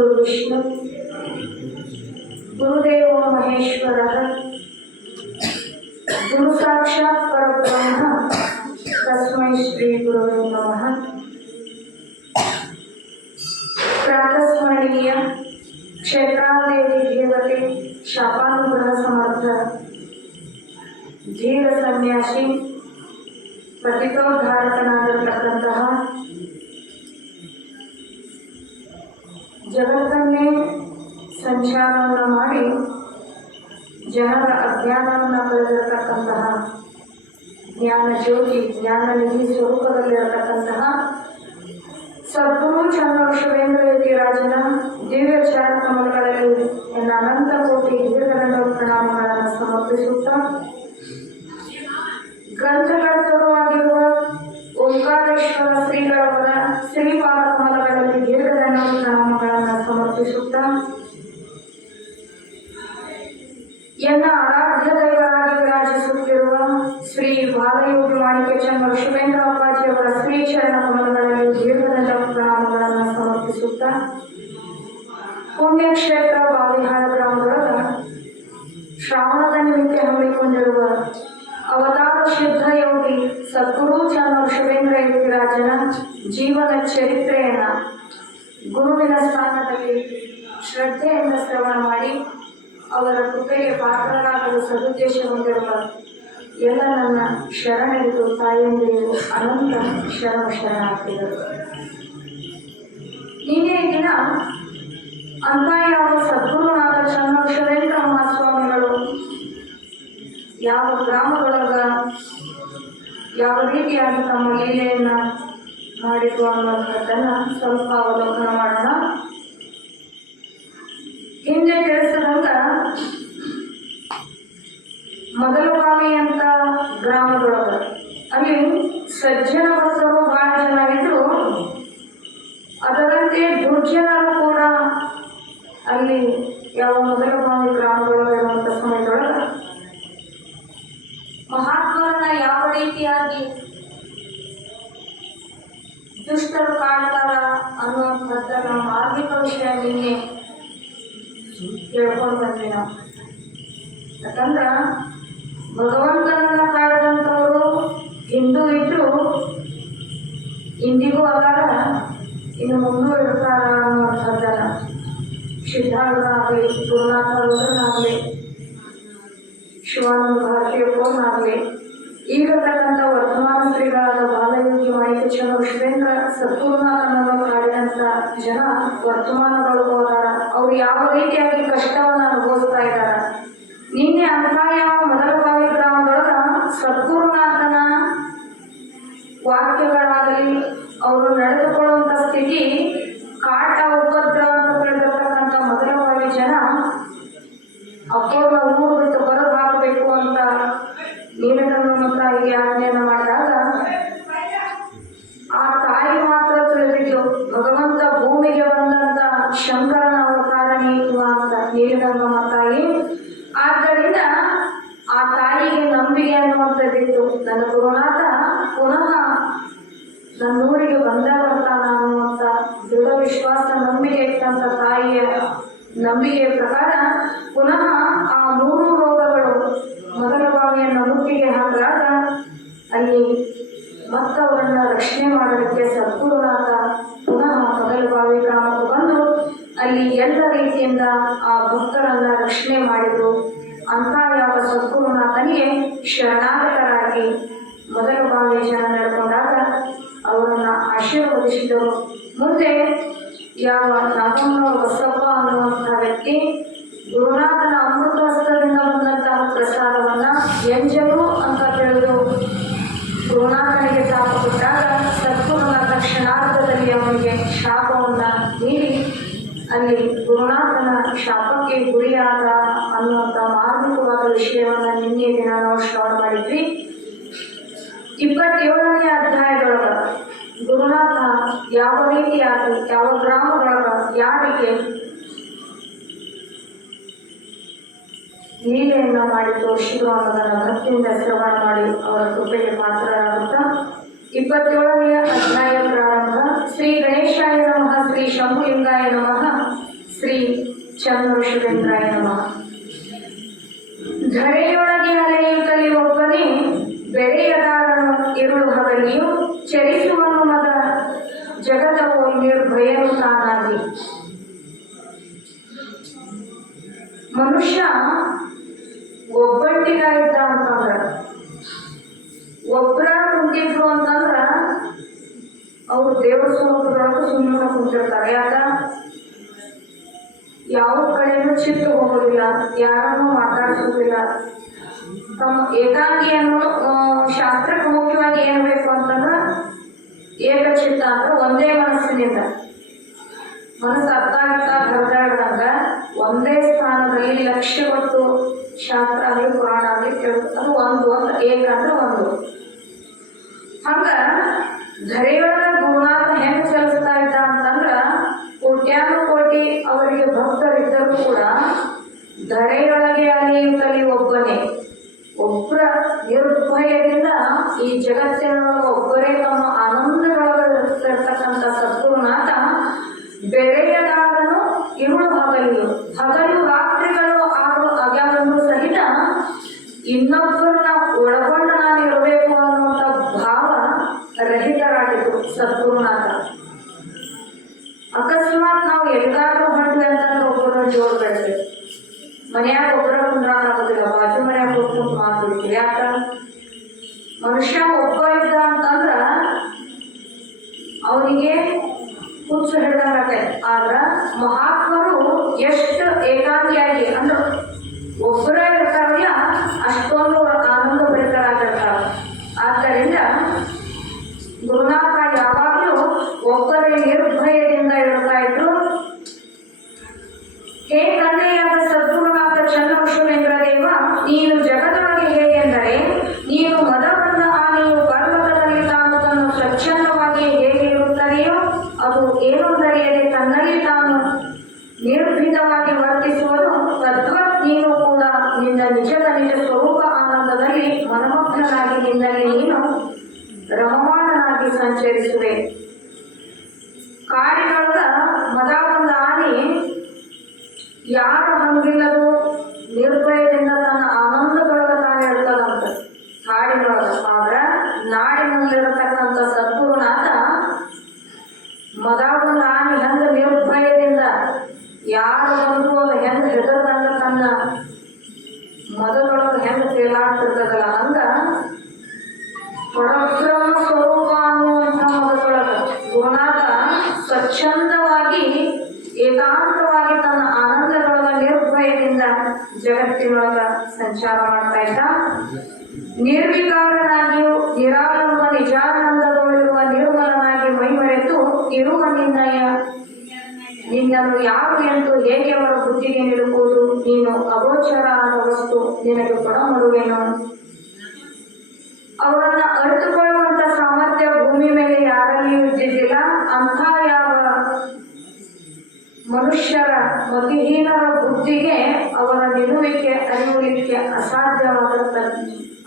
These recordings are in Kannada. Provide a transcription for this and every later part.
गुरु विष्णु गुरुदेव महेश्वर गुरु साक्षात् परब्रह्म तस्मै श्री गुरुवे नमः। प्रातस्मरणीय क्षेत्रादेवी देवते शापानुग्रह समर्थ धीर सन्यासी ಪತಿತೋದ್ಧಾರಕನಾಗಿರತಕ್ಕಂತಹ ಜಗತ್ತನ್ನೇ ಸಂಚಾರವನ್ನು ಮಾಡಿ ಜನರ ಅಜ್ಞಾನವನ್ನು ಕಳೆದಿರತಕ್ಕಂತಹ ಜ್ಞಾನ ಜ್ಯೋತಿ ಜ್ಞಾನ ನಿಧಿ ಸ್ವರೂಪದಲ್ಲಿರತಕ್ಕಂತಹ ಸದ್ಗುರು ಚಂದ್ರಶೇಖರ ಯತಿರಾಜನ ದಿವ್ಯ ಚರಣ ಕಮಲಗಳಲ್ಲಿ ಎನ್ನ ಅನಂತ ಕೋಟಿ ದೀರ್ಘದಂಡ ಪ್ರಣಾಮಗಳನ್ನು ಸಮರ್ಪಿಸುತ್ತಾ ಗ್ರಂಥಕರ್ತರು ಆಗಿರುವ ಓಂಕಾರೇಶ್ವರ ಶ್ರೀಗಳವರ ಶ್ರೀಪಾದ ಕಮಲಗಳಲ್ಲಿ ದೀರ್ಘದಂಡ ಪ್ರಣಾಮಗಳನ್ನು ಸಮರ್ಪಿಸುತ್ತಾ ಎನ್ನ ಆರಾಧ್ಯ ದೈವರಾಗಿ ವಿರಾಜಿಸುತ್ತಿರುವ ಶ್ರೀ ಬಾಲಯೋಗಿ ಮಾಣಿಕ್ಯ ಚಂದ್ರ ಶಿವೇಂದ್ರ ಅಪ್ಪಾಜಿಯವರ ಶ್ರೀ ಚರಣ ಕಮಲಗಳಲ್ಲಿ ದೀರ್ಘದಂಡ ಪ್ರಣಾಮಗಳನ್ನು ಸಮರ್ಪಿಸುತ್ತಾ ಪುಣ್ಯಕ್ಷೇತ್ರ ಬಾವಿಹಾಳ ಗ್ರಾಮದೊಳಗ ಶ್ರಾವಣದ ನಿಮಿತ್ತ ಹಮ್ಮಿಕೊಂಡಿರುವ ಅವತಾರ ಸಿದ್ಧ ಯೋಗಿ ಸದ್ಗುರು ಚಂದ್ರ ಶಿವೇಂದ್ರ ಯತಿರಾಜನ ಜೀವನ ಚರಿತ್ರೆಯನ್ನ ಗುರುವಿನ ಸ್ಥಾನದಲ್ಲಿ ಶ್ರದ್ಧೆಯಿಂದ ಶ್ರವಣ ಮಾಡಿ ಅವರ ಕೃಪೆಗೆ ಪಾತ್ರರಾಗಲು ಸದುದ್ದೇಶ ಹೊಂದಿರುವ ಎಲ್ಲ ನನ್ನ ಶರಣರಿಗೂ ತಾಯಂದಿರಿಗೂ ಅನಂತ ಶರಣಾರ್ಥಿಗಳು. ನಿನ್ನೆ ದಿನ ಅಂತ ಯಾವ ಸದ್ಗುರುನಾಥ ಚಂದ್ರ ಶಿವೇಂದ್ರ ಮಹಾಸ್ವಾಮಿಗಳು ಯಾವ ಗ್ರಾಮದೊಳಗ ಯಾವ ರೀತಿಯಾಗಿ ತಮ್ಮ ಲೀಲೆಯನ್ನ ಮಾಡಿದ್ರು ಅನ್ನುವಂಥದ್ದನ್ನ ಸ್ವಲ್ಪ ಅವಲೋಕನ ಮಾಡೋಣ. ಹಿಂದೆ ತಿಳಿಸಿದಂಗ ಮೊದಲಗಾಮಿ ಅಂತ ಗ್ರಾಮದೊಳಗ ಅಲ್ಲಿ ಸಜ್ಜನ ಭಕ್ತರು ಬಹಳ ಜನ ಇದ್ರು. ಅದರಂತೆ ದುರ್ಜನರು ಕೂಡ ಅಲ್ಲಿ ಯಾವ ಮೊದಲಗಾಮಿ ಗ್ರಾಮದೊಳಗ ಇರುವಂಥ ಸಮಯದೊಳಗ ಮಹಾತ್ಮರನ್ನ ಯಾವ ರೀತಿಯಾಗಿ ದುಷ್ಟರು ಕಾಣ್ತಾರ ಅನ್ನುವಂಥದ್ದನ್ನ ಮಾರ್ಮಿಕ ವಿಷಯ ನಿನ್ನೆ ಕೇಳ್ಕೊಂಡು ಬಂದ್ವಿ ನಾವು. ಯಾಕಂದ್ರ ಭಗವಂತನನ್ನ ಕಾಡಿದಂಥವರು ಹಿಂದೂ ಇದ್ರು, ಇಂದಿಗೂ ಅದಾರ, ಇನ್ನು ಮುಂದೂ ಇರ್ತಾರ ಅನ್ನುವಂಥದ್ದನ್ನ ಸಿದ್ಧಾರ್ಥನಾಗಲಿ ಗುರುನಾಥರಾಗಲಿ ಶಿವಾನಂದ ಭಾರತೀಯಪ್ಪನಾಗಲಿ ಈಗಿರ್ತಕ್ಕಂಥ ವರ್ತಮಾನ ಶ್ರೀಗಳಾದ ಬಾಲಯೋಗಿ ಮಾಣಿಕ್ಯ ಚಂದ್ರ ಶಿವೇಂದ್ರ ಸದ್ಗುರುನಾಥನನ್ನು ಕಾಡಿದಂಥ ಜನ ವರ್ತಮಾನದೊಳಗೂ ಅದಾರ. ಅವ್ರು ಯಾವ ರೀತಿಯಾಗಿ ಕಷ್ಟವನ್ನು ಅನುಭವಿಸ್ತಾ ಇದ್ದಾರ. ನಿನ್ನೆ ಅಂತ ಯಾವ ಮೊದಲಗಾವಿ ಗ್ರಾಮದೊಳಗ ಸದ್ಗುರುನಾಥನ ವಾಕ್ಯಗಳಾಗಲಿ ಅವರು ನಡೆದುಕೊಳ್ಳುವಂಥ ಸ್ಥಿತಿ ಕಾಟ ಉಪದ್ರ ಅಂತ ಹೇಳಿರ್ತಕ್ಕಂಥ ಮೊದಲಗಾವಿ ಜನ ಅಪ್ಪವ್ರನ್ನ ಊರು ಬಿಟ್ಟು ಹೊರಗೆ ಹಾಕಬೇಕು ಅಂತ ನೀಲಗಂಗಮ್ಮ ತಾಯಿಗೆ ಆಜ್ಞೆಯನ್ನು ಮಾಡಿದಾಗ ಆ ತಾಯಿ ಮಾತ್ರ ತಿಳಿದಿದ್ದು ಭಗವಂತ ಭೂಮಿಗೆ ಬಂದಂತ ಶಂಕರನ ಅವತಾರ ನೀಡುವ ಅಂತ ನೀಲಗಂಗಮ್ಮ ತಾಯಿ. ಆದ್ದರಿಂದ ಆ ತಾಯಿಗೆ ನಂಬಿಕೆ ಅನ್ನುವಂಥದ್ದಿತ್ತು. ನನ್ನ ಗುರುನಾಥ ಪುನಃ ನನ್ನೂರಿಗೆ ಬಂದೇ ಬರ್ತಾನ ಅನ್ನುವಂಥ ದೃಢ ವಿಶ್ವಾಸ ನಂಬಿಕೆ ಇಟ್ಟಂತ ತಾಯಿಯ ನಂಬಿಕೆಯ ಪ್ರಕಾರ ಪುನಃ ಆ 3 ರೋಗಗಳು ಮೊದಲ ಬಾವಿಯನ್ನು ಮುತ್ತಿಗೆ ಹಾಕಿದಾಗ ಅಲ್ಲಿ ಮತ್ತವರನ್ನ ರಕ್ಷಣೆ ಮಾಡಲಿಕ್ಕೆ ಸದ್ಗುರುನಾಥ ಪುನಃ ಮೊದಲ ಬಾವಿ ಗ್ರಾಮಕ್ಕೆ ಬಂದು ಅಲ್ಲಿ ಎಲ್ಲ ರೀತಿಯಿಂದ ಆ ಭಕ್ತರನ್ನ ರಕ್ಷಣೆ ಮಾಡಿದ್ರು. ಅಂತ ಯಾವ ಸದ್ಗುರುನಾಥನಿಗೆ ಶರಣಾಗತರಾಗಿ ಮೊದಲ ಬಾವಿ ಜನ ನಡ್ಕೊಂಡಾಗ ಅವರನ್ನ ಆಶೀರ್ವದಿಸಿದರು. ಮುಂದೆ ಯಾವ ನಾಗಮ್ಮ ಬಸಪ್ಪ ಅನ್ನುವಂಥ ವ್ಯಕ್ತಿ ಗುರುನಾಥನ ಅಮೃತ ಹಸ್ತದಿಂದ ಬಂದಂತಹ ಪ್ರಸಾದವನ್ನ ಎಂಜಲು ಅಂತ ತಿಳಿದು ಗುರುನಾಥನಿಗೆ ಶಾಪ ಕೊಟ್ಟಾಗ ಸದ್ಗುರುನಾಥ ಕ್ಷಣಾರ್ಧದಲ್ಲಿ ಅವನಿಗೆ ಶಾಪವನ್ನ ನೀಡಿ ಅಲ್ಲಿ ಗುರುನಾಥನ ಶಾಪಕ್ಕೆ ಗುರಿಯಾದ ಅನ್ನುವಂಥ ಮಾರ್ಮಿಕವಾದ ವಿಷಯವನ್ನ ನಿನ್ನೆ ದಿನ ನಾವು ಶ್ರವಣ ಮಾಡಿದ್ವಿ. 27ನೇ ಅಧ್ಯಾಯದೊಳಗ ಗುರುನಾಥ ಯಾವ ರೀತಿಯಾಗಿ ಯಾವ ಗ್ರಾಮದೊಳಗ ಯಾರಿಗೆ ಲೀಲೆಯನ್ನ ಮಾಡಿ ತೋರಿಸಿದ್ರು ಅನ್ನೋದನ್ನ ಭಕ್ತಿಯಿಂದ ಶ್ರವಣ ಮಾಡಿ ಅವರ ಕೃಪೆಗೆ ಪಾತ್ರರಾಗುತ್ತಾ 27ನೇ ಅಧ್ಯಾಯ ಪ್ರಾರಂಭ. ಶ್ರೀ ಗಣೇಶಾಯ ನಮಃ, ಶ್ರೀ ಶಂಭುಲಿಂಗಾಯ ನಮಃ, ಶ್ರೀ ಚಂದ್ರಶೇಖರಾಯ ನಮಃ. ಧರೆಯೊಳಗೆ ಅಲೆಯುತ್ತಲೇ ಒಬ್ಬನೇ ಬೆರೆಯದಾರನು ಇರುಳು ಹಗಲಿಯು ಚರಿಸುವನು ಮದ ಜಗದವು ನಿರ್ಭಯನು ತಾನಾಗಿ. ಮನುಷ್ಯ ಒಬ್ಬಟ್ಟಿಗ ಇದ್ದ ಅಂತಂದ್ರ, ಒಬ್ಬರ ಕುಂತಿದ್ರು ಅಂತಂದ್ರ ಅವ್ರು ದೇವ್ರ ಸ್ವರೂಪದೊಳಗೆ ಸುಮ್ಮನೆ ಕುಂತಿರ್ತಾರೆ. ಯಾಕ? ಯಾವ ಕಡೆನೂ ಚಿತ್ತು ಹೋಗೋದಿಲ್ಲ, ಯಾರನ್ನೂ ಮಾತಾಡಿಸೋದಿಲ್ಲ. ತಮ್ಮ ಏಕಾಂಗಿಯನ್ನು ಶಾಸ್ತ್ರಕ್ಕೆ ಮುಖ್ಯವಾಗಿ ಏನು ಬೇಕು ಅಂತಂದ್ರೆ ಏಕಚಿತ್ತ ಅಂದ್ರೆ ಒಂದೇ ಮನಸ್ಸಿನಿಂದ, ಮನಸ್ಸು ಅರ್ಥ ಹರಿದಾಡ್ದಂಗ ಒಂದೇ ಸ್ಥಾನದಲ್ಲಿ ಲಕ್ಷ್ಯ ಕೊಟ್ಟು ಶಾಸ್ತ್ರ ಆಗಲಿ ಪುರಾಣ ಆಗಲಿ ಕೇಳುತ್ತೆ. ಅದು ಒಂದು ಏಕ ಅಂದ್ರೆ ಒಂದು. ಹಂಗ ಧರೆಯೊಳಗ ಗುರುನಾಥ ಹೆಂಗ್ ಚಲಿಸ್ತಾ ಇದ್ದ ಅಂತಂದ್ರ ಕೋಟ್ಯಾನುಕೋಟಿ ಅವರಿಗೆ ಭಕ್ತರಿದ್ದರೂ ಕೂಡ ಧರೆಯೊಳಗೆ ಅಲೆಯುತ್ತಲೇ ಒಬ್ಬನೇ, ಒಬ್ಬರ ನಿರ್ಭಯದಿಂದ ಈ ಜಗತ್ತಿನೊಳಗೆ ಒಬ್ಬರೇ ತಮ್ಮ ಆನಂದಗಳಲ್ಲಿರ್ತಕ್ಕಂಥ ಸದ್ಗುರುನಾಥ ಬೆರೆಯದಾರನು ಇರುಳು ಹಗಲಿಯು, ಹಗಲು ರಾತ್ರಿಗಳು ಆಗ್ಯಾವಂದ್ರೂ ಸಹಿತ ಇನ್ನೊಬ್ಬರನ್ನ ಒಳಗೊಂಡು ನಾನು ಇರಬೇಕು ಅನ್ನುವಂಥ ಭಾವ ರಹಿತರಾಗಿತ್ತು ಸದ್ಗುರುನಾಥ. ಅಕಸ್ಮಾತ್ ನಾವು ಎಲ್ಲಿಗಾದ್ರೂ ಹೊಂಟ್ವಿ ಅಂತಂದ್ರೆ ಒಬ್ಬರನ್ನ ಜೋರು ಬೆಳೆಸ್ಬೇಕು. ಮನ್ಯಾಗ ಒಬ್ಬರ ಕುಂದ್ರಾಕಾಗೋದಿಲ್ಲ, ಬಾಜು ಮನ್ಯಾಗ ಹೋಗ್ಕೊಂಡು ಮಾತಾಡ್ತೀವಿ. ಯಾಕ? ಮನುಷ್ಯ ಒಬ್ಬ ಇದ್ದ ಅಂತಂದ್ರ ಅವನಿಗೆ ಹುಚ್ಚು ಹಿಡ್ದಂಗಾಗತ್ತೆ. ಆದ್ರ ಮಹಾತ್ಮರು ಎಷ್ಟು ಏಕಾಂಗಿಯಾಗಿ ಅಂದ್ರೆ ಒಬ್ಬರೇ ಇರ್ತಾರಲ್ಲ ಅಷ್ಟೊಂದು ಆನಂದ ಭರಿತರಾಗಿರ್ತಾರ. ಆದ್ದರಿಂದ ಗುರುನಾಥ ಯಾವಾಗಲೂ ಒಬ್ಬರೇ ನಿರ್ಭಯದಿಂದ ಇರ್ತಾ ಇದ್ರು. ಹೇ ತಂದೆಯಾದ ಸದ್ಗುರುನಾಥ ಚನ್ನಬಸವೇಂದ್ರ ದೇವ, ನೀನು ಜಗದೊಳಗೆ ಹೇಗೆಂದರೆ ನೀನು ಮದಬಂದ ಆನೆಯು ಪರ್ವತದಲ್ಲಿ ತಾನು ತನ್ನ ಸ್ವಚ್ಛಂದವಾಗಿ ಹೇಗೆ ಇರುತ್ತದೆಯೋ ಅದು ಏನು ನಡೆಯದೆ ತನ್ನಲ್ಲಿ ತಾನು ನಿರ್ಭೀತವಾಗಿ ವರ್ತಿಸುವುದು ತದ್ವತ್ ನೀನು ಕೂಡ ನಿನ್ನ ನಿಜ ಸ್ವರೂಪ ಆನಂದದಲ್ಲಿ ಮನಮಗ್ನಾಗಿ ನಿನ್ನಲ್ಲಿ ನೀನು ರಮಮಾಣನಾಗಿ ಸಂಚರಿಸುವೆ. ಕಾಡಿನೊಳಗ ಮದ ಬಂದ ಆನೆ ಯಾರು ಹಂಗಿಲ್ಲದು ನಿರ್ಭಯದಿಂದ ತನ್ನ ಆನಂದದೊಳಗ ತಾನು ಇರ್ತದಂತ ಕಾಡಿನೊಳಗ. ಆದ್ರ ನಾಡಿನಲ್ಲಿರತಕ್ಕಂಥ ಸದ್ಗುರುನಾಥ ಮದ ಬಂದ ಆನೆ ಹೆಂಗ ನಿರ್ಭಯದಿಂದ ಯಾರು ಬಂದ್ರು ಅದು ಹೆಂಗ ಹೆದರ್ದಂಗ ತನ್ನ ಮದದೊಳಗ ಹೆಂಗ ತೇಲಾಡ್ತಿರ್ತದಲ್ಲ, ಹಂಗ ಪರಬ್ರಹ್ಮ ಸ್ವರೂಪ ಅನ್ನುವಂಥ ಮದದೊಳಗ ಗುರುನಾಥ ಸ್ವಚ್ಛಂದವಾಗಿ ಏಕಾಂತವಾಗಿ ತನ್ನ ಆನಂದದೊಳಗ ನಿರ್ಭಯದಿಂದ ಜಗತ್ತಿನೊಳಗ ಸಂಚಾರ ಮಾಡ್ತಾ ಇದ್ದ. ನಿರ್ವಿಕಾರನಾಗಿಯೂ ನಿರಾಳಂಬ ನಿಜಾನಂದದೊಳಿರುವ ನಿರ್ಮಲನಾಗಿ ಮೈಮರೆತು ಇರುವ ನಿನ್ನನ್ನು ಯಾರು ಎಂದು ಹೇಗೆ ಅವರ ಬುದ್ಧಿಗೆ ನಿಲುಕುವುದು? ನೀನು ಅಗೋಚರ ಆದ ವಸ್ತು, ನಿನಗೆ ಕೊಡಮರುವೇನು? ಅವರನ್ನ ಅರಿತುಕೊಳ್ಳುವಂತ ಸಾಮರ್ಥ್ಯ ಭೂಮಿ ಮೇಲೆ ಯಾರಲ್ಲಿಯೂ ಇದ್ದಿದ್ದಿಲ್ಲ. ಅಂಥ ಯಾವ ಮನುಷ್ಯರ ಮತಿಹೀನರ ಬುದ್ಧಿಗೆ ಅವರ ನಿಲುವಿಕೆ ಅರಿಯುವಿಕೆ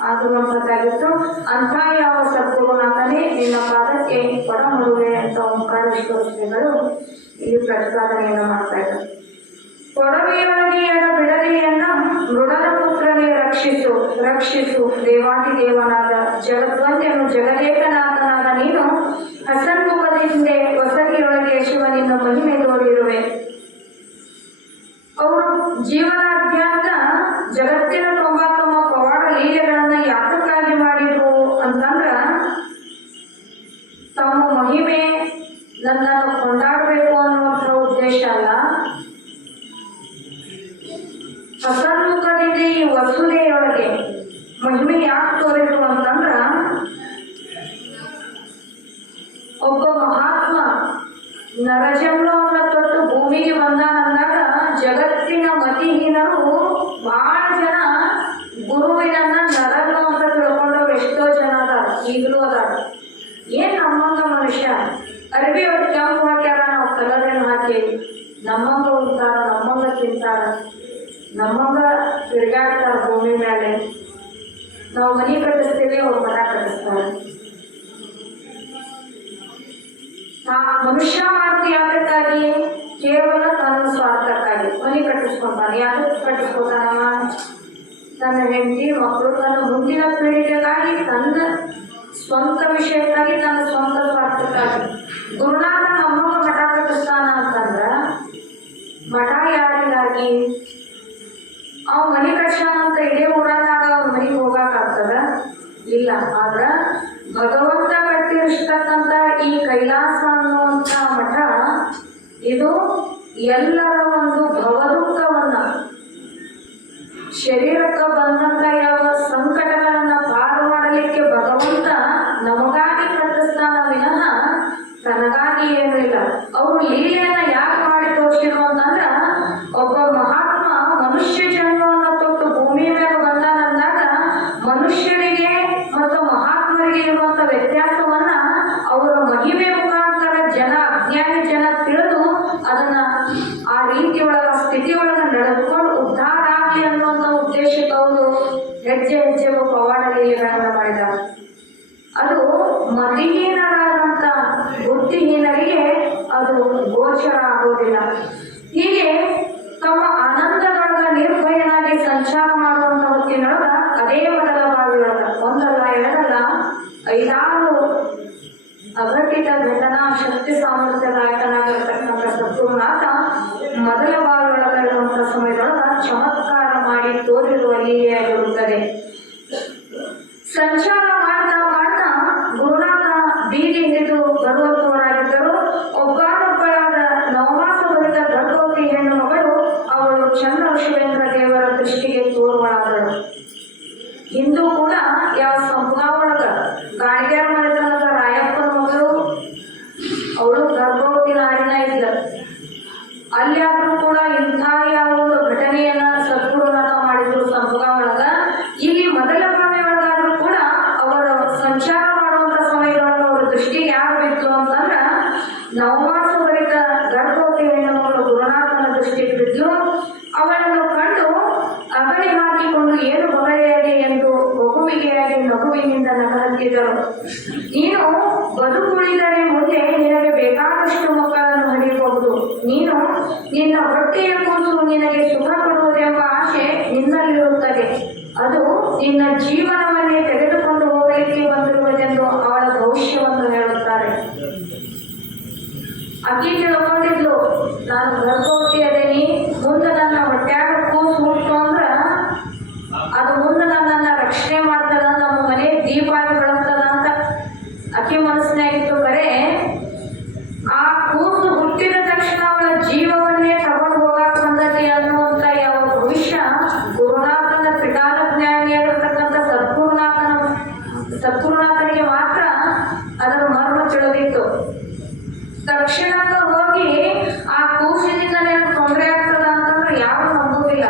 ಆಗಿರುವಂಥದ್ದಾಗಿತ್ತು. ಅಂಥ ಯಾವ ಸದ್ಗುರುನಾಥನೇ ನಿನ್ನ ಪಾದಕ್ಕೆ ಕೊಡಮರುವೆ ಅಂತ ಓಂಕಾರೇಶ್ವರ ಶ್ರೀಗಳು ಇಲ್ಲಿ ಪ್ರತಿಪಾದನೆಯನ್ನು ಮಾಡ್ತಾ ಇದ್ದಾರೆ. ಕೊಡವೆಯೊಳಗೆ ಎಡ ಬಿಡದೆಯನ್ನ ಮೃಡನ ಪುತ್ರನೇ ರಕ್ಷಿಸು ರಕ್ಷಿಸು ದೇವಾದಿದೇವನಾದ ಜಗದ್ವಂದ್ಯನು ಜಗದೇಕನಾಥನಾದ ನೀನು ಹಸನ್ಮುಖದಿಂದ ಹೊಸಗಿಯೊಳಗೆ ಶಿವನಿಂದ ಮಹಿಮೆ ತೋರಿರುವೆ. ಅವರು ಜೀವನಾದ್ಯಂತ ಜಗತ್ತಿನ 99 ಪವಾಡ ಲೀಲೆಗಳನ್ನ ಯಾತಕ್ಕಾಗಿ ಮಾಡಿದ್ರು ಅಂತಂದ್ರ ತಮ್ಮ ಮಹಿಮೆ ನನ್ನನ್ನು ಕೊಂಡಾಡಬೇಕು ಅನ್ನುವಂಥ ಉದ್ದೇಶ ಅಲ್ಲ. ಹಸನ್ಮುಖದಿಂದ ಈ ವಸುದೆಯೊಳಗೆ ಮಹಿಮೆ ಯಾಕೆ ತೋರಿದ್ರು ಅಂತಂದ್ರ ಒಬ್ಬ ಮಹಾತ್ಮ ನರಜನ್ಮವನ್ನ ತೊಟ್ಟು ಭೂಮಿಗೆ ಬಂದಾನಂದಾಗ ಜಗತ್ತಿನ ಮತಿಹೀನರು ಬಹಳ ಜನ ಗುರುವಿನನ್ನ ನರನು ಅಂತ ತಿಳ್ಕೊಂಡವ್ರು ಎಷ್ಟೋ ಜನ ಅದಾರ, ಈಗಲೂ ಅದಾರ. ಏನ್ ನಮ್ಮಂಗ ಮನುಷ್ಯ ಅರ್ಬಿ ಅವ್ರು ಕೆಂಪು ಹಾಕ್ಯಾರ, ನಾವು ಕಲರೇನು ಹಾಕೇವಿ, ನಮ್ಮಂಗ ಉಂಟಾರ, ನಮ್ಮಂಗ ತಿಂತಾರ, ನಮ್ಮಂಗ ತಿರುಗಾಡ್ತಾರ ಭೂಮಿ ಮೇಲೆ. ನಾವು ಮನೆ ಕಟ್ಟಿಸ್ತೀವಿ, ಅವ್ರು ಮರ ಕಟ್ಟಿಸ್ತಾರೆ. ಮನುಷ್ಯ ಮಾಡುದು ಯಾತಕ್ಕಾಗಿ? ಕೇವಲ ತನ್ನ ಸ್ವಾರ್ಥಕ್ಕಾಗಿ ಮನೆ ಕಟ್ಟಿಸ್ಕೊತಾನೆ. ಯಾಕೆ ಕಟ್ಟಿಸ್ಕೊತಾನವ? ತನ್ನ ಹೆಂಡತಿ ಮಕ್ಕಳು ತನ್ನ ಮುಂದಿನ ಪೀಳಿಗೆಗಾಗಿ, ತನ್ನ ಸ್ವಂತ ವಿಷಯಕ್ಕಾಗಿ, ತನ್ನ ಸ್ವಂತ ಸ್ವಾರ್ಥಕ್ಕಾಗಿ. ಗುರುನಾಥ ನಮ್ಮಮ್ಮ ಮಠ ಕಟ್ಟಿಸ್ತಾನ ಅಂತಂದ್ರ ಮಠ ಯಾರಿಗಾಗಿ? ಅವ್ ಮನೆ ಕಟ್ಸ್ಯಾನ ಅಂತ ಇಡೀ ಊರಾಗ ಅವ್ರ ಮನೆಗೆ ಹೋಗಾಕಾಗ್ತದ? ಇಲ್ಲ. ಆದ್ರ ಭಗವಂತ ಕಟ್ಟಿರ್ತಕ್ಕಂಥ ಈ ಕೈಲಾಸ ಅನ್ನುವಂಥ ಮಠ ಇದು ಎಲ್ಲರ ಒಂದು ಭವದುಃಖವನ್ನ, ಶರೀರಕ್ಕೆ ಬಂದಂತ ಯಾವ ಸಂಕಟಗಳನ್ನ ಪಾರು ಮಾಡಲಿಕ್ಕೆ ಭಗವಂತ ನಮಗಾಗಿ ಕಟ್ಟಿಸ್ತಾನ ವಿನಃ ತನಗಾಗಿ ಏನೂ ಇಲ್ಲ. ಅವರು ಲೀಲೆಯನ್ನ ಯಾಕೆ ಮಾಡಿ ತೋರಿಸಿರು ಅಂತಂದ್ರ, ಒಬ್ಬ ಮಹಾತ್ಮ ಮನುಷ್ಯ ಜನ್ಮವನ್ನು ತೊಟ್ಟು ಭೂಮಿಯ ಮೇಲೆ ಬಂದಾನಂದಾಗ ಮನುಷ್ಯರಿಗೆ ಮತ್ತು ಮಹಾತ್ಮರಿಗೆ ಇರುವಂತ ವ್ಯತ್ಯಾಸವನ್ನ ಅವರ ಮಹಿಮೆ ಮುಖಾಂತರ ಜನ, ಅಜ್ಞಾನಿ ಜನ ತಿಳಿದು ಅದನ್ನ ಆ ರೀತಿ ಒಳಗ ಸ್ಥಿತಿ ಒಳಗ ನಡೆದುಕೊಂಡು ಉದ್ಧಾರ ಆಗಲಿ ಅನ್ನುವಂಥ ಉದ್ದೇಶಕ್ಕೆ ಅವರು ಹೆಜ್ಜೆ ಹೆಜ್ಜೆಗೂ ಪವಾಡ ಲೀಲೆಗಳನ್ನ ಮಾಡಿದ್ದಾರೆ. ಅದು ಮತಿಹೀನರಾದಂಥ ಬುದ್ಧಿಹೀನರಿಗೆ ಅದು ಗೋಚರ ಆಗೋದಿಲ್ಲ. ಹೀಗೆ ತಮ್ಮ ಆನಂದದೊಳಗ ನಿರ್ಭಯನಾಗಿ ಸಂಚಾರ ಮಾಡುವಂತ ಹೊತ್ತಿನೊಳಗ ಅದೇ ಮೊದಲ ಬಾವಿಯೊಳಗ ಒಂದಲ್ಲ ಎರಡಲ್ಲ 5-6 ಅಘಟಿತ ಘಟನಾ ಶಕ್ತಿ ಸಾಮರ್ಥ್ಯದಾಯಕನಾಗಿರ್ತಕ್ಕಂಥ ಸದ್ಗುರುನಾಥ ಮೊದಲ ಬಾವಿಯೊಳಗ ಇರುವಂತ ಸಮಯದೊಳಗ ಚಮತ್ಕಾರ ಮಾಡಿ ತೋರಿರುವ ಲೀಲೆಯಾಗಿರುತ್ತದೆ. ಸಂಚಾರ ಮಾಡ್ತಾ ಮಾಡ್ತಾ ಗುರುನಾಥ ಬೀದಿ ಹಿಡಿದು ಬರುವಂತವರಾಗಿದ್ದರು. ಒಬ್ಬಳಾದ ನವಮಾಸ ಭರಿತ ಗರ್ಭವತಿ ಹೆಣ್ಣು ಮಗಳು ಅವಳು ಚಂದ್ರ ಶಿವೇಂದ್ರ ದೇವರ ದೃಷ್ಟಿಗೆ ತೋರುವಳಾದಳು. ಹಿಂದೂ ಕೂಡ ಯಾವ ಸಂಪುಗ ಒಳಗ ಗಾಣಿಗ್ಯಾರ ಮನೆತನದ ರಾಯಪ್ಪನ ಮಗಳು ಅವಳು ಗರ್ಭವತಿ ನಾರಿನ ಇದ್ದ. ಅಲ್ಲಿ ಆದ್ರೂ ಕೂಡ ಇಂಥ ಯಾವ ಒಂದು ಘಟನೆಯನ್ನ ಸದ್ಗುರುನಾಥ ಮಾಡಿದ್ರು ಸಂಪುಗ ಒಳಗ. ಇಲ್ಲಿ ಮೊದಲ ಬಾವಿ ಒಳಗಾದ್ರೂ ಕೂಡ ಅವರ ಸಂಚಾರ ಮಾಡುವಂತ ಸಮಯದೊಳಗ ಅವರ ದೃಷ್ಟಿಗೆ ಯಾರು ಬಿತ್ತು ಅಂತಂದ್ರ ನವಮಾಸ ಭರಿತ ಗರ್ಭವತಿ ಹೆಣ್ಣು ಮಗಳು ಗುರುನಾಥನ ದೃಷ್ಟಿಗೆ ಬಿದ್ದು ಅವಳನ್ನು ಕಂಡು ಅಗಳಿ ಹಾಕಿಕೊಂಡು ಏನು ಬಗೆಯಾಗಿ ಎಂದು ಬಹುವಿಗೆಯಾಗಿ ನಗುವಿನಿಂದ ನಗಹತ್ತಿದರು. ನೀನು ಬದುಕುಳಿದರೆ ಮುಂದೆ ನಿನಗೆ ಬೇಕಾದಷ್ಟು ಮಕ್ಕಳನ್ನು ಹಡೆಯಬಹುದು. ನೀನು ನಿನ್ನ ಹೊಟ್ಟೆಯ ಕೂಸು ನಿನಗೆ ಸುಖ ಕೊಡುವುದೆಂಬ ಆಸೆ ನಿನ್ನಲ್ಲಿರುತ್ತದೆ. ಅದು ನಿನ್ನ ಜೀವನವನ್ನೇ ತೆಗೆದುಕೊಂಡು ಹೋಗಲಿಕ್ಕೆ ಬಂದಿರುವುದೆಂದು ಅವಳ ಭವಿಷ್ಯವನ್ನು ಹೇಳುತ್ತಾರೆ. ಅಕ್ಕಿ ತಿಳ್ಕೊಂಡಿದ್ಲು, ನಾನು ಗರ್ಭವತಿ ಅದೇನಿ, ಮುಂದೆ ನನ್ನ ಹೊಟ್ಯಾಗ ಕೂಸು ಹುಟ್ಟು ಅಂದ್ರ ಅದು ಮುಂದೆ ನನ್ನನ್ನ ರಕ್ಷಣೆ ಮಾಡ್ತದ, ನಮ್ಮ ಮನೆ ದೀಪ ಆಗಿ ಬೆಳಗ್ತದ ಅಂತ ಅಕ್ಕಿ ಮನಸ್ಸಿನಾಗಿತ್ತು. ಬರೇ ಆ ಕೂಸು ಹುಟ್ಟಿದ ತಕ್ಷಣ ಅವಳ ಜೀವವನ್ನೇ ತಗೊಂಡು ಹೋಗಾಕ ಬಂದತಿ ಅನ್ನುವಂತ ಯಾವ ಭವಿಷ್ಯ ಗುರುನಾಥನ ಪಿಟಾಲ ಜ್ಞಾನಿಯಾಗಿರ್ತಕ್ಕಂಥ ಸದ್ಗುರುನಾಥನಿಗೆ ಮಾತ್ರ ಅದರ ಮರ್ಮ ತಿಳಿದಿತ್ತು. ತಕ್ಷಣಕ್ಕೆ ಹೋಗಿ ಆ ಕೂಸಿನಿಂದ ತೊಂದರೆ ಆಗ್ತದ ಅಂತಂದ್ರೆ ಯಾರು ನಂಬುವುದಿಲ್ಲ.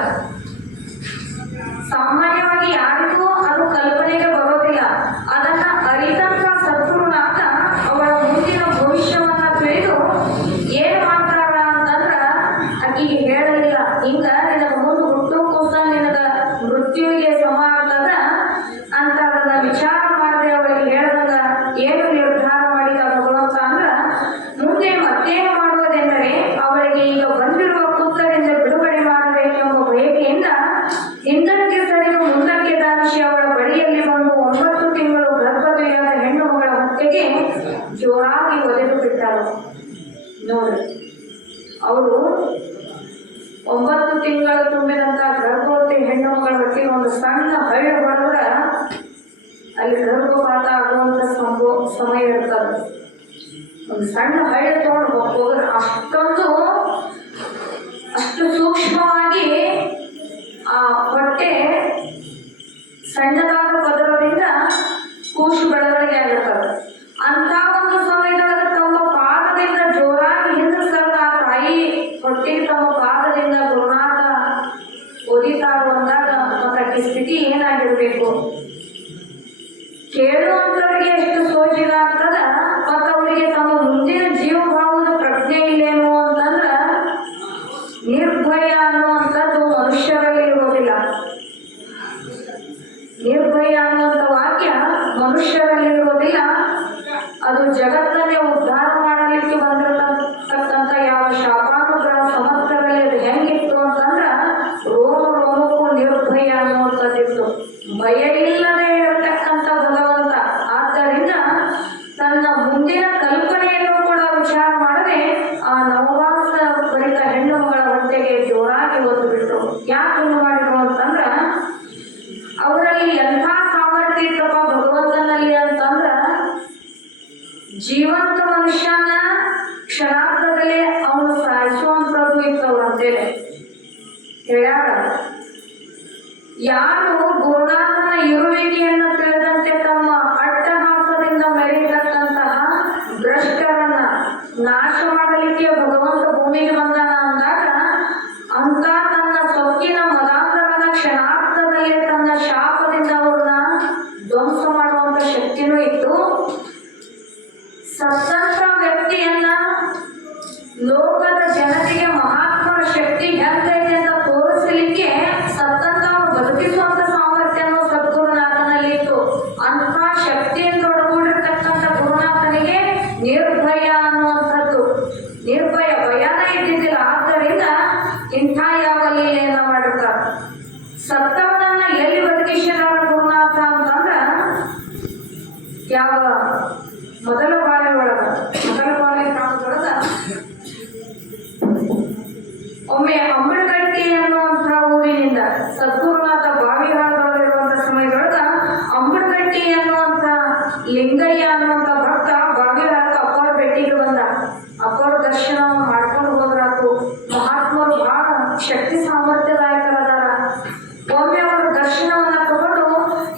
ಸಾಮಾನ್ಯವಾಗಿ ಯಾರಿಗೂ ಅದು ಕಲ್ಪನೆಗೆ ಬರೋದಿಲ್ಲ. ಅದನ್ನ ಅರಿತಂತ ಸದ್ಗುರುನಾಥ ಅವಳ ಮುಂದಿನ ಭವಿಷ್ಯವನ್ನ ತಿಳಿದು ಏನ್ ಮಾಡ್ತಾರ ಅಂತಂದ್ರ ಆಕಿಗೆ ಹೇಳಲಿಲ್ಲ. ಹಿಂಗ ನಿನಗ ಮುಂದೆ ಹುಟ್ಟು ಕೂಸ ನಿನಗ ಮೃತ್ಯುವಿಗೆ ಸಮ ಆಗ್ತದ ಅಂತ ಅದನ್ನ ವಿಚಾರ ಮಾಡದೆ ಅವಳಿಗೆ ಹೇಳ್ದಂಗ ಏನು ನಿರ್ಧಾರ ಮಾಡಿದ ಭಗವಂತ ಅಂದ್ರ, ಮುಂದೆ ಮತ್ತೇನು ಮಾಡುವುದೆಂದರೆ ಅವಳಿಗೆ ಈಗ ಬಂದಿರುವ ಕುತ್ತರಿಂದ ಬಿಡುಗಡೆ ಮಾಡಬೇಕೆಂಬ ಬಯಕೆಯಿಂದ ಹಿಂದಕ್ಕೆ ಸರಿದು ಮುಂದಕ್ಕೆ ಧಾವಿಸಿ ಅವಳ ಬಳಿಯಲ್ಲಿ ಬಂದು 9 ತಿಂಗಳು ಗರ್ಭವತಿಯಾದ ಹೆಣ್ಣು ಮಗಳ ಹೊಟ್ಟೆಗೆ ಜೋರಾಗಿ ಒದೆದು ಬಿಟ್ಟರು. ನೋಡಿ, ಅವಳು 9 ತಿಂಗಳು ತುಂಬಿದಂತ ಗರ್ಭವತಿ ಹೆಣ್ಣು ಮಗಳ ಹೊಟ್ಟೆಗೆ ಒಂದು ಸಣ್ಣ ಹಳ್ಳಿ ಹೊಡೆದ್ರ ಅಲ್ಲಿ ಗರ್ಭಪಾತ ಆಗುವಂತ ಸಮಯ ಇರ್ತದೆ. ಒಂದು ಸಣ್ಣ ಹಳ್ಳಿ ತಗೊಂಡು ಹೋದ್ರೆ ಅಷ್ಟು ಸೂಕ್ಷ್ಮವಾಗಿ ಆ ಹೊಟ್ಟೆ ಸಣ್ಣದಾದ ಪದರದಿಂದ ಕೂಸು ಬೆಳವಣಿಗೆ ಆಗಿರ್ತದೆ. ಅಂತ ಒಂದು ಸಮಯದೊಳಗೆ ತಮ್ಮ ಪಾದದಿಂದ ಜೋರಾಗಿ ಹಿಂದೆ ಸರದ ಆ ತಾಯಿ ಹೊಟ್ಟೆಗೆ ತಮ್ಮ ಪಾದದಿಂದ ಗುರುನಾಥ ಒದಿತಾ ಬಂದಾಗ ಮತ್ತಕ್ಕೆ ಸ್ಥಿತಿ ಏನಾಗಿರ್ಬೇಕು? ಕೇಳುವಂತವರಿಗೆ ಎಷ್ಟು ಸೋಜಿಗ ಆಗ್ತದ, ಮತ್ತು ಅವರಿಗೆ ತಮ್ಮ ಮುಂದಿನ ಜೀವಭಾವದ ಪ್ರಜ್ಞೆ ಇಲ್ಲೇನು ಅಂತಂದ್ರ ನಿರ್ಭಯ ಅನ್ನುವಂಥದ್ದು ಮನುಷ್ಯರಲ್ಲಿ ಇರುವುದಿಲ್ಲ. ನಿರ್ಭಯ ಅನ್ನುವಂಥ ವಾಕ್ಯ ಮನುಷ್ಯರಲ್ಲಿ ಇರುವುದಿಲ್ಲ. ಅದು ಜಗತ್ತನ್ನೇ ಉದ್ಧಾರ ಮಾಡಲಿಕ್ಕೆ ಬಂದಿರತಕ್ಕಂಥ ಯಾವ ಶಾಪಾನುಗ್ರಹ ಜೀವಂತ ಮನುಷ್ಯನ ಕ್ಷಣಾರ್ಧದಲ್ಲೇ ಅವನು ಸಾಯಿಸುವಂಥದ್ದು ಇತ್ತು ಅಂತೇಳಿ ಹೇಳ್ಯಾರ. ಯಾರು ಗುರುನಾಥನ ಇರುವಿಕೆಯನ್ನು ತಿಳಿದಂತೆ ತಮ್ಮ ಅಟ್ಟಹಾಸದಿಂದ ಮೆರೆಯತಕ್ಕಂತಹ ಭ್ರಷ್ಟರನ್ನ ನಾಶ ಮಾಡಲಿಕ್ಕೆ ಭಗವಂತ ಭೂಮಿಗೆ ಬಂದಾನ ಅಂದಾಗ ಅಂತ ತನ್ನ ಸೊಕ್ಕಿನ ಮದಾಂತರನ ಕ್ಷಣಾರ್ಧದಲ್ಲಿ ತನ್ನ ಶಾಪದಿಂದ ಅವ್ರನ್ನ ಧ್ವಂಸ ಮಾಡುವಂತ ಶಕ್ತಿನೂ ಇತ್ತು. ಸತ್ತಂತ ವ್ಯಕ್ತಿಯನ್ನ ಲೋಕದ ಜನತೆಗೆ ಮಹಾತ್ಮರ ಶಕ್ತಿ ಹೆಂಗೈತೆ ಅಂತ ತೋರಿಸಲಿಕ್ಕೆ ಸತ್ತಂತವನ್ನು ಬದುಕಿಸುವಂತ ಸಾಮರ್ಥ್ಯನೂ ಸದ್ಗುರುನಾಥನಲ್ಲಿತ್ತು. ಅಂಥ ಶಕ್ತಿಯಿಂದ ಒಳಗೂಡಿರ್ತಕ್ಕಂಥ ಗುರುನಾಥನಿಗೆ ನಿರ್ಭಯ ಅನ್ನುವಂಥದ್ದು, ನಿರ್ಭಯ ಭಯನ ಇದ್ದಿದ್ದಿಲ್ಲ. ಆದ್ದರಿಂದ ಇಂಥ ಯಾವ ಲೀಲೆಯನ್ನ ಮಾಡಿರ್ತಾರೆ. ಸತ್ತವನನ್ನ ಎಲ್ಲಿ ಬದುಕಿಸಿದಾರ ಗುರುನಾಥ ಅಂತಂದ್ರ ಯಾವ ಮೊದಲ ಬಾಳೆ ಕಾಲದೊಳಗ ಒಮ್ಮೆ ಅಂಬಳಗಟ್ಟಿ ಅನ್ನುವಂಥ ಊರಿನಿಂದ ಸದ್ಗುರುನಾಥ ಬಾವಿಹಾಳದೊಳಗಿರುವಂತ ಸಮಯದೊಳಗ ಅಂಬಳಗಟ್ಟಿ ಅನ್ನುವಂಥ ಲಿಂಗಯ್ಯ ಅನ್ನುವಂಥ ಭಕ್ತ ಬಾವಿಹಾಳದ ಅಪ್ಪರ ಭೇಟಿಗೆ ಬಂದ. ಅಪ್ಪರ ದರ್ಶನವನ್ನು ಮಾಡ್ಕೊಂಡು ಹೋದ್ರಾತು. ಮಹಾತ್ಮರು ಬಹಳ ಶಕ್ತಿ ಸಾಮರ್ಥ್ಯದಾಯಕರದಾರ. ಒಮ್ಮೆ ಅವರು ದರ್ಶನವನ್ನ ತಗೊಂಡು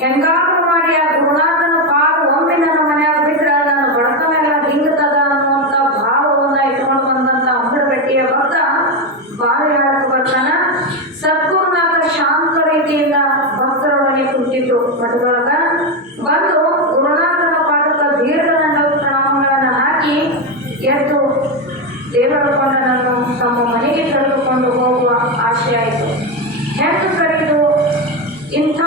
ಹೆಂಗಾದ್ರೂ ಮಾಡಿ ಆ ಗುರುನಾಥನ ಪಾದ ಒಮ್ಮೆ ನನ್ನ ಮನೆಯಾಗ ಬಿಟ್ರ ನನ್ನ ಬಡತನ ಎಲ್ಲ ಹಿಂಗತದ ಅನ್ನುವಂಥ ಭಾವವನ್ನ ಇಟ್ಕೊಂಡು ಬಂದಂತ ಅಂಬಳಗಟ್ಟಿಯ ಭಕ್ತ ಬಾವಿಹಾಳಕ್ಕೆ ಬರ್ತಾನ. ಸದ್ಗುರುನಾಥ ಶಾಂತ ರೀತಿಯಿಂದ ಭಕ್ತರೊಳಗೆ ಕುಂತಿದ್ದು ಮಠದೊಳಗ ಬಂದು ಗುರುನಾಥನ ಪಾದಕ್ಕೆ ದೀರ್ಘದಂಡ ಪ್ರಣಾಮಗಳನ್ನ ಹಾಕಿ ಎದ್ದು ದೇವರ ಕೊಂಡನನ್ನು ತಮ್ಮ ಮನೆಗೆ ಕರೆದುಕೊಂಡು ಹೋಗುವ ಆಶೆ ಆಯಿತು. ಹೆಣ್ಣು ಕರೆದು ಇಂಥ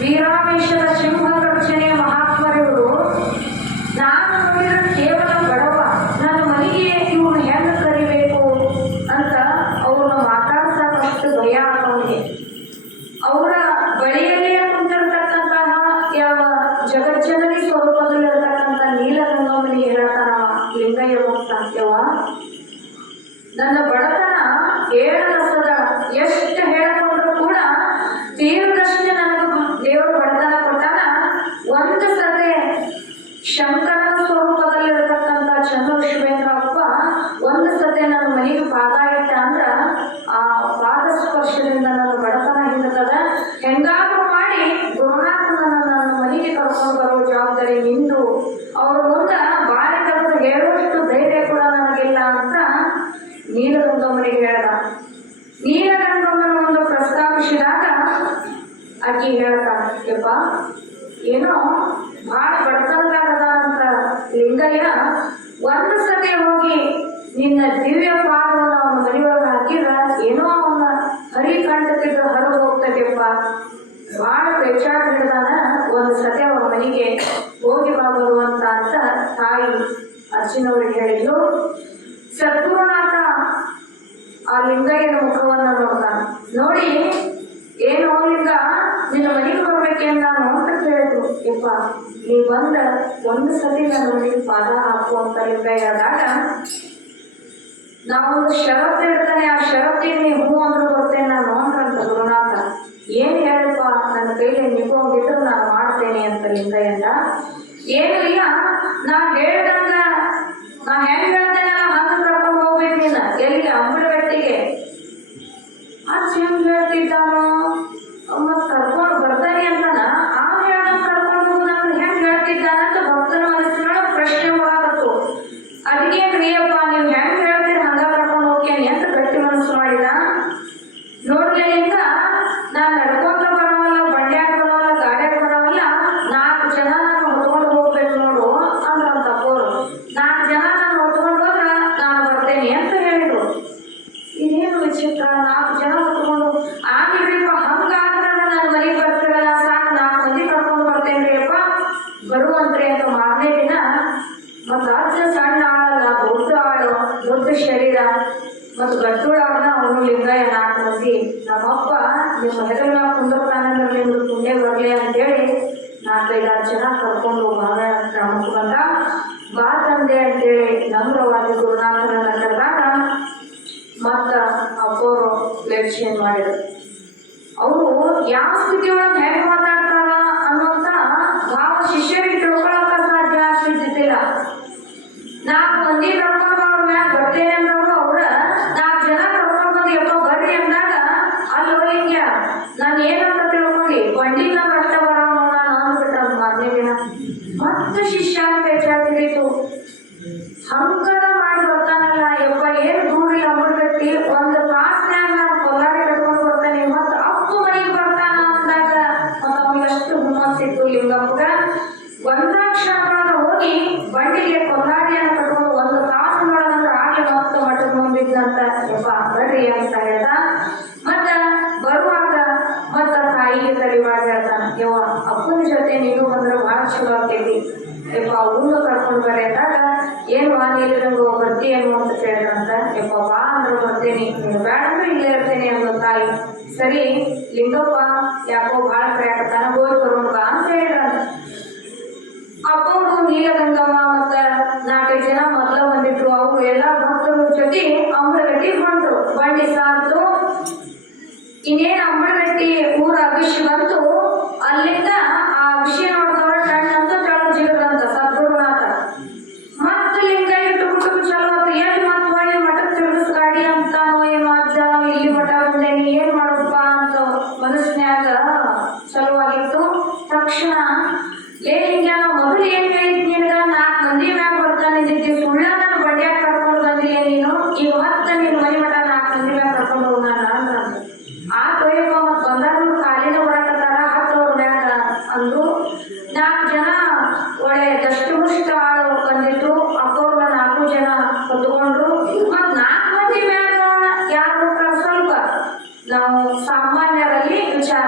ವೀರಾವೇಶದ ಸಿಂಹಗರ್ಜನೆಯ ಮಹಾತ್ಮರಿವರು ನಾನು ನೋಡಿದ್ರೆ ಕೇವಲ ಬಡವ, ನನ್ನ ಮನೆಗೆ ಇವ್ರು ಹೆಣ್ಣು ಕರಿಬೇಕು ಅಂತ ಅವ್ರನ್ನ ಮಾತಾಡ್ಸಕ್ಕಷ್ಟು ಭಯ ಅವನಿಗೆ. ಅವರ ಬಳಿಯಲ್ಲೇ ಕುಂತಿರ್ತಕ್ಕಂತಹ ಯಾವ ಜಗಜ್ಜನನಿ ಸ್ವರೂಪದಲ್ಲಿರ್ತಕ್ಕಂಥ ನೀಲಗಂಗಮ್ಮನಿಗೆ ಹೇಳ್ತಾನವ ಲಿಂಗಯ್ಯ ಭಕ್ತ, ಯವ್ವ ನನ್ನ ಬಡತನ ಹೇಳಲಸದ, ಎಷ್ಟು ಹೇಳಿಕೊಂಡ್ರು ಕೂಡ ತೀರದಷ್ಟೇ ನನಗೆ ದೇವರು ಬಡತನ ಕೊಟ್ಟಾನ. ಒಂದು ಸತೆ ಶಂಕರನ ಸ್ವರೂಪದಲ್ಲಿರತಕ್ಕಂಥ ಚಂದ್ರಶಿವೇಂದ್ರಪ್ಪ ಒಂದು ಸತೆ ನನ್ನ ಮನೆಗೆ ಪಾದ ಇಟ್ಟ ಅಂದ್ರ ಆ ಪಾದ ಸ್ಪರ್ಶದಿಂದ ನನ್ನ ಬಡತನ ಹಿಂದದ. ಹೆಂಗಾದ್ರೂ ಮಾಡಿ ಗುರುನಾಥನನ್ನ ನನ್ನ ಮನೆಗೆ ಕರ್ಕೊಂಡು ಬರೋ ಜವಾಬ್ದಾರಿ ನಿಂದು. ಅವ್ರ ಮುಂದೆ ಬಾರಿ ತೆಗೆದು ಹೇಳುವಷ್ಟು ಧೈರ್ಯ ಕೂಡ ನನಗಿಲ್ಲ ಅಂತ ನೀಲಗಂಗಮ್ಮನಿಗೆ ಹೇಳ್ದ. ನೀಲಗಂಗಮ್ಮನ ಒಂದು ಪ್ರಸ್ತಾಪಿಸಿದಾಗ ಆಕೆ ಹೇಳ್ತಾಳ, ಯಪ್ಪ ಏನೋ ಭಾಳ ಬಡತನದಾಗದ ಅಂತ ಲಿಂಗಯ್ಯ ಒಂದು ಸತಿ ಹೋಗಿ ನಿನ್ನ ದಿವ್ಯ ಪಾದವನ್ನು ಅವನ ಮನೆಯೊಳಗೆ ಹಾಕಿದ್ರ ಏನೋ ಅವನ ಹರಿ ಕಂಠತಿದ್ದು ಹರಿದು ಹೋಗ್ತದೆಯಪ್ಪ, ಭಾಳ ಪೇಚಾಟ ಹಿಡ್ದಾನ, ಒಂದು ಸತಿ ಅವನ ಮನೆಗೆ ಹೋಗಿ ಬರುವಂತ ಅಂತ ತಾಯಿ ಅಜ್ಜಿನವ್ರಿಗೆ ಹೇಳಿದ್ರು. ಸದ್ಗುರುನಾಥ ಆ ಲಿಂಗಯ್ಯನ ಮುಖವನ್ನು ನೋಡ್ತಾನೆ. ನೋಡಿ ಏನು ಲಿಂಗ ನಿನ್ನ ಮನೆಗೆ ಬರ್ಬೇಕೇನು ನಾನು ಅಂತ ಕೇಳಿದ್ರು. ಯಪ್ಪ ನೀ ಬಂದ ಒಂದು ಸತಿ ನನ್ನ ಮನೆಗೆ ಪಾದ ಹಾಕುವಂತ ಲಿಂಗಯ್ಯ ಆದಾಗ ನಾವೊಂದು ಷರತ್ತು ಇಡ್ತಾನೆ, ಆ ಷರತ್ತಿಗೆ ನೀ ಹೂ ಅಂದ್ರೂ ಬರ್ತೇನೆ ನಾನು ಅಂತಂತ ಗುರುನಾಥ. ಏನು ಹೇಳಪ್ಪ, ನನ್ನ ಕೈಲಿ ನಿಗೋ ಹೋಗಿದ್ರು ನಾನು ಮಾಡ್ತೇನೆ ಅಂತ ಲಿಂಗಯ್ಯಂದ. ಏನು ಇಲ್ಲ, ನಾ ಹೇಳ್ದಂಗ ನಾ ಹೆಂಗ್ ಹೇಳ್ತೇನಲ್ಲ ಹಂಗ ಕರ್ಕೊಂಡು ಹೋಗ್ಬೇಕು ನೀನು ಎಲ್ಲಿಗೆ ಅಂಬಳಗಟ್ಟಿಗೆ. ಅಜ್ಜ ಹೆಂಗ್ ಹೇಳ್ತಿದ್ದಾನೋ ಮತ್ ಕರ್ಕೊಂಡು ಬರ್ತಾನೆ ಅಂತಾನ, ಆ ಹೇಳ್ದಂಗ ಕರ್ಕೊಂಡು ಹೋಗೋದನ್ನ ಹೆಂಗ್ ಹೇಳ್ತಿದ್ದಾನ ಅಂತ ಭಕ್ತನ ಮನಸ್ಸಿನೊಳಗ ಪ್ರಶ್ನೆ ಮಾಡಾಕತ್ತು. ಅದಕ್ಕೇನ್ರಿ ಅಪ್ಪ ನೀವು ಹೆಂಗ್ ಹೇಳ್ತೀರಿ ಹಂಗ ಕರ್ಕೊಂಡು ಹೋಗ್ತೇನೆ ಅಂತ ಗಟ್ಟಿ ಮನಸ್ಸು ಮಾಡಿದ. ನೋಡ್ಲಿಲ್ಲ ನಾನ್ ನಡ್ಕೊಂತ ಬರೋವಲ್ಲ, ಬಂಡ್ಯಾಗ ಬರೋವಲ್ಲ, ಗಾಡ್ಯಾಗ ಬರೋವಲ್ಲ, 4 ಜನ ನಾನು ಹೊತ್ಕೊಂಡು ಹೋಗ್ಬೇಕು ನೋಡು ಅಂದ್ರಂತ ಅಪ್ಪೋರು. 4 ಜನ ನಾನು ಹೊತ್ಕೊಂಡು ಹೋದ್ರ ನಾನು ಬರ್ತೇನೆ ಅಂತ ಹೇಳಿದ್ರು. ಇದೇನು ವಿಚಿತ್ರ, 4 ಜನ ಹೊತ್ಕೊಂಡು ಆಗಿರ್ರಿಪ್ಪ, ಹಂಗಾದ್ರೆ ನನ್ನ ಮನೆಗೆ ಬರ್ತಿರಲ್ಲ ಸಾಕು, 4 ಮಂದಿ ಕರ್ಕೊಂಡು ಬರ್ತೇನ್ರಿ ಅಪ್ಪ ಬರುವಂತ್ರಿ ಅಂತ ಮಾರನೇ ದಿನ ಮತ್ತ ಅಜ್ಜ ಸಣ್ಣ ಆಳಲ್ಲ, ದೊಡ್ಡ ಆಳು, ದೊಡ್ಡ ಶರೀರ ಮತ್ತು ಗಟ್ಟುಳವನ್ನ ಅವನು ಲಿಂಗಯ್ಯ 4 ಮಂದಿ ನಮ್ಮಪ್ಪ ನಿಮ್ಮ ಹೆಗಲ ಕುಂದರ್ತಾನಂದ್ರೆ ನಿಮ್ದು ಪುಣ್ಯ ಬರ್ಲಿ ಅಂತೇಳಿ 4-5 ಜನ ಕರ್ಕೊಂಡು ಭಾಳ ಕ್ರಮಕ್ಕೆ ಬಂದ. ಬಾ ತಂದೆ ಅಂತೇಳಿ ನಮ್ರವಾಗಿ ಗುರುನಾಥನನ್ನ ಕರೆದಾಗ ಮತ್ತ ಅಪ್ಪೋರು ಪ್ಲೇಟ್ ಚೇಂಜ್ ಮಾಡಿದ್ರು. ಅವರು ಯಾವ ಸ್ಥಿತಿ ಒಳಗೆ ಹೆಂಗೆ ಮಾತಾಡ್ತಾರ ಅನ್ನೋಂತ ಭಾವ ಶಿಷ್ಯರಿಗೆ ತಿಳ್ಕೊಳಕ ಸಾಧ್ಯ ಆಗ್ತಿದ್ದಿಲ್ಲ. ಮತ್ತು ಶಿಷ್ಯಾನ ಹೆಚ್ಚಾಗಿತ್ತು. ಹಂಗನ ಮಾಡಿ ಬರ್ತಾನಲ್ಲ ಯಪ್ಪ, ಏನು ದೂರಿ ಅಮ್ಮಗಟ್ಟಿ ಒಂದು ತಾಸ್ನ್ಯಾಗ ಕೊಲ್ಲಾಡಿ ಕಟ್ಕೊಂಡು ಬರ್ತಾನೆ. ಮತ್ತು ಅಪ್ಪು ಮನೆಗೆ ಬರ್ತಾನ ಅಂದಾಗ ಅವ್ನಿಗೆ ಎಷ್ಟು ಹುಮ್ಮಸ್ಸಿತ್ತು ಲಿಂಗಪ್ಪಗ. ಒಂದಾಕ್ಷರವಾಗ ಹೋಗಿ ಬಂಡಿಗೆ ಕೊಲ್ಲಾಡಿಯನ್ನು ಕಟ್ಕೊಂಡು ಒಂದು ತಾಸಿನೊಳಗಂದ್ರೆ ಆಗಿ ಮತ್ತು ಮಠದ ಮುಂದಿದ್ದಂತ ಯಪ್ಪ ಬರ್ರಿ ಅಂತ ಹೇಳ್ದ. ಮತ್ತ ಬರುವಾಗ ಮತ್ತ ತಾಯಿಗೆ ತಲೆವಾಗ ಹೇಳ್ತಾನ, ಯವ್ವ ಅಪ್ಪನ ಜೊತೆ ನೀನು ಬಂದ್ರೆ ಭಾಳ ಚಲೋ ಆಗ್ತೈತಿ ಯಪ್ಪ, ಊರು ಕರ್ಕೊಂಡು ಬರ್ರಿ ಅಂದಾಗ ಏನು ಬಾ ನೀರಂಗು ಬರ್ತೀಯೇನು ಅಂತ ಕೇಳ್ದಂತ. ಯಪ್ಪ ಬಾ ಅಂದ್ರೆ ಬರ್ತೇನೆ, ನೀನು ಬೇಡ ಅಂದ್ರೆ ಇಲ್ಲೇ ಇರ್ತೇನೆ ಅನ್ನೋ ತಾಯಿ. ಸರಿ ಲಿಂಗಪ್ಪ ಯಾಕೋ ಭಾಳ ಪ್ರಯಾಕತ್ತಾನ, ಹೋಗಿ ಬರೋಣ ಅಂತ ಹೇಳ್ರಂತ. ಅಪ್ಪವರು ನೀಲಗಂಗಮ್ಮ ಮತ್ತ 4-5 ಜನ ಮೊದಲ ಬಂದಿದ್ರು. ಅವರು ಎಲ್ಲಾ ಭಕ್ತರ ಜೊತೆ ಅಂಬರಗಟ್ಟಿ ಹೊಂಟರು. ಬಂಡಿ ಸಾರ್ತು ಇನ್ನೇನು ಅಂಬರಗಟ್ಟಿ ಊರ ಅಭಿಷ್ ಬಂತು. ಅಲ್ಲಿಂದ ಆ ಅಭಿಷಿ ನೋಡ್ದವ್ರ ಕಣ್ಣಂತೂ ಕೆಳಗ ಜಿಗದಂತ ಸದ್ಗುರುನಾಥ. ಮತ್ತ ಲಿಂಗ ಇಟ್ಟು ಕುಟುಂಬ ಚಲೋ ಆತು. ಏನ್ ಮತ್ ಹೊಳ್ಳಿ ಮಠಕ್ಕೆ ತಿರ್ಗಿಸ್ ಗಾಡಿ ಅಂತಾನೋ ಏನೋ ಅಜ್ಜ, ಇಲ್ಲಿ ಮಠ ಬಂದೇನಿ ಏನ್ ಮಾಡಪ್ಪ ಅಂತ ಮನಸ್ನ್ಯಾಗ ಚಲೋ ಆಗಿತ್ತು. ತಕ್ಷಣ ಲೇ ಲಿಂಗ್ಯಾನ, ಮೊದಲು ಏನ್ ಹೇಳಿದ್ ನಿನಗ, 4 ಮಂದಿ ಮ್ಯಾಗ ಬರ್ತಾನಿದ್ದಿ, ಸುಳ್ಳ ನನ್ನ ಬಂಡ್ಯಾಗ ಕರ್ಕೊಂಡು ಬಂದಿಲ್ಲ ನೀನು, ಈಗ ಮತ್ತ ನೀನು ಮನೆ ಮಠ 4 ಮಂದಿ ಮ್ಯಾಗ ಕರ್ಕೊಂಡು ಹೋಗೋಣ ಅಂತ. ಆ ಕೊಯ್ಯಪ್ಪ ಮತ್ ಬಂದಾರು ಕಾಲಿನ ಬರಕತ್ತಾರ, ಹತ್ತವ್ರ ಮ್ಯಾಗ ಅಂದ್ರು. 4 ಜನ ಒಳ್ಳೆ ದಷ್ಟಪುಷ್ಟ ಆಳು ಬಂದಿದ್ರು. ಅಪ್ಪವ್ರ 4 ಜನ ಹೊತ್ಕೊಂಡ್ರು. ಮತ್ 4 ಮಂದಿ ಮ್ಯಾಗ ಯಾರು ಹೋಗ್ತಾರ ಸ್ವಲ್ಪ ನಾವು ಸಾಮಾನ್ಯರಲ್ಲಿ ವಿಚಾರ,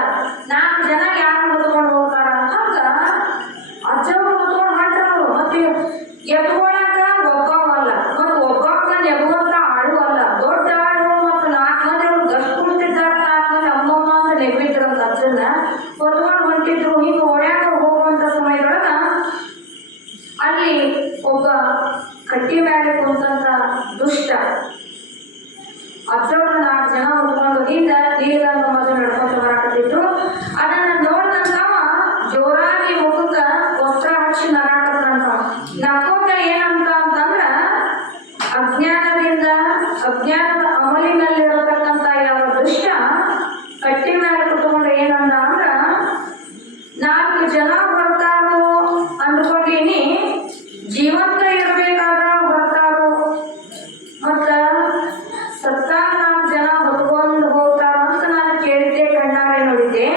4 ಜನ ಯಾರು ಹೊತ್ಕೊಂಡು ಹೋಗ್ತಾರ. ಹಂಗ ಅಜ್ಜವ್ರು ಹೊತ್ಕೊಂಡು ಹೊಂಟ್ರವ್ರು. ಮತ್ತೆ ಎತ್ಕೊಳಕ ಒಬ್ಬವಲ್ಲ, ಮತ್ ಒಬ್ಬಕ್ಕ ನೆಗುವಂತ ಆಳು ಅಲ್ಲ, ದೊಡ್ಡ ಆಳು. ಮತ್ 4 ಮಂದಿ ಅವ್ರು ಗಸ್ಟ್ ಕುಡ್ತಿದ್ದಾರೆ. 4 ಮಂದಿ ಅಮ್ಮಮ್ಮ ಅಂತ ನೆಗ್ಬಿದ್ರಂತ ಅಜ್ಜನ್ನ ಹೊತ್ಕೊಂಡು ಹೊಂಟಿದ್ರು. ಹಿಂಗ ಓಡ್ಯಾಕ ಹೋಗುವಂತ ಸಮಯದೊಳಗ ಅಲ್ಲಿ ಒಬ್ಬ ಕಟ್ಟಿ ಮೇಲೆ ಕುಂತಂತ ದುಷ್ಟ ಅಜ್ಜವ್ರು 4 ಜನ ಹೊತ್ಕೊಂಡು ಹಿಂದ ನೀಲಗಂಗ ಮೊದಲು ನಡ್ಕೊಂತ ಬರಾಕತ್ತಿದ್ರು. ಅದನ್ನ ನೋಡಿದಂತವ ಜೋರಾಗಿ ಮುಖಕ್ಕ ವಸ್ತ್ರ ಹಚ್ಚಿ ನಗಾಕತ್ತಂತ. ನಕ್ಕೊಂಡ ಏನಂತ ಅಂತಂದ್ರ, ಅಜ್ಞಾನದ ಅಮಲಿನಲ್ಲಿರತಕ್ಕಂತ ಯಾವ ದುಷ್ಟ ಕಟ್ಟಿ ಮೇಲೆ ಕುತ್ಕೊಂಡು ಏನಂದ ಅಂದ್ರ, 4 ಜನ ಬರ್ತಾರೋ ಅಂದ್ಕೊಂಡೀನಿ, ಜೀವಂತ ಇರ್ಬೇಕಾದ್ರ ಬರ್ತಾರೋ, ಮತ್ತ ಸತ್ತಾಗ 4 ಜನ ಹೊತ್ಕೊಂಡು ಹೋಗ್ತಾರ ಅಂತ ನಾನು ಕೇಳಿದ್ದೆ, ಕಣ್ಣಾರೆ ನೋಡಿದ್ದೆ.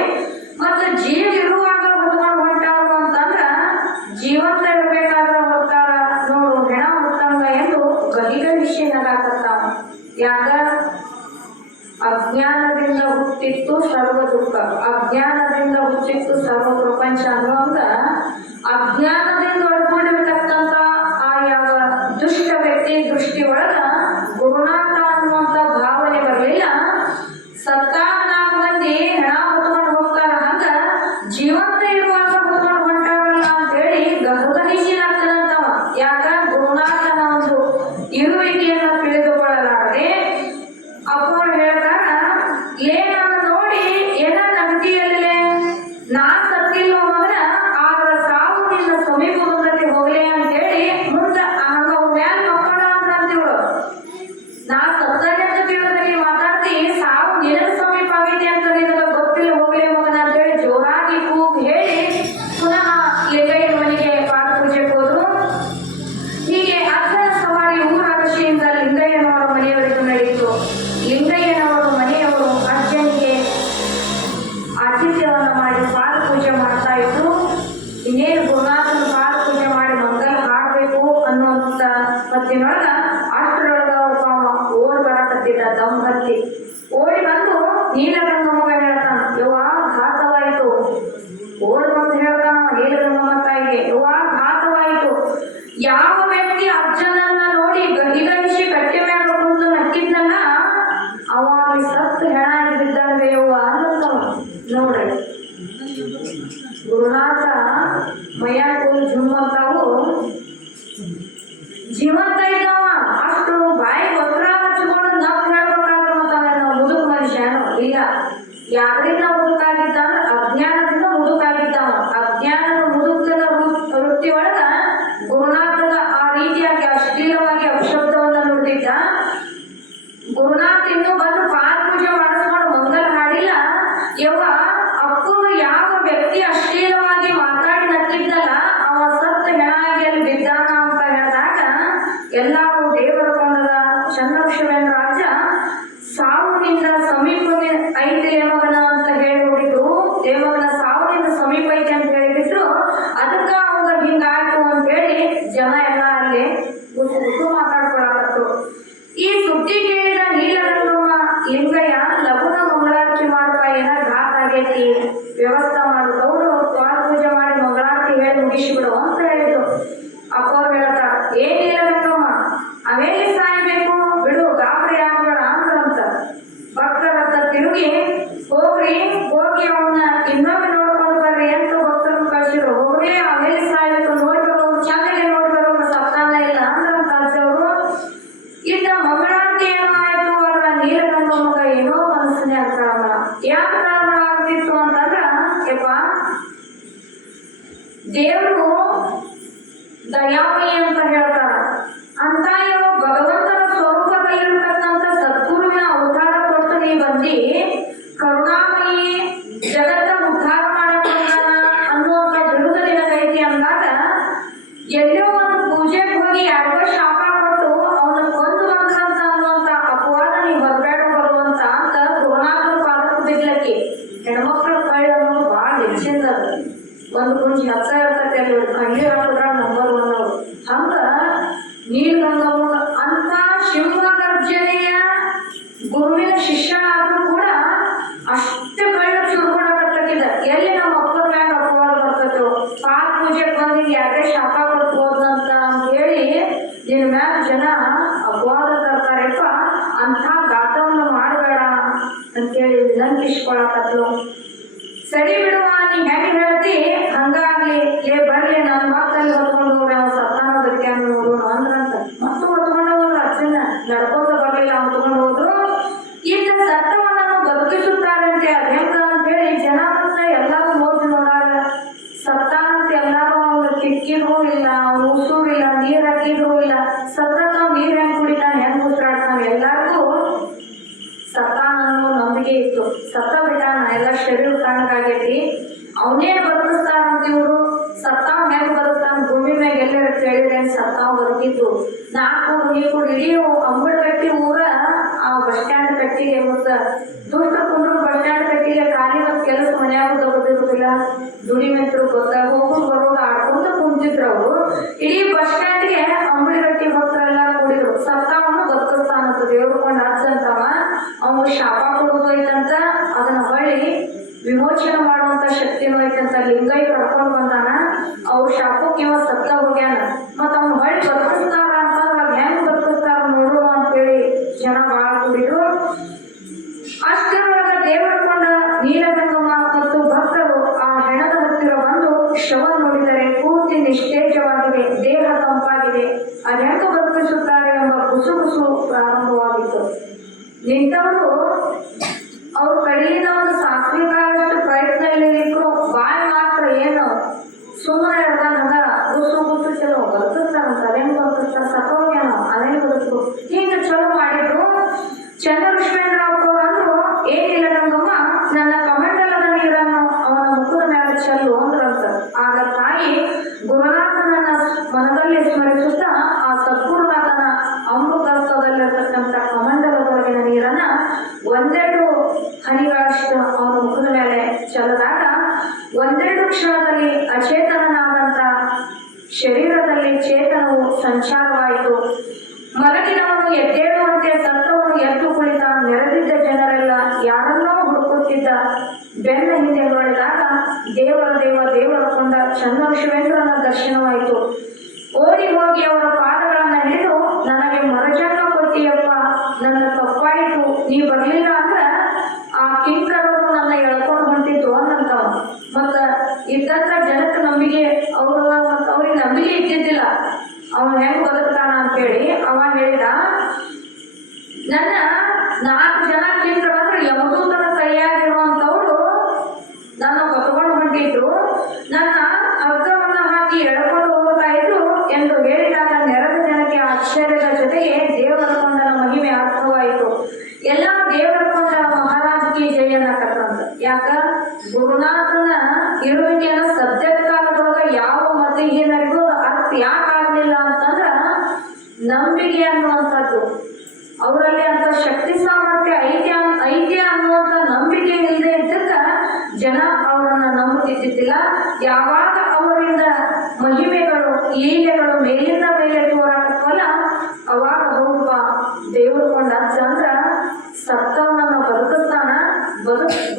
ಮತ್ತ ಜೀವ ಇರುವಾಗ ಹೊತ್ಕೊಂಡು ಹೊಂಟಾರು ಅಂತಂದ್ರ ಜೀವಂತ ಇರ್ಬೇಕಾದ್ರ ಹೊರ್ತಾರ ನೋಡು ಹೆಣ ಹೊತ್ತಂಗ ಎಂದು ಗಹಿಗಹಿಸಿ ನಗಾಕತ್ತಾವ. ಯಾಕ? ಅಜ್ಞಾನದಿಂದ ಹುಟ್ಟಿತ್ತು ಸರ್ವ ದುಃಖ, ಅಜ್ಞಾನದಿಂದ ಹುಟ್ಟಿತ್ತು ಸರ್ವ ಪ್ರಪಂಚ ಅನ್ನುವಂಗ ಅಜ್ಞಾನದಿಂದ ಒಳಗೊಂಡಿರ್ತಕ್ಕಂಥ ಆ ಯಾವ ದುಷ್ಟ ವ್ಯಕ್ತಿ ದೃಷ್ಟಿ ಒಳಗ ಗುರುನಾಥ ಅನ್ನುವಂತ ಭಾವನೆ ಬರಲಿಲ್ಲ. ಸತ್ತಾಗ 4 ಮಂದಿ ಹೆಣ ಹೊತ್ಕೊಂಡು ಹೋಗ್ತಾರ, ಹಂಗ ಜೀವಂತ ಇರುವಾಗ ಹೊತ್ಕೊಂಡು ಹೊಂಟಾರಲ್ಲ ಅಂತೇಳಿ ಗಹಗಹಿಸಿ ನಗ್ತಾನಂತವ. ಯಾಕ? ಗುರುನಾಥನ ಒಂದು ಇರುವಿಕೆಯನ್ನ ತಿಳಿದುಕೊಳ್ಳಲಾರದೆ ಅಪ್ಪವ್ರು ಹೇಳ್ತಾರ, ಏನನ್ನ ನೋಡಿ ಏನ ನಗತಿಯಲ್ಲೇ, ನಾ ಸತ್ತಿಲ್ಲೋ ಮಗನ, ಆದ್ರ ಸಾವು ನಿನ್ನ ಸಮೀಪದಲ್ಲಿ ಹೋಗ್ಲೇ ಅಂತೇಳಿ ಮುಂದ ಹಂಗ ಮ್ಯಾಲ ಮಕ್ಕಳ ಅಂತಂತಿವ್ರು. ನಾ ಸತ್ತನೆಂತ ತಿಳಿದಲ್ಲಿ ಮಾತಾಡ್ತಿ, ಸಾವು ನಿನಗ ಸಮೀಪ ಆಗೈತಿ ಅಂತ ನಿನಗ ಗೊತ್ತಿಲ್ಲ ಹೋಗ್ಲೇ ಮಗನ ಅಂತೇಳಿ ಜೋರಾಗಿ ಕೂಗ್ ಹೇಳಿ ಪುನಃ ಲಿಂಗಯ್ಯನ ಮನೆಗೆ ಪಾದ ಪೂಜೆಗೆ ಹೋದ್ರು. ಹೀಗೆ ಅಜ್ಜನ ಸವಾರಿ ಊರಾಗಶಿಯಿಂದ ಲಿಂಗಯ್ಯನವರ ಮನೆಯವರೆಗೂ ನಡೆಯಿತು. ಲಿಂಗಯ್ಯನವರು ಮನೆಯವರು ಅಜ್ಜನಿಗೆ ಆತಿಥ್ಯವನ್ನ ಮಾಡಿ ಪಾದ ಪೂಜೆ ಮಾಡ್ತಾ ಇದ್ರು. ಇನ್ನೇನು ಗುರುನಾಥನ ಪಾದ ಪೂಜೆ ಮಾಡಿ ಮಂಗಲ ಹಾಡಬೇಕು ಅನ್ನುವಂತ ಹೊತ್ತಿನೊಳಗ ಅಷ್ಟರೊಳಗ ಓಡಿ ಬರಕತ್ತಿದ್ದ ದಮ್ ಹತ್ತಿ ಓಡಿ ಬಂದು ನೀಲಗಂಗಮ್ಮ ಹೇಳ್ತಾನ, ಯವ್ವ ಘಾತವಾಯಿತು. ಓಡಿ ಬಂದು ಹೇಳ್ತಾನ ನೀಲಗಂಗಮ್ಮ ತಾಯಿಗೆ, ಯವ್ವ ಘಾತವಾಯಿತು. ಯಾವ ವ್ಯಕ್ತಿ ಅಜ್ಜನನ್ನ ನೋಡಿ ಗಹಿಗಹಿಸಿ ಕಟ್ಟಿ ಮೇಲೆ ಕುಂತು ನಕ್ಕಿದ್ನಲ್ಲ ಅವಾಗ ಸತ್ತು ಹೆಣ ಬಿದ್ದಾನೆ ಯವ್ವ ಅನ್ನತ್ತವ. ನೋಡ್ರಿ ಗುರುನಾಥ ಮೈಯಾಕು ಜುಮ್ಮಂತಾವು ಜೀವಂತ ಇದ್ದವ. ಅಷ್ಟು ಬಾಯಿ ವಸ್ತ್ರ ಹಚ್ಕೊಂಡು ನಕ್ ಹೇಳ್ಬೇಕಾದ್ರೆ ಮತ್ತವ ನಾವು ಮುದುಕ್ ಮನುಷ್ಯನು ಇಲ್ಲ. ಯಾರಿಂದ ಮುದುಕಾಗಿದ್ದ ಅಂದ್ರೆ ಅಜ್ಞಾನದಿಂದ ಮುದುಕಾಗಿದ್ದವ. ಅಜ್ಞಾನದ ಮುದುಕನ ವೃತ್ತಿ ಒಳಗ ಗುರುನಾಥನ ಆ ರೀತಿಯಾಗಿ ಅಶ್ಲೀಲವಾಗಿ ಅಪಶಬ್ದವನ್ನ ನುಡಿದಿದ್ದ. ಗುರುನಾಥ ಇನ್ನು ಬಂದು ಪಾದ ಪೂಜೆ ಮಾಡಿಸ್ಕೊಂಡು ಮಂಗಲ ಹಾಡಿಲ್ಲ. ಯವ್ವ ಅಪ್ಪು ಯಾವ ವ್ಯಕ್ತಿ ಅಶ್ಲೀಲವಾಗಿ ಮಾತಾಡಿ ನಕ್ಕಿದ್ದಲ್ಲ ಅವ ಬಿಡು ಅಂತ ಹೇಳಿದ್ರು. ಅಪ್ಪ ಅವ್ರು ಹೇಳ್ತಾರ, ಏನಿಲ್ಲ ರಂಗಮ್ಮ, ಅವೆಲ್ಲಿ ಸಾಯ್ಬೇಕು ಬಿಡು, ಗಾಬರಿ ಆಗ್ಬೇಡ ಅಂದ್ರಂತ. ಭಕ್ತರತ್ತ ತಿರುಗಿ, ಹೋಗ್ರಿ ಹೋಗಿ ಅವನ್ನ ಇನ್ನೊಮ್ಮೆ ನೋಡ್ಕೊಂಡು ಬರ್ರಿ ಅಂತ ಭಕ್ತರನ್ನು ಕಳಿಸಿದ್ರು. ಹೋಗ್ರಿ ಅವೆಲ್ಲಿ ಸಾಯ್ಬೇಕು ನೋಡಿ ಬರೋರು, ಚಂದಗೆ ನೋಡಿ ಬರೋರು, ಸತ್ತಾನ ಇಲ್ಲ ಅಂದ್ರಂತ ಅಜ್ಜವರು. ಇನ್ನ ಮಂಗಳಾರತಿ ಏನೋ ಆಯ್ತು, ಅವ್ರ ನೀಲಗಂಗಮ್ಮಗ ಏನೋ ಮನಸ್ಸಿನಾಗ ಕಾರಣ. ಯಾಕೆ ಕಾರಣ ಆಗ್ತಿತ್ತು ಅಂತಂದ್ರ, ಯಪ್ಪ ದೇವರು ದಯಾಮಯಿ ಅಂತ ಹೇಳ್ತಾರ. ಅಂತ ಇವ ಭಗವಂತನ ಸ್ವರೂಪದಲ್ಲಿರ್ತಕ್ಕಂಥ ಸದ್ಗುರುವಿನ ಅವತಾರ ಕೊಟ್ಟು ನೀ ಬಂದಿ, ಕರುಣಾಮಯಿ ಜಗತ್ತ ಉದ್ಧಾರ ಮಾಡಕ್ ಅನ್ನುವಂಥ ಬಿರುದು ನಿನಗೈತಿ ಅಂದಾಗ, ಎಲ್ಲೋ ಒಂದು ಪೂಜೆಗೆ ಹೋಗಿ ಯಾರಿಗೋ ಶಾಪ ಕೊಟ್ಟು ಅವನ ಕೊಂದು ಬಂದ್ರಂತ ಅನ್ನುವಂಥ ಅಪವಾದ ನೀ ಬರಬೇಡ ಬರುವಂತ ಅಂತ ಗುರುನಾಥನ ಪಾದಕ್ಕೆ ಬಿಡ್ಲಕ್ಕಿ. ಹೆಣ್ಮಕ್ಳ ಕಳ್ಳ ಅನ್ನೋದು ಭಾಳ ಹೆಚ್ಚಿಂದ ಅದು. ಒಂದು ಗುಂಜಿ ಹತ್ತ ಇರ್ತೈತೆ ಅಲ್ಲಿ, ಕಣ್ಣೀರ್ ಹಾಕಿದ್ರ ನಂಬರ್ ಒನ್ ಅವರು. ಹಂಗ ನೀಲಗಂಗಮ್ಮ ಅಂತ ಶಿವಗರ್ಜನೆಯ ಗುರುವಿನ ಶಿಷ್ಯನಾದ್ರೂ ಕೂಡ ಅಷ್ಟೇ ಕಳ್ಳ ಚುರುಕೊಡಕತ್ತಿದ. ಎಲ್ಲಿ ನಮ್ಮ ಅಪ್ಪನ ಮ್ಯಾಗ ಅಪವಾದ ಬರ್ತೈತೋ, ಪಾದ ಪೂಜೆಗೆ ಬಂದು ಯಾಕೆ ಶಾಪ ಕೊಡ್ಬೋದಂತ ಅಂತ ಹೇಳಿ ನಿನ್ನ ಮ್ಯಾಗ ಜನ ಅಪವಾದ ತರ್ತಾರೆಪ್ಪ, ಅಂಥ ಗಾತವನ್ನ ಮಾಡಬೇಡ ಅಂತೇಳಿ ವಿನಂತಿಸ್ಕೊಳಕತ್ಲು. ಸರಿ ಬಿಡುವ, ನೀ ಹೆಂಗೆ ಹೇಳ್ತಿ ಹಂಗಾಗ್ಲಿ, ಬರ್ಲಿ ನನ್ನ ಮಕ್ಕಳಲ್ಲಿ ಹೊತ್ಕೊಂಡು ಹೋಗ್ರಿ, ಅವ್ನು ಸತ್ತಾನ ಬದುಕ್ಯಾನ ನೋಡೋಣ ಅಂದ್ರಂತ. ಮತ್ತು ಹೊತ್ಕೊಂಡು ಹೋದ್ರು, ಅಚ್ಚನ್ನ ನಡ್ಕೋತ ಬರ್ಲಿಲ್ಲ, ಹೊತ್ಕೊಂಡು ಹೋದ್ರು. ಇನ್ನು ಸತ್ತವನನ್ನು ಬದುಕಿಸುತ್ತಾರಂತೆ, ಅದ್ ಹೆಂಗ ಅಂತೇಳಿ ಜನ ಬಂದ ಎಲ್ಲರೂ ಹೋಗಿ ನೋಡಾರ. ಸತ್ತಾನಂತ ಎಲ್ಲರೂ ಅವ್ನು ಕಿಕ್ಕಿದ್ರು ಇಲ್ಲ, ಅವ್ನು ಉಸುರು ಇಲ್ಲ, ನೀರ್ ಹಾಕಿದ್ರು ಇಲ್ಲ. ಸತ್ತಾನ ನೀರ್ ಹೆಂಗ್ ಕುಡಿತಾನೆ, ಹೆಂಗ್ ಉಸಿರಾಡ್ತಾನೆ, ಎಲ್ಲರಿಗೂ ಸತ್ತಾನ ಅನ್ನೋ ನಂಬಿಕೆ ಇತ್ತು. ಸತ್ತ ಬಿಟ್ಟಾನ, ಎಲ್ಲ ಶರೀರ ಕಾಣಗಾಗೈತಿ, ಅವನೇನ್ ಬದುಕಿಸ್ತಾರಂತ ಇವ್ರು. ಸತ್ತಾವ್ ಹೆಂಗ್ ಬದುಕ್ತಾನ, ಭೂಮಿ ಮ್ಯಾಗ ಎಲ್ಲರ ಕೇಳಿದ್ರೆ ಸತ್ತಾವ್ ಬದುಕಿದ್ದು. ನಾಲ್ಕು ನೀ ಕೂಡ ಇಡೀ ಅಂಬಳಗಟ್ಟಿ ಊರ ಆ ಬಸ್ ಸ್ಟ್ಯಾಂಡ್ ಕಟ್ಟಿಗೆ, ಮತ್ತ ದುಷ್ಟ ಕುಂಡ್ರು ಬಸ್ ಸ್ಟ್ಯಾಂಡ್ ಕಟ್ಟಿಗೆ ಖಾಲಿ ಮತ್ ಕೆಲಸ ಮನ್ಯಾಗ ತಗೋದಿರುದಿಲ್ಲ, ದುಡಿಮೆಂತರು ಗೊತ್ತಾಗ ಹೋಗೋದು ಬರೋದು ಆಡ್ಕೊಂತ ಕುಂತಿದ್ರು ಅವರು. ಇಡೀ ಬಸ್ ಸ್ಟ್ಯಾಂಡ್ಗೆ ಅಂಬಳಗಟ್ಟಿ ಭಕ್ತರೆಲ್ಲ ಕೂಡಿದ್ರು. ಸತ್ತಾವನು ಬದುಕಿಸ್ತಾನಂತ ದೇವ್ರು ಕೊಂಡ್ ಹಚ್ಚಂತವ, ಅವ್ನು ಶಾಪ ಕೊಡೋದು ಐತಂತ, ಅದನ್ನ ಹೊಳ್ಳಿ ವಿಮೋಚನೆ ಮಾಡುವಂತ ಶಕ್ತಿನೂ ಐತಂತ. ಲಿಂಗೈ ಕರ್ಕೊಂಡ್ ಬಂದಾನ, ಅವ್ರ ಶಾಪಕ್ಕೆ ಇವ ಸತ್ತ ಹೋಗ್ಯಾನ, ಮತ್ತ ಅವ್ನ ಹೊಳ್ಳಿ ಬದುಕಿಸ್ತಾರ ಅಂತಂದ್ರ ಹೆಂಗ್ ಬದುಕಿಸ್ತಾರ ನೋಡು ಅಂತೇಳಿ ಜನ ಬಾಳ ಕೂಡಿದ್ರು. ಅಷ್ಟರೊಳಗ ದೇವರ ಕೊಂಡ ನೀಲಗಂಗಮ್ಮ ಮತ್ತು ಭಕ್ತರು ಆ ಹೆಣದ ಹತ್ತಿರ ಬಂದು ಶವ ನೋಡಿದರೆ ಪೂರ್ತಿ ನಿಸ್ತೇಜವಾಗಿದೆ, ದೇಹ ತಂಪಾಗಿದೆ, ಅದು ಹೆಂಗ ಬದುಕಿಸುತ್ತಾರೆ ಎಂಬ ಗುಸುಗುಸು ಪ್ರಾರಂಭವಾಗಿತ್ತು. ನಿಂತವರು ಅವ್ರ ಕಡೆಯಿಂದ ಒಂದು ಸಾತ್ವಿಕಷ್ಟು ಪ್ರಯತ್ನ ಇಲ್ಲಿದ್ರು, ಬಾಯಿ ಮಾತ್ರ ಏನು ಸುಮ್ಮನೆ ಇರ್ದಂಗ ಗುಸು ಗುಸು ಚಲೋ ಬದುಕಿಸ್ತಾರಂತ. ಅದೇನು ಬದುಕಿಸ್ತಾರ, ಸತ್ತೋಗ್ಯಾನೋ ಅದೇನು ಬದುಕು, ಹಿಂಗ ಚಲೋ ಮಾಡಿದ್ರು. ಚಂದ್ರವಿಶ್ವೇಂದ್ರ ಅವ್ರು ಅಂದ್ರು, ಏನಿಲ್ಲ ಗಂಗಮ್ಮ, ನನ್ನ ಕಮಂಡಲದ ನೀರನ್ನು ಅವನ ಮುಖದ ಮೇಲೆ ಚೆಲ್ಲು ಅಂದ್ರಂತ. ಆಗ ತಾಯಿ ಗುರುನಾಥನನ್ನ ಮನದಲ್ಲಿ ಸ್ಮರಿಸುತ್ತಾ ಆ ಸದ್ಗುರುನಾಥನ ಅಮೃತಸ್ಥದಲ್ಲಿರ್ತಕ್ಕಂಥ ಕಮಂಡಲದೊಳಗಿನ ನೀರನ್ನ ಒಂದೆರಡು ಹನಿಗಳಷ್ಟು ಅವನ ಮುಖದ ಮೇಲೆ ಚೆಲ್ಲದಾಗ ಒಂದೆರಡು ಕ್ಷಣದಲ್ಲಿ ಅಚೇತನನಾದಂಥ ಶರೀರದಲ್ಲಿ ಚೇತನವು ಸಂಚಾರವಾಯಿತು. ಮಲಗಿನವನು ಎದ್ದೇಳುವಂತೆ, ಸತ್ತವನು ಎದ್ದು ಕುಳಿತ. ನೆರೆದಿದ್ದ ಜನರೆಲ್ಲ ಯಾರನ್ನೋ ಹುಡುಕುತ್ತಿದ್ದ. ಬೆನ್ನ ಹಿಂದೆ ನೋಡಿದಾಗ ದೇವರ ದೇವರ ಕೊಂಡ ಚಂದ್ರಶಿವೇಂದ್ರನ ದರ್ಶನವಾಯಿತು. ಓಡಿ ಹೋಗಿ ಅವರ ಪಾದಗಳನ್ನ ಹಿಡಿದು, ನನಗೆ ಮರಜನ್ಮ ಕೊಟ್ಟಿಯಪ್ಪ, ನನ್ನ ತಪ್ಪಾಯಿತು, ನೀ ಬರ್ಲಿಲ್ಲ ಅಂದ್ರ ಆ ಕಿಂಕರರು ನನ್ನ ಎಳ್ಕೊಂಡು ಹೊಂಟಿತ್ತು ಅನ್ನಂತವ. ಮತ್ತ ಇದ್ದಂತ ಜನಕ್ಕೆ ನಂಬಿಕೆ, ಅವರು ಮತ್ತ ಅವ್ರಿಗೆ ನಂಬಿಕೆ ಇದ್ದಿದ್ದಿಲ್ಲ ಅವನು ಹೆಂಗ್ ಬದುಕ್ತಾನ ಅಂತೇಳಿ. ಅವ ಹೇಳಿದ, ನನ್ನ 4 ಜನ ಕಿಂಕರಂದ್ರೆ ಯಮದೂತನ ಕೈಯಾಗಿರುವಂತವ್ರು ನನ್ನ ಹೊತ್ಕೊಂಡು ಹೊಂಟಿದ್ರು, ನನ್ನ ಹಗ್ಗವನ್ನ ಹಾಕಿ ಎಳ್ಕೊಂಡು ಹೋಗ್ತಾ ಇದ್ರು ಎಂದು ಹೇಳಿದಾಗ ನೆರೆದ ಜನಕ್ಕೆ ಆಶ್ಚರ್ಯದ ಜೊತೆಗೆ ದೇವರ ಕೊಂಡನ ಮಹಿಮೆ ಅರ್ಥವಾಯಿತು. ಎಲ್ಲ ದೇವರ ಕೊಂಡನ ಮಹಾರಾಜಕಿ ಜಯನ್ನಕತ್ತಂತ. ಯಾಕ ಗುರುನಾಥನ ಇರುವಿಕೆಯನ್ನು ಸದ್ಯದ ಕಾಲದೊಳಗ ಯಾವ ಮತಹೀನರಿಗೂ ಅರ್ಥ ಯಾಕಾಗ್ಲಿಲ್ಲ ಅಂತಂದ್ರ, ನಂಬಿಕೆ ಅನ್ನುವಂಥದ್ದು ಅವರಲ್ಲಿ ಅಂತ ಶಕ್ತಿ ಸಾಮರ್ಥ್ಯ ಐತೆ ಅನ್ನುವಂಥ ನಂಬಿಕೆ ಇಲ್ಲದೆ ಇದ್ದಕ್ಕ ಜನ ಅವರನ್ನ ನಂಬುತ್ತಿದ್ದಿಲ್ಲ. ಯಾವಾಗ ಅವರಿಂದ ಮಹಿಮೆಗಳು ಲೀಲೆಗಳು ಮೇಲಿಂದ ಮೇಲೆ ತೋರಾಕಲ್ಲ, ಅವಾಗ ಹೋಗುವ ದೇವರು ಕೊಂಡ ಅಂದ್ರ ಸತ್ತವನ್ನ ಬದುಕಿಸ್ತಾನ.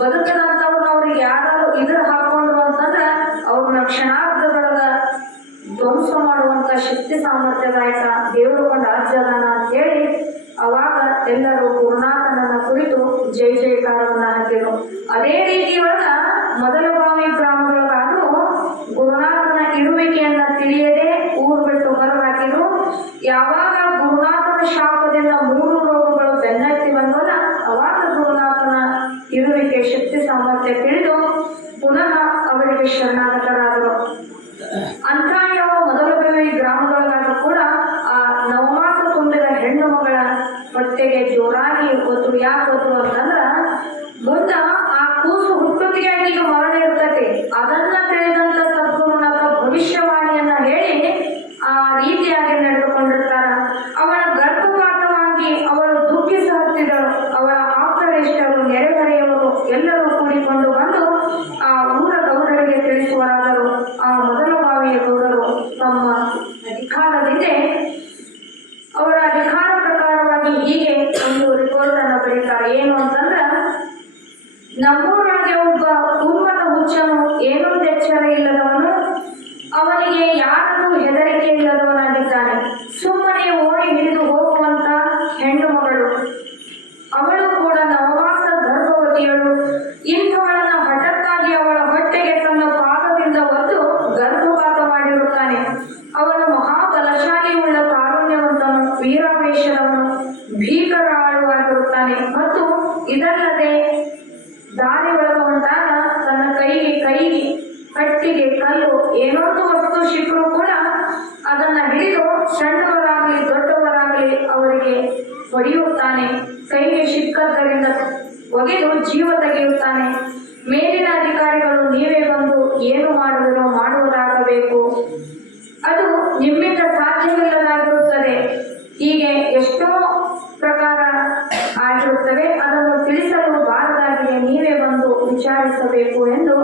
ಬದುಕದಂತವ್ರನ್ನ ಅವ್ರಿಗೆ ಯಾರು ಇದ್ರ ಹಾಕೊಂಡ್ರು ಅಂತಂದ್ರ ಅವ್ರನ್ನ ಕ್ಷಣಾರ್ಧದೊಳಗ ಧ್ವಂಸ ಮಾಡುವಂತ ಶಕ್ತಿ ಸಾಮರ್ಥ್ಯದಾಯಕ ದೇವರು ಕೊಂಡ ರಾಜ್ಯದಾನ ಅಂತ ಹೇಳಿ ಅವಾಗ ಎಲ್ಲರೂ ಗುರುನಾಥನನ್ನ ಕುರಿತು ಜೈ ಜಯಕಾರವನ್ನ ಹಾಕಿದ್ರು. ಅದೇ ರೀತಿ ಒಳಗ ಮೊದಲಗಾಮಿ ಗ್ರಾಮದೊಳಗಾದ್ರೂ ಗುರುನಾಥನ ಇರುವಿಕೆಯನ್ನ ತಿಳಿಯದೆ ಊರು ಬಿಟ್ಟು ಹೊರಗೆ ಹಾಕಿದ್ರು. ಯಾವಾಗ ಗುರುನಾಥನ ಶಾಪದಿಂದ 3 ರೋಗಗಳು ಬೆನ್ನತ್ತಿ ಬಂದವಲ್ಲ, ಅವಾಗ ಗುರುನಾಥನ ಇರುವಿಕೆ ಶಕ್ತಿ ಸಾಮರ್ಥ್ಯ ತಿಳಿದು ಪುನಃ ಅವರಿಗೆ ಶರಣಾಗತರಾದರು. ಅಂತ ಯಾವ ಮೊದಲಗಾಮಿ ಗ್ರಾಮದೊಳಗಾದ್ರೂ ಕೂಡ ಆ ನವಮಾಸ ತುಂಬಿದ ಹೆಣ್ಣು ಮಗಳ ಹೊಟ್ಟೆಗೆ ಜೋರಾಗಿ ಒತ್ತು. ಯಾಕೆ ಒತ್ತು ಅಂತಂದ್ರ ಮುಂದ ಆ ಕೂಸು ಹುಟ್ಟುತ್ತಿಗೆ ಈಗ ಮರಣ ಇರ್ತೈತಿ. ಅದನ್ನ ತಿಳಿದಂತ ಸದ್ಗುರುನಾಥ ಭವಿಷ್ಯವಾಣಿಯನ್ನ ಹೇಳಿ ಆ ರೀತಿಯಾಗಿ ನಡೆದುಕೊಂಡಿರ್ತಾರ. ಅವಳ ಗರ್ಭಪಾತವಾಗಿ ಅವಳು ದುಃಖಿಸ ಹತ್ತಿದಳು. ಅವಳ ಆಪ್ತರಿಷ್ಟರು, ನೆರೆಹೊರೆಯವರು ಎಲ್ಲರೂ ಕೂಡಿಕೊಂಡು ಬಂದು ಆ ಊರ ಗೌಡರಿಗೆ ತಿಳಿಸುವರಾದರು. ಆ ಮೊದಲ ಬಾವಿಯ ಗೌಡರು ತಮ್ಮ ಅಧಿಕಾರದಿಂದ ಅವರ ಅಧಿಕಾರ ಪ್ರಕಾರವಾಗಿ ಹೀಗೆ ಒಂದು ರಿಪೋರ್ಟ್ ಅನ್ನು ಬರೀತಾರೆ. ಏನು ಅಂತಂದ್ರ, ನಮ್ಮೂರೊಳಗೆ ಒಬ್ಬ ಉನ್ಮತ್ತ ಹುಚ್ಚನು, ಏನೊಂದು ಎಚ್ಚರ ಇಲ್ಲದವನು, ಅವನಿಗೆ ಯಾರನ್ನೂ ಹೆದರಿಕೆ ಇಲ್ಲದವನಾಗಿದ್ದಾನೆ. ಸುಮ್ಮನೆ ಓಡಿ ಹಿಡಿದು ಹೋಗುವಂತ ಹೆಣ್ಣು ಮಗಳು, ಅವಳು ಕೂಡ ನವಮಾಸ ಗರ್ಭವತಿಯಳು. ಇಂಥವಳನ್ನ ಹಠಕ್ಕಾಗಿ ಅವಳ ಹೊಟ್ಟೆಗೆ ತನ್ನ ಪಾದದಿಂದ ಒದ್ದು ಗರ್ಭಪಾತ ಮಾಡಿರುತ್ತಾನೆ. ಅವನು ಮಹಾಬಲಶಾಲಿ ಉಳ್ಳ ಕಾರುಣ್ಯವಂತನು, ವೀರಾವೇಶದವನು, ಭೀಕರ ಆಳುವಾಗಿರುತ್ತಾನೆ. ಮತ್ತು ಇದಲ್ಲದೆ ದಾರಿ ಒಳಗ ಉಂಟಾಗ ತನ್ನ ಕೈಗೆ ಕಟ್ಟಿಗೆ ಕಲ್ಲು ಏನೊಂದು ವಸ್ತು ಸಿಕ್ಕರೂ ಕೂಡ ಅದನ್ನ ಹಿಡಿದು ಸಣ್ಣವರಾಗಲಿ ದೊಡ್ಡವರಾಗಲಿ ಅವರಿಗೆ ಹೊಡೆಯುತ್ತಾನೆ. ಕೈಗೆ ಸಿಕ್ಕದ್ದರಿಂದ ಒಗೆದು ಜೀವ ತೆಗೆಯುತ್ತಾನೆ. ಮೇಲಿನ ಅಧಿಕಾರಿಗಳು ನೀವೇ ಬಂದು ಏನು ಮಾಡುವುದೋ ಮಾಡುವುದಾಗಬೇಕು, ಅದು ನಿಮ್ಮಿಂದ ಸಾಧ್ಯವಿಲ್ಲದಾಗಿರುತ್ತದೆ. ಹೀಗೆ ಎಷ್ಟೋ ಪ್ರಕಾರ ಆಗಿರುತ್ತವೆ, ಅದನ್ನು ತಿಳಿಸಲು ಬಾರದಾಗಿದೆ, ನೀವೇ ಬಂದು ವಿಚಾರಿಸಬೇಕು ಎಂದು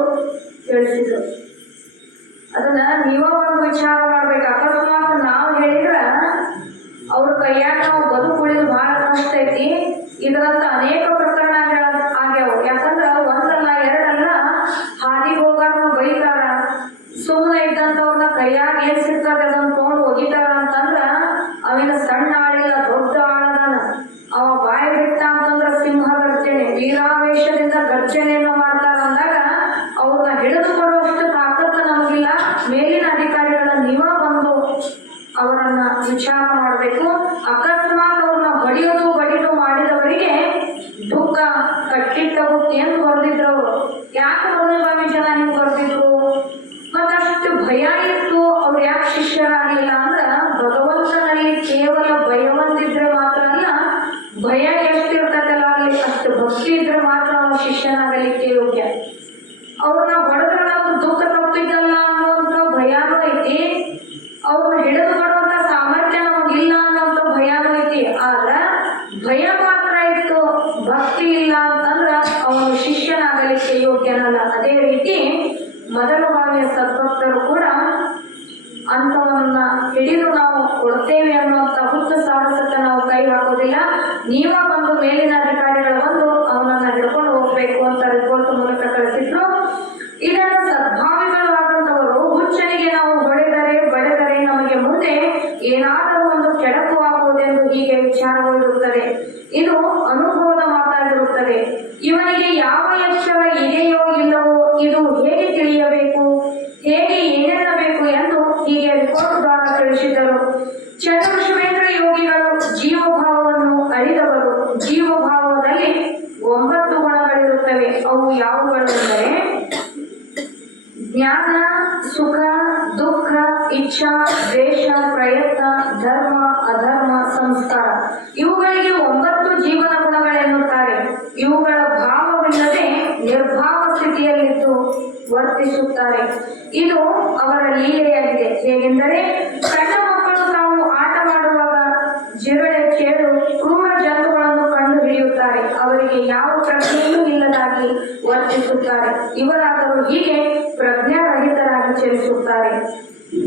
ತಿಳಿಸಿದರು. ಅದನ್ನ ನೀವ ಬಂದು ವಿಚಾರ ಮಾಡ್ಬೇಕು. ಅಕಸ್ಮಾತ್ ನಾವು ಹೇಳಿದ್ರ ಅವ್ರ ಕೈಯಾಗ ನಾವು ಬದುಕುಳಿದು ಬಹಳ ಕಷ್ಟ ಐತಿ. ಇದರಂತ ಅನೇಕ ಪ್ರಕರಣ ಆಗ್ಯಾವ. ಯಾಕಂದ್ರ ಒಂದಲ್ಲ ಎರಡಲ್ಲ, ಹಾದಿಗೆ ಹೋಗಾರ ಬೈತಾರ, ಸುಮ್ಮನೆ ಇದ್ದಂಥವ್ರನ್ನ ಕೈಯಾಗ ಏನ್ ಸಿಗ್ತದೆ ಅದನ್ನ ತೊಗೊಂಡು ಒಗಿತಾರ ಅಂತಂದ್ರ ಅವಿನ ಸಣ್ಣ ಆಳಿಲ್ಲ, ದೊಡ್ಡ ಆಳದಾನ. ಅವ ಬಾಯಿ ಬಿಟ್ಟ ಅಂತಂದ್ರ ಸಿಂಹ ಗರ್ಜನೆ, ವೀರಾವೇಶದಿಂದ ಗರ್ಜನೆಯನ್ನು ಮಾಡ್ತಾರ. ಅಂದಾಗ ಅವ್ರನ್ನ ಹಿಡಿದು ಕೊಡುವಷ್ಟು ತಾಕತ್ತು ನಮಗಿಲ್ಲ. ಮೇಲಿನ ಅಧಿಕಾರಿಗಳ ನೀವ ಬಂದು ಅವರನ್ನ ವಿಚಾರ ಮಾಡಬೇಕು. ಅಕಸ್ಮಾತ್ ಅವ್ರನ್ನ ಬಡಿದು ಮಾಡಿದವರಿಗೆ ದುಃಖ ಕಟ್ಟಿಟ್ಟ ಬುತ್ತಿ ಎಂದು ಬರೆದಿದ್ರು. ಅವರು ಯಾಕೆ ಮೊದಲಗಾಮಿ ಜನ ಹಿಂಗ್ ಬರ್ತಿದ್ರು? ಮತ್ತಷ್ಟು ಭಯ ಇತ್ತು. ಅವ್ರು ಯಾಕೆ ಶಿಷ್ಯರಾಗಲಿಲ್ಲ ಅಂದ್ರ, ಭಗವಂತನಲ್ಲಿ ಕೇವಲ ಭಯವಂತಿದ್ರೆ ಮಾತ್ರ ಅಲ್ಲ, ಭಯ ಎಷ್ಟಿರ್ತದಲ್ಲ ಅಲ್ಲಿ ಅಷ್ಟು ಭಕ್ತಿ ಇದ್ರೆ ಮಾತ್ರ ಅವನು ಶಿಷ್ಯನಾಗಲಿಕ್ಕೆ ಯೋಗ್ಯ. ಅವ್ರನ್ನ ಹೊಡೆದ್ರೆ ನಮ್ಗೆ ದುಃಖ ತಪ್ಪಿದ್ದಲ್ಲ ಅನ್ನುವಂಥ ಭಯಾನೂ ಐತಿ, ಅವ್ರನ್ನ ಹಿಡಿದು ಕೊಡುವಂತ ಸಾಮರ್ಥ್ಯ ನಮಗಿಲ್ಲ ಅನ್ನೋಂಥ ಭಯಾನೂ ಐತಿ. ಆದ್ರ ಭಯ ಮಾತ್ರ ಇತ್ತು, ಭಕ್ತಿ ಇಲ್ಲ ಅಂತಂದ್ರ ಅವನು ಶಿಷ್ಯನಾಗಲಿಕ್ಕೆ ಯೋಗ್ಯನಲ್ಲ. ಅದೇ ರೀತಿ ಮೊದಲ ಬಾವಿಯ ಸದ್ಭಕ್ತರು ಕೂಡ ಅಂಥವನ್ನ ಹಿಡಿದು ನಾವು ಕೊಡ್ತೇವೆ ಅನ್ನುವಂಥ ಹುಟ್ಟು ಸಾಹಸಕ್ಕೆ ನಾವು ಕೈ ಹಾಕೋದಿಲ್ಲ. ನೀವ ಬಂದು ಮೇಲಿನ ಅಧಿಕಾರಿಗಳು ಬಂದು ಅವನನ್ನ ಹಿಡ್ಕೊಂಡು ಹೋಗ್ಬೇಕು ಅಂತ ರಿಪೋರ್ಟ್ ಮೂಲಕ ಕಳಿಸಿದ್ರು. ಇದನ್ನು ಸದ್ಭಾವಿಗಳಾದಂಥವರು ಹುಚ್ಚನಿಗೆ ನಾವು ಬಡೆದರೆ ನಮಗೆ ಮುಂದೆ ಏನಾದರೂ ಒಂದು ಕೆಡಕು ಆಗುವುದೆಂದು ಹೀಗೆ ವಿಚಾರಗೊಳ್ಳುತ್ತದೆ. ಇದು ಅನುಭವದ ಮಾತಾಗಿರುತ್ತದೆ. ಇವನಿಗೆ ಯಾವ ಎಚ್ಚರ ಇದೆಯೋ ಇಲ್ಲವೋ ಇದು ಹೇಗೆ ತಿಳಿಯಬೇಕು, ಹೇಗೆ ಏನೆನ್ನಬೇಕು ಎಂದು ಹೀಗೆ ರಿಪೋರ್ಟ್ ದ್ವಾರ ತಿಳಿಸಿದರು. ಚಂದ್ರಶಿವೇಂದ್ರ ಯೋಗಿಗಳು ಜೀವಭಾವವನ್ನು ಅರಿದವರು. ಜೀವಭಾವದಲ್ಲಿ 9 ಗುಣಗಳಿರುತ್ತವೆ. ಅವು ಯಾವುಗಳು ಎಂದರೆ ಜ್ಞಾನ, ಸುಖ, ದುಃಖ, ಇಚ್ಛಾ, ದ್ವೇಷ, ಪ್ರಯತ್ನ, ಧರ್ಮ, ಅಧರ್ಮ, ಸಂಸ್ಕಾರ. ಇವುಗಳಿಗೆ 9 ಜೀವನ ಗುಣಗಳೆನ್ನುತ್ತಾರೆ. ಇವುಗಳ ಭಾವವಿಲ್ಲದೆ ನಿರ್ಭಾವ ಸ್ಥಿತಿಯಲ್ಲಿದ್ದು ವರ್ತಿಸುತ್ತಾರೆ. ಇದು ಅವರ ಲೀಲೆಯಾಗಿದೆ. ಹೇಗೆಂದರೆ ಸಣ್ಣ ಮಕ್ಕಳು ತಾವು ಆಟ ಮಾಡುವಾಗ ಜಿರಳೆ, ಚೇಳು, ಕ್ರೂರ ಜಂತುಗಳನ್ನು ಕಂಡು ಹಿಡಿಯುತ್ತಾರೆ. ಅವರಿಗೆ ಯಾವ ಪ್ರಜ್ಞೆಯೂ ಇಲ್ಲದಾಗಿ ವರ್ತಿಸುತ್ತಾರೆ. ಇವರಾದರೂ ಹೀಗೆ ಪ್ರಜ್ಞಾರಹಿತರಾಗಿ ಚಲಿಸುತ್ತಾರೆ.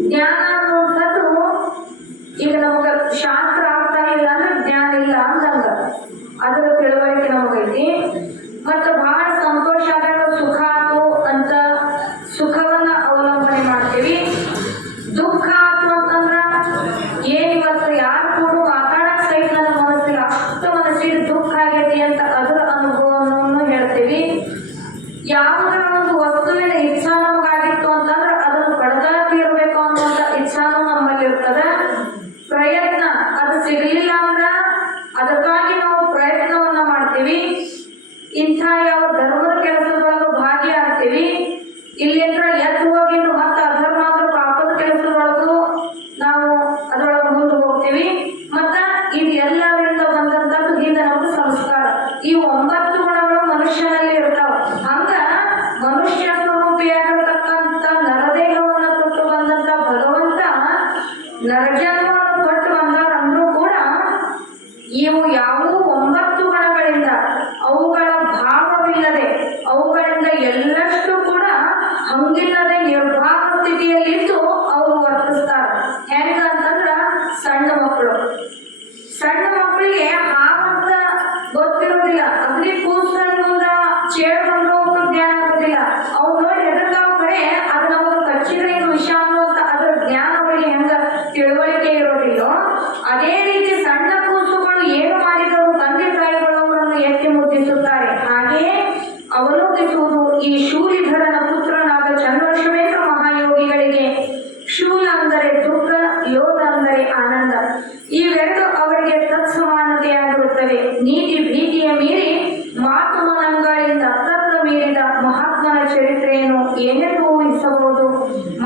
ಜ್ಞಾನ ಅನ್ನುವಂಥದ್ದು ಈಗ ನಮಗ ಶಾಸ್ತ್ರ ಆಗ್ತಾ ಇಲ್ಲ ಅಂದ್ರೆ ಜ್ಞಾನ ಇಲ್ಲ ಅಂತಂದ, ಅದರ ತಿಳುವಳಿಕೆ ನಮಗೈತಿ. ಮತ್ತು ಬಹಳ ಸಂತೋಷ ಆದಾಗ ಸುಖ ಆತು ಅಂತ ಸುಖವನ್ನ ಅವಲಂಬನೆ ಮಾಡ್ತೀವಿ. ದುಃಖ ಇರ್ತದ. ಪ್ರಯತ್ನ ಅದು ಸಿಗಲಿಲ್ಲ ಅಂದ್ರ ಅದಕ್ಕಾಗಿ ನಾವು ಪ್ರಯತ್ನವನ್ನ ಮಾಡ್ತೀವಿ. ಇಂಥ ಯಾವ ಧರ್ಮದ ಕೆಲಸದೊಳಗೆ ಭಾಗಿಯಾಗ್ತೀವಿ. ಇಲ್ಲಿಂದ ಎದ್ದು ಹೋಗಿ ಮತ್ತೆ ಅಧರ್ಮ ಅಂದ್ರೆ ಪಾಪದ ಕೆಲಸದೊಳಗೂ ನಾವು ಅದರೊಳಗೆ ಮುಂದೆ ಹೋಗ್ತೀವಿ. ಮತ್ತ ಇದೆಲ್ಲರಿಂದ ಬಂದಂತದ್ದು ಹಿಂದೆ ನಮ್ಗೆ ಸಂಸ್ಕಾರ. ಈ 9 ಗುಣಗಳು ಮನುಷ್ಯನಲ್ಲಿ ಇರ್ತಾವ. ಹಂಗ ಮನುಷ್ಯ ಸ್ವರೂಪಿಯಾಗಿರ್ತಕ್ಕಂಥ ನರದೇಹವನ್ನು ಕೊಟ್ಟು ಬಂದಂತ ಭಗವಂತ ನರಜನ್ಮವನ್ನು ಕೊಟ್ಟು ಬಂದಾರಂದ್ರೂ ಕೂಡ ಇವು ಯಾವುವು 9 ಗುಣಗಳಿಂದ ಅವುಗಳ ಭಾವವಿಲ್ಲದೆ ಅವುಗಳಿಂದ ಎಲ್ಲಷ್ಟು ಕೂಡ ಹಂಗಿಲ್ಲದೆ ನಿರ್ಭಾವ ಸ್ಥಿತಿಯಲ್ಲಿದ್ದು ಅವರು ವರ್ತಿಸ್ತಾರೆ. ಹೆಂಗ ಅಂತಂದ್ರ ಸಣ್ಣ ಮಕ್ಕಳಿಗೆ ಹಾವಂತ ಗೊತ್ತಿರೋದಿಲ್ಲ. ಅಗ್ನಿ ಕೂಸರಿಂದ ಚೇಳು ಬಂದ್ರು ಜ್ಞಾನ ಆಗೋದಿಲ್ಲ. ಅವು ನೋಡಿ ಹೆದರ್ಗಾವ್ ಕಡೆ ಅದು ನಮಗೆ ಕಚ್ಚಿದ್ರೆ ಇದು ವಿಷ ಅನ್ನುವಂತ ಅದರ ಜ್ಞಾನ ಅವರಿಗೆ ಹೆಂಗ ತಿಳುವಳಿಕೆ ಇರೋದಿಲ್ಲೋ ಅದೇ ರೀತಿ ಸಣ್ಣ ಕೂಸುಗಳು ಏನು ಮಾಡಿದರೂ ತಂದೆ ತಾಯಿಗಳು ಅವರನ್ನು ಎತ್ತಿ ಮುದ್ದಿಸುತ್ತಾರೆ. ಹಾಗೆಯೇ ಅವಲೋಕಿಸುವುದು ಈ ಶೂಲಿಧರನ ಪುತ್ರನಾದ ಚಂದ್ರಶೇಖರ ಮಹಾಯೋಗಿಗಳಿಗೆ. ಶೂಲ ಅಂದರೆ ದುಃಖ, ಯೋಧ ಅಂದರೆ ಆನಂದ. ಇವೆರಡು ಅವರಿಗೆ ತತ್ಸಮಾನತೆಯಾಗಿರುತ್ತವೆ. ನೀತಿ ಭೀತಿಯ ಮೀರಿ ಮಾತು ಮನಂಗಳಿಂದ ತತ್ವ ಮೀರಿದ ಮಹಾತ್ಮನ ಚರಿತ್ರೆಯನ್ನು ಏನೆಂದು ಊಹಿಸಬಹುದು.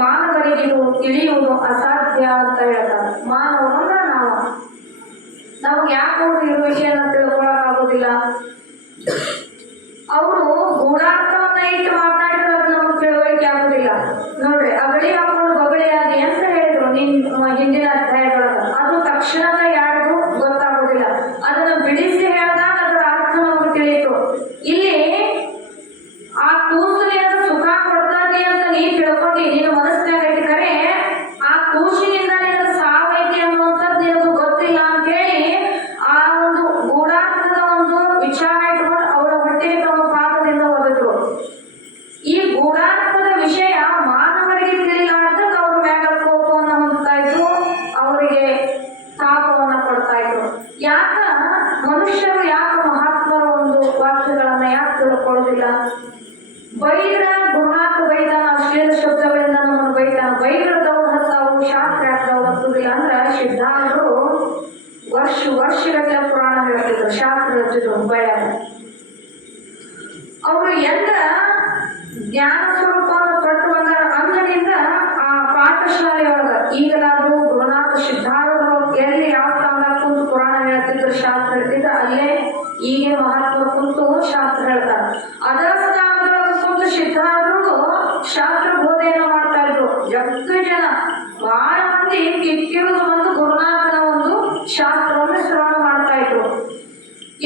ಮಾನವರಿಗಿದು ತಿಳಿಯುವುದು ಅಸಾಧ್ಯ ಅಂತ ಹೇಳ್ತಾರೆ. ಮಾನವ ಅಂದ್ರೆ ನಮ್ಗೆ ಯಾಕೆ ಇರೋ ವಿಷಯನ ತಿಳ್ಕೊಳಕ್ಕಾಗೋದಿಲ್ಲ. ಅವರು ಗೂಢಾರ್ಥವನ್ನ ಇಟ್ಟು ಮಾತಾಡಿದ್ರೆ ಅದು ನಮ್ಗೆ ತಿಳುವಳಿಕೆ ಆಗುದಿಲ್ಲ. ನೋಡ್ರಿ, ಅಗಳಿ ಹಾಕೊಂಡು ಬಗಳಿಯಾಗಿ ಅಂತ ಹೇಳಿದ್ರು ಹಿಂದಿನ ಅಧ್ಯಾಯದೊಳಗ. ಅದು ತಕ್ಷಣದ ಯಾರಿಗೂ ಗೊತ್ತಾಗೋದಿಲ್ಲ. ಅದನ್ನ ಬಿಡಿಸಿ ಹೇಳಿದಾಗ ಅದರ ಅರ್ಥ ನಮ್ಗೆ ತಿಳಿಯಿತು. ಇಲ್ಲಿ ಆ ಕೂಸಿನ ಸುಖ ಕೊಡ್ತಾನೆ ಅಂತ ನೀ ತಿಳ್ಕೊಂಡು ನೀನು ಮನಸ್ಸಿನಾಗ ಇಟ್ಕರೆ ಆ ಕೂಸಿನಿಂದ ನಿನಗೆ ಸಾವೈತಿ ಅನ್ನುವಂಥದ್ದು ನಿನಗೂ ಗೊತ್ತಿಲ್ಲ ಅಂತೇಳಿ ಆ ಒಂದು ಗೂಢಾರ್ಥದ ಒಂದು ವಿಚಾರ ಇಟ್ಕೊಂಡು ಅವರ ಹೊಟ್ಟೆಗೆ ತಮ್ಮ ಪಾಪದಿಂದ ಒದದ್ರು. ಈ ಗೂಢಾರ್ಥದ ವಿಷಯ ಮಾನವರಿಗೆ ತಿಳಿಲಾರ್ದಕ್ಕೆ ಅವ್ರ ಮ್ಯಾಗ ಕೋಪವನ್ನು ಹೊಂದ್ತಾ ಇದ್ರು, ಅವರಿಗೆ ತಾಪವನ್ನು ಕೊಡ್ತಾ ಇದ್ರು. ಯಾಕ ಮನುಷ್ಯರು ಮಹಾತ್ಮರ ಒಂದು ವಾಕ್ಯಗಳನ್ನ ಯಾಕೆ ತಿಳ್ಕೊಳ್ಳೋದಿಲ್ಲ? ಬೈದ್ರ ಗುರುನಾಥ ಬೈದಾನ, ಅಶ್ಲೀಲ ಶಬ್ದಗಳಿಂದ ನಮ್ಮನ್ನು ಬೈದಾನ. ಬೈದ್ರದವ್ರು ಹತ್ತಾವು, ಶಾಸ್ತ್ರ ಯಾಕದವ್ರು ಹತ್ತುದಿಲ್ಲ ಅಂದ್ರ ಸಿದ್ಧಾಂತರು ವರ್ಷಗಟ್ಟಲೆ ಪುರಾಣ ಹೇಳ್ತಿದ್ರು, ಶಾಸ್ತ್ರ ಹೇಳ್ತಿದ್ರು ಬೈಯಾಗ. ಅವರು ಎಂದ ಜ್ಞಾನ ಸ್ವರೂಪವನ್ನು ಕೊಟ್ಟು ಬಂದಾರ ಅಂಗಡಿಯಿಂದ ಆ ಪಾಠಶಾಲೆಯೊಳಗ ಈಗಲಾದ್ರೂ ಗುರುನಾಥ ಸಿದ್ಧಾರೂಢರು ಎಲ್ಲಿ ಯಾವ ಸ್ಥಾನದಾಗ ಕುಂತು ಪುರಾಣ ಹೇಳ್ತಿದ್ರು, ಶಾಸ್ತ್ರ ಹೇಳ್ತಿದ್ರು, ಅಲ್ಲೇ ಈಗಿನ ಮಹಾತ್ಮರು ಕುಂತು ಶಾಸ್ತ್ರ ಹೇಳ್ತಾರೆ. ಅದ ಸ್ಥಾನದೊಳಗ ಕುಂತು ಸಿದ್ಧಾರೂಢರು ಶಾಸ್ತ್ರ ಬೋಧೆಯನ್ನು ಮಾಡ್ತಾ ಇದ್ರು. ಎಷ್ಟು ಜನ, ಬಹಳ ಮಂದಿ ಕಿಕ್ಕಿರುವುದು ಬಂದು ಗುರುನಾಥನ ಒಂದು ಶಾಸ್ತ್ರವನ್ನು ಶ್ರವಣ ಮಾಡ್ತಾ ಇದ್ರು.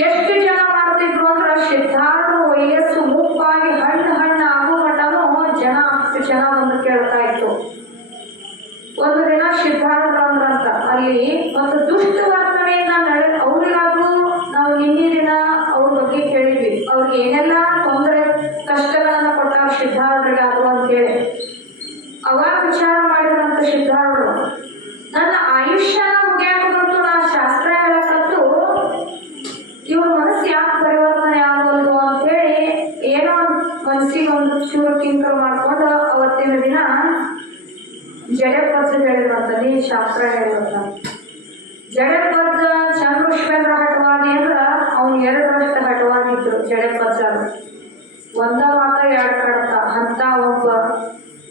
ಎಷ್ಟು ಜನ ಮಾಡ್ತಿದ್ರು ಅಂದ್ರ ಸಿದ್ಧಾರೂಢರು ವಯಸ್ಸು ಮುಪ್ಪಾಗಿ ಹಣ್ಣು ಆಗೋ ಮಟನು ಅಷ್ಟು ಜನ ಬಂದು ಕೇಳ್ತಾ ಇತ್ತು. ಒಂದು ದಿನ ಸಿದ್ಧಾರೂಢರು ಅಂದ್ರಂತ ಅಲ್ಲಿ ಒಂದು ದುಷ್ಟ ವರ್ತನೆಯಿಂದ ಅವ್ರಿಗಾದ್ರೂ ನಾವು ನಿನ್ನೆ ದಿನ ಅವ್ರ ಬಗ್ಗೆ ಕೇಳಿದ್ವಿ, ಅವ್ರಿಗೆ ಏನೆಲ್ಲ ತೊಂದರೆ ಕಷ್ಟಗಳನ್ನ ಕೊಟ್ಟಾಗ ಸಿದ್ಧಾರೂಢರಿಗಾದ್ರು ಅಂತೇಳಿ. ಅವಾಗ ವಿಚಾರ ಮಾಡಿದ್ರಂತ ಸಿದ್ಧಾರೂಢರು, ನನ್ನ ಆಯುಷ್ಯನ ಮುಗಿಯಾಕಂತೂ ನಾ ಶಾಸ್ತ್ರ ಹೇಳಕ್ಕಂತೂ ಇವ್ರ ಮನಸ್ಸು ಯಾಕೆ ಪರಿವರ್ತನೆ ಆಗೋದು ಅಂತೇಳಿ ಏನೋ ಮನಸ್ಸಿಗೆ ಒಂದು ಚೂರು ಕಿಂಕರ್ ಮಾಡ್ಕೊಂಡು ಅವತ್ತಿನ ದಿನ ಜಡೆಪದ್ದ ಹೇಳಿದ್ರಂತ, ನೀ ಶಾಸ್ತ್ರ ಹೇಳಿದಂತ. ಜಡೆಪದ್ದ ಚಂದ್ರಶೇಖರ ಹಠವಾದಿ ಅಂದ್ರ ಅವ್ನು 2 ವರ್ಷದ ಹಠವಾದಿ ಇದ್ರು. ಜಡೆಪದ್ದ ಒಂದ ಮಾತ 2 ಕಡತ ಅಂತ ಒಬ್ಬ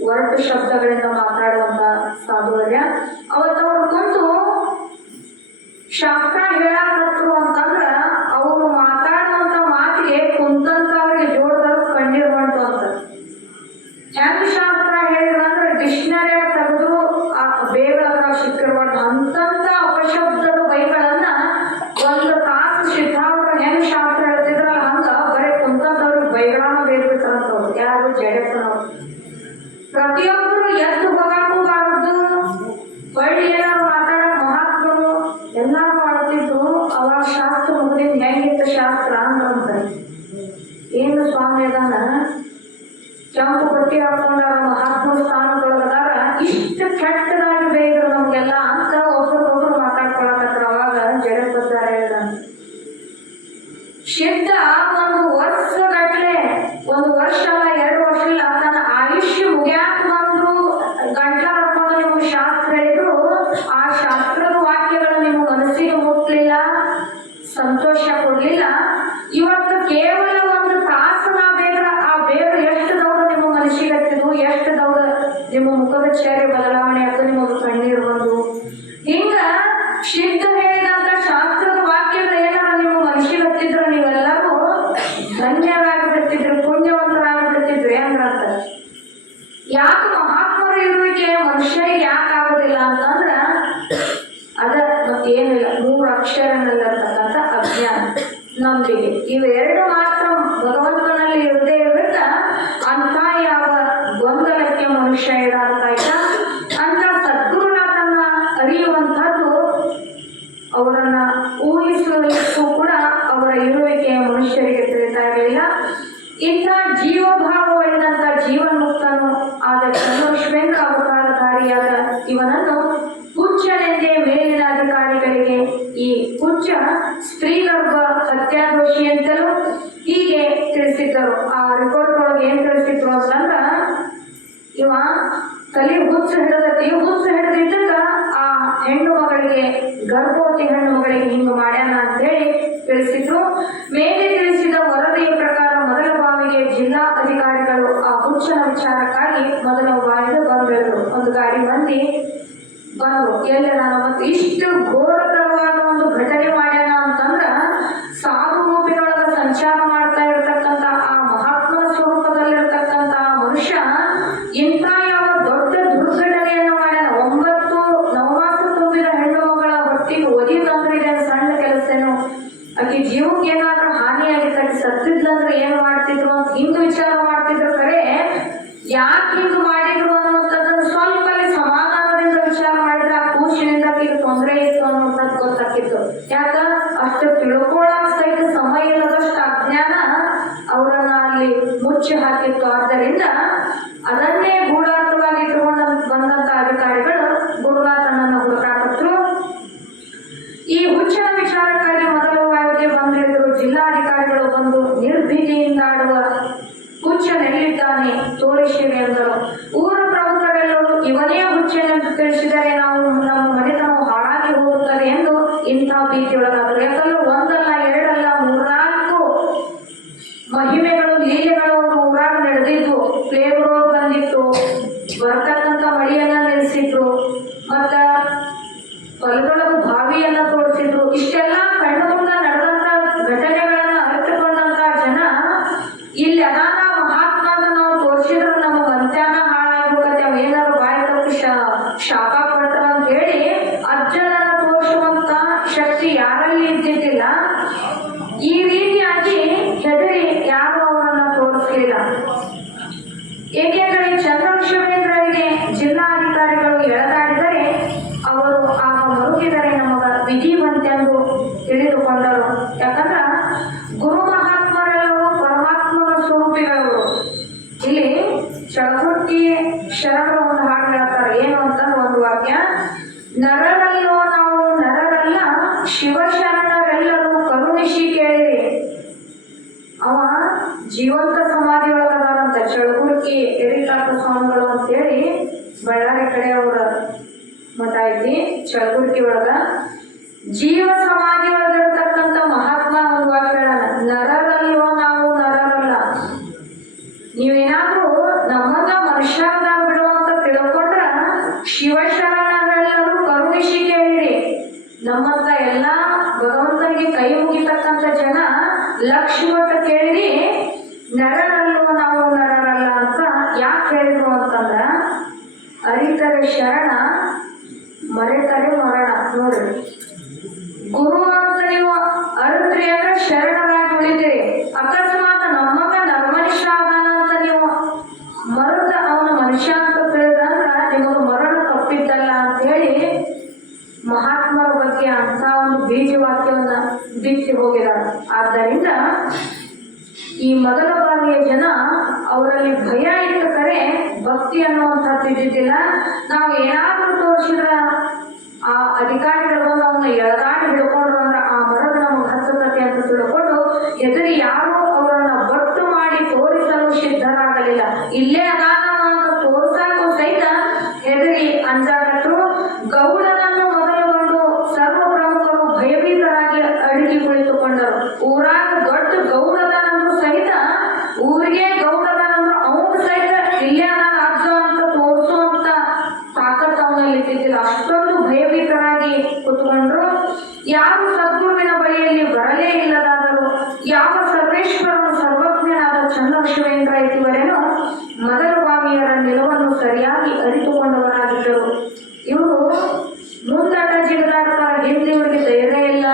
ಒರಟು ಶಬ್ದಗಳಿಂದ ಮಾತಾಡುವಂತ ಸಾಧುವರ್ಯ. ಅವತ್ತವ್ರು ಕುಂತು ಶಾಸ್ತ್ರ ಹೇಳಾಕತ್ರು ಅಂತಂದ್ರ ಅವರು ಮಾತಾಡುವಂತ ಮಾತಿಗೆ ಕುಂತಂತ ಅವ್ರಿಗೆ ಜೋರದಾರ ಕಣ್ಣೀರು ಬಂತು ಅಂತ. ಹೆಂಗ್ ಶಾಸ್ತ್ರ ಹೇಳಿದ್ರಂದ್ರೆ ಡಿಕ್ಷನರಿ ತೆಗೆದು ಆ ಬೇಗ ಸಿಕ್ಕಿರ್ಬಾರ್ದು ಅಂತಂತ ಅಪಶಬ್ದದ ಬೈಗಳನ್ನ ಒಂದು ತಾಸು ಸಿದ್ಧಾರೂಢರು ಹೆಂಗ್ ಶಾಸ್ತ್ರ ಹೇಳ್ತಿದ್ರ ಹಂಗ ಬರೀ ಕುಂತಂತವ್ರಿಗೆ ಬೈಗಳನ್ನ ಬೇರ್ಬಿಟ್ರಂತವ್ರು. ಯಾರು? ಜಡೆಪ್ಪನವ್ರು. ಪ್ರತಿಯೊಬ್ಬರು ಎದ್ದು ಹೋಗಾಕೂಬಾರದು, ಬಳ್ಳಿ ಏನಾರು ಮಾತಾಡೋ ಮಹಾತ್ಮರು ಎಲ್ಲಾರು ಮಾಡ್ತಿದ್ರು. ಅವಾಗ ಶಾಸ್ತ್ರ ಮುಗಿದ ಹೆಂಗಿತ್ತು ಶಾಸ್ತ್ರ ಅಂದ್ರಂತ. ಏನು ಸ್ವಾಮಿ ಅದಾನ ಕೆಂಪು ಬಟ್ಟೆ ಹಾಕೊಂಡಾರ, ಮಹಾತ್ಮ ಸ್ಥಾನದೊಳಗದಾರ, ಇಷ್ಟು ಕೆಟ್ಟದಾಗಿ ಬೇಯ್ರು ನಮ್ಗೆಲ್ಲ ಅಂತ ಒಬ್ರಿಗೊಬ್ರು ಮಾತಾಡ್ಕೊಳಕತ್ರ. ಅವಾಗ ಜಡಪದ್ದಾರ ಹೇಳಿದ ಸಿದ್ಧ ಒಂದು ವರ್ಷಗಟ್ಲೆ, 1 ವರ್ಷ ಅಲ್ಲ 2 ವರ್ಷ ಇಲ್ಲ, ತನ್ನ ಆಯುಷ್ಯ ಮುಗ್ಯಾಕ ಬಂದ್ರು ಗಂಟ್ಲ ಹಾಕೊಂಡು ನಿಮ್ಗೆ ಶಾಸ್ತ್ರ ಹೇಳಿದ್ರು ಬಂದು ಹಿಂಗ ಸಿದ್ಧ ಹೇಳಿದಂತ ಶಾಸ್ತ್ರದ ವಾಕ್ಯಗಳು ಏನಾರ ನೀವು ಮನುಷ್ಯರು ಹತ್ತಿದ್ರು ನೀವೆಲ್ಲರೂ ಧನ್ಯರಾಗ್ಬಿಡ್ತಿದ್ರು, ಪುಣ್ಯವಂತರಾಗ್ಬಿಡ್ತಿದ್ರು ಅಂದ್ರಂತ. ಯಾಕೆ ಮಹಾತ್ಮರ ಇರುವಿಕೆ ಮನುಷ್ಯರಿಗೆ ಯಾಕೆ ಆಗೋದಿಲ್ಲ ಅಂತಂದ್ರ ಅದ ಮತ್ತೇನಿಲ್ಲ, 3 ಅಕ್ಷರನಲ್ಲಿರ್ತಕ್ಕಂಥ ಅಜ್ಞಾನ, ನಂಬಿಕೆ, ಇವೆರಡು ಮಾತ್ರ ಭಗವಂತನಲ್ಲಿ ಇರದೇ ಇರುತ್ತ ಅಂತ ಯಾವ ಗೊಂದಲಕ್ಕೆ ಮನುಷ್ಯ ಇಡಾಡ್ತಾ ಇದ್ದ. ಅಂತ ಸದ್ಗುರುನಾಥನ್ನ ಅರಿಯುವಂಥದ್ದು ಅವರನ್ನ ಊಹಿಸುವುದಕ್ಕೂ ಕೂಡ ಅವರ ಇರುವಿಕೆ ಮನುಷ್ಯರಿಗೆ ತಿಳಿತಾ ಇರಲಿಲ್ಲ. ಇಂಥ ಜೀವಭಾವ ಒಡೆದಂತ ಜೀವನ್ಮುಕ್ತನು ಆದ ಚಂದ್ರಶ್ವೇಂದ್ರ ಅವತಾರಧಾರಿಯಾದ ಇವನನ್ನು ಪೂಜ್ಯನೆಂದೇ ಮೇಲಿನ ಅಧಿಕಾರಿಗಳಿಗೆ ಈ ಪೂಜ್ಯ ಸ್ತ್ರೀಗರ್ಭ ಹತ್ಯಾದೋಷಿ ಅಂತಲೂ ಹೀಗೆ ತಿಳಿಸಿದ್ದರು. ಆ ರಿಪೋರ್ಟ್ ಒಳಗೆ ಏನ್ ತಿಳಿಸಿದ್ರು ಅಂತಂದ್ರ, ಇವ ತಲೆ ಹುಚ್ಚು ಹಿಡಿದಿದ್ದಕ್ಕ ಆ ಹೆಣ್ಣು ಮಗಳಿಗೆ, ಗರ್ಭವತಿ ಹೆಣ್ಣು ಮಗಳಿಗೆ ಹಿಂಗ ಮಾಡ್ಯಾನ ಅಂತ ಹೇಳಿ ತಿಳಿಸಿದ್ರು. ಮೇಲೆ ತಿಳಿಸಿದ ವರದಿಯ ಪ್ರಕಾರ ಮೊದಲ ಬಾವಿಗೆ ಜಿಲ್ಲಾ ಅಧಿಕಾರಿಗಳು ಆ ಹುಚ್ಚನ ವಿಚಾರಕ್ಕಾಗಿ ಮೊದಲ ಬಾವಿಗೆ ಬಂದಿಳಿದ್ರು. ಒಂದು ಗಾಡಿ ಮಂದಿ ಬಂದ್ರು. ಎಲ್ಲ ನಾನು ಮತ್ತೆ ಇಷ್ಟು ಘೋರತರವಾದ ಒಂದು ಘಟನೆ ಮಾಡ್ಯಾನ ಅಂತಂದ್ರ ಸಾಧು ರೂಪಿನೊಳಗ ಸಂಚಾರ ಮಾಡ್ತಾ ಇರತಕ್ಕಂತ ಆ ಮಹಾತ್ಮನ ಸ್ವರೂಪದಲ್ಲಿರ್ತಕ್ಕಂತ ಮನುಷ್ಯ ಇಂಥ ಯಾವ ದೊಡ್ಡ ದುರ್ಘಟನೆಯನ್ನು ಮಾಡ್ಯಾನ. 9 ನವಮಾಸ ತುಂಬಿದ ಹೆಣ್ಣು ಮಗಳ ಹೊಟ್ಟಿಗೆ ಒದಿದಂದ್ರೆ ಇದೆ ಸಣ್ಣ ಕೆಲಸೇನು, ಆಕೆ ಜೀವಕ್ಕೆ ಏನಾದ್ರೂ ಹಾನಿಯಾಗಿತ್ತು, ಆಕೆ ಸತ್ತಿದ್ಲಂದ್ರೆ ಏನ್ ಮಾಡ್ತಿದ್ರು ಅಂತ ಹಿಂಗ್ ವಿಚಾರ ಮಾಡ್ತಿದ್ರು. ಕರೆ ಯಾಕೆ ಹಿಂಗ್ ಮಾಡಿದ್ರು ಅನ್ನುವಂಥದ್ದನ್ನು ಸ್ವಲ್ಪ ಸಮಾಧಾನದಿಂದ ವಿಚಾರ ಮಾಡಿದ್ರೆ ಆ ಕೂಸಿನಿಂದ ಈಗ ತೊಂದರೆ ಇತ್ತು ಅನ್ನುವಂಥದ್ದು ಗೊತ್ತಾಕಿತ್ತು. ಯಾಕ ಅಷ್ಟು ತಿಳ್ಕೊಳ್ಳೋಕೆ ಸಹಿತ ಸಮಯ ಇಲ್ಲದಷ್ಟು ಅಜ್ಞಾನ ಅವರನ್ನ ಅಲ್ಲಿ ಮುಚ್ಚಿ ಹಾಕಿತ್ತು. ಆದ್ದರಿಂದ ಅದನ್ನೇ ಗೂಢಾರ್ಥವಾಗಿ ಇಟ್ಟುಕೊಂಡ ಬಂದಂತ ಅಧಿಕಾರಿಗಳು ಗುರುನಾಥನನ್ನು ಹುಡುಕಾಕತ್ರು. ಈ ಹುಚ್ಚನ ವಿಚಾರಕ್ಕಾಗಿ ಮೊದಲ ವಾಯುಗೆ ಬಂದಿಳಿದರು. ಜಿಲ್ಲಾಧಿಕಾರಿಗಳು ಬಂದು ನಿರ್ಭೀತಿಯಿಂದಾಡುವ ಹುಚ್ಚನೆಲ್ಲಿದ್ದಾನೆ ತೋರಿಸಿವೆ ಎಂದರು. ಊರ ಪ್ರಮುಖರೆಲ್ಲರೂ ಇವನೇ ಹುಚ್ಚನೆಂದು ತಿಳಿಸಿದರೆ ನಾವು ನಮ್ಮ ಮನೆತನವು ಹಾಳಾಗಿ ಹೋಗುತ್ತದೆ ಎಂದು ಇಂಥ ಭೀತಿಯೊಳಗಾದರು. ಯಾಕಂದ್ರೆ ಒಂದಲ್ಲ ಎರಡಲ್ಲ 3-4 ಮಹಿಮೆಗಳು ಲೀಲೆಗಳು ಅವರು ಊರಾಗ ನಡೆದಿದ್ದು. ಪ್ಲೇಗ್ ರೋಗ ಬಂದಿತ್ತು, ಬರ್ತಕ್ಕಂಥ ಮಳೆಯನ್ನ ನಿಲ್ಲಿಸಿದ್ರು, ಮತ್ತ ಹೊಲದೊಳಗೂ ಬಾವಿಯನ್ನ ತೋರಿಸಿದ್ರು. ಇಷ್ಟೆಲ್ಲ ಕಣ್ಣು ಮುಂದ ನಡೆದಂತ ಘಟನೆಗಳನ್ನ ಅರಿತುಕೊಂಡಂತ ಜನ ಇಲ್ಲಿ ಅದಾನ ಮಹಾತ್ಮನ ನಾವು ತೋರಿಸಿದ್ರು ನಮ್ಮ ಮಂತ್ಯಾನ ಹಾಳಾಗ್ಬಿಡತ್ತೆ, ಅವ್ ಏನಾದ್ರು ಬಾಯಿ ತಪ್ಪು ಶಾಪ ಕೊಡ್ತಾರ ಅಂತ ಹೇಳಿ ಅಜ್ಜನನ್ನ ತೋರಿಸುವಂತ ಶಕ್ತಿ ಯಾರಲ್ಲಿ ಇದ್ದಿದ್ದಿಲ್ಲ. ಈ ರೀತಿಯಾಗಿ ಹೆದರಿ ಯಾರು ಅವರನ್ನ ತೋರಿಸಲಿಲ್ಲ. ಏಕೆಂದರೆ ಚಂದ್ರಶೇಖರರಿಗೆ ಜಿಲ್ಲಾಧಿಕಾರಿಗಳು ಎಳೆದಾಡಿದರೆ ಅವರು ಆಗ ಮರುಗಿದರೆ ನಮಗ ವಿಧಿವಂತೆಂದು ತಿಳಿದುಕೊಂಡರು. ಯಾಕಂದ್ರ ಗುರು ಮಹಾತ್ಮರೆಲ್ಲರೂ ಪರಮಾತ್ಮನ ಸ್ವರೂಪಿಗಳವರು. ಇಲ್ಲಿ ಚಳಕುರ್ತಿ ಶರಣರು ಒಂದು ಹಾಡು ಹೇಳ್ತಾರೆ. ಏನು ಅಂತಂದ್ರೆ ಒಂದು ವಾಕ್ಯ, ನರರಲ್ಲೋ ನಾವು ನರರಲ್ಲ ಶಿವಶರಣರೆಲ್ಲರೂ ಕರುಣಿಸಿ ಕೇಳಿರಿ. ಅವ ಜೀವಂತ ಸಮಾಧಿ ಒಳಗದಾರಂತ ಚಳಕುರ್ತಿ ಎರಿಕಾಕ ಸ್ವಾಮಿಗಳು ಅಂತೇಳಿ ಬಳ್ಳಾರಿ ಕಡೆ ಅವರ ಮಠ ಐತಿ. ಚಳಕುರ್ತಿ ಒಳಗ ಜೀವ ಸಮಾಧಿ ಒಳಗಿರತಕ್ಕಂಥ ಮಹಾತ್ಮ ಒಂದು ವಾಕ್ಯ ಹೇಳೋಣ, ನರರಲ್ಲೋ ನಾವು ನರರಲ್ಲ. ನೀವೇನಾದ್ರೂ ನಮಗ ಮನುಷ್ಯರದಾಗ ಬಿಡುವಂತ ತಿಳ್ಕೊಂಡ್ರ ಶಿವಶರಣರೆಲ್ಲರೂ ಕರುಣಿಸಿ ಕೇಳಿರಿ. ನಮ್ಮಂತ ಎಲ್ಲಾ ಭಗವಂತನಿಗೆ ಕೈ ಮುಗಿತಕ್ಕಂಥ ಜನ ಲಕ್ಷ ಮಟ್ಟ ಕೇಳಿರಿ, ನರರಲ್ಲೋ ನಾವು ನರರಲ್ಲ ಅಂತ ಯಾಕೆ ಹೇಳಿದ್ರು ಅಂತಂದ್ರ, ಅರಿತರೆ ಶರಣ ಮರೆತರೆ ಮರಣ. ನೋಡ್ರಿ, ಗುರು ಅಂತ ನೀವು ಅರಿತ್ರಿ ಅಂದ್ರೆ ಶರಣರಾಗಿ ಉಳಿದಿರಿ. ಅಕಸ್ಮಾತ್ ನಮ್ಮಗ ನರ್ಮನುಷ್ಯ ಆದಾನ ಅಂತ ನೀವು ಮರದ ಅವನ ಮನುಷ್ಯ ಅಂತ ತಿಳಿದಂದ್ರ ನಿಮಗ ಮರಣ ತಪ್ಪಿದ್ದಲ್ಲ ಅಂತ ಹೇಳಿ ಮಹಾತ್ಮರ ಬಗ್ಗೆ ಅಂತ ಒಂದು ಬೀಜವಾಕ್ಯವನ್ನ ಬಿತ್ತಿ ಹೋಗಿದ್ದಾರೆ. ಆದ್ದರಿಂದ ಈ ಮೊದಲ ಬಾರಿಯ ಜನ ಅವರಲ್ಲಿ ಭಯ ಇದ್ದ ಕರೆ ಭಕ್ತಿ ಅನ್ನುವಂಥದ್ದು ಇದ್ದಿದ್ದಿಲ್ಲ. ನಾವು ಏನಾದ್ರೂ ತೋರಿಸಿದ್ರ ಆ ಅಧಿಕಾರಿಗಳು ಬಂದು ಅವನ್ನ ಎಳೆದಾಡಿ ಹಿಡ್ಕೊಂಡ್ರು ಅಂದ್ರೆ ಆ ಮರದ ನಮಗೆ ಹತ್ತುತ್ತದೆ ಅಂತ ತಿಳ್ಕೊಂಡು ಎದುರಿ ಯಾರು ಅವರನ್ನ ಬಟ್ಟು ಮಾಡಿ ತೋರಿಸಲು ಸಿದ್ಧರಾಗಲಿಲ್ಲ. ಇಲ್ಲೇ ಅದಾನ ಅಂತ ತೋರ್ಸಾಕು ಸಹಿತ ಹೆದರಿ ಅಂಜಾಕಟ್ರು. ಗೌಡನನ್ನು ಮೊದಲುಗೊಂಡು ಸರ್ವ ಪ್ರಮುಖರು ಭಯಭೀತರಾಗಿ ಅಡಗಿ ಕುಳಿತುಕೊಂಡರು. ಊರಾಗ ದೊಡ್ಡ ಗೌಡನಂದ್ರು ಸಹಿತ ಊರಿಗೆ ಗೌಡನಂದ್ರು ಅವನು ಸಹಿತ ಇಲ್ಲೇ ಅದಾನ ಅಜ್ಜ ಅಂತ ತೋರಿಸುವಂತ ತಾಕತ್ ಅವನಲ್ಲಿ ಇದ್ದಿದ್ದಿಲ್ಲ. ಗಂಭೀರವಾಗಿ ಕೂತ್ಕೊಂಡ್ರು. ಯಾರು ಸದ್ಗುರುವಿನ ಬಳಿಯಲ್ಲಿ ಬರಲೇ ಇಲ್ಲದಾದರೂ ಯಾವ ಸರ್ವೇಶ್ವರನು ಸರ್ವಜ್ಞನಾದ ಚನ್ನಬಸವೇಂದ್ರ ಇದುವರೆಗೂ ಮದರಸ್ವಾಮಿಯರ ನಿಲುವನ್ನು ಸರಿಯಾಗಿ ಅರಿತುಕೊಂಡವರಾಗಿದ್ದರು. ಇವರು ಮುಂದಟ ಜಿಗದಾಡ್ತಾರ, ಹಿಂದೆ ಇವರಿಗೆ ಧೈರ್ಯ ಇಲ್ಲ,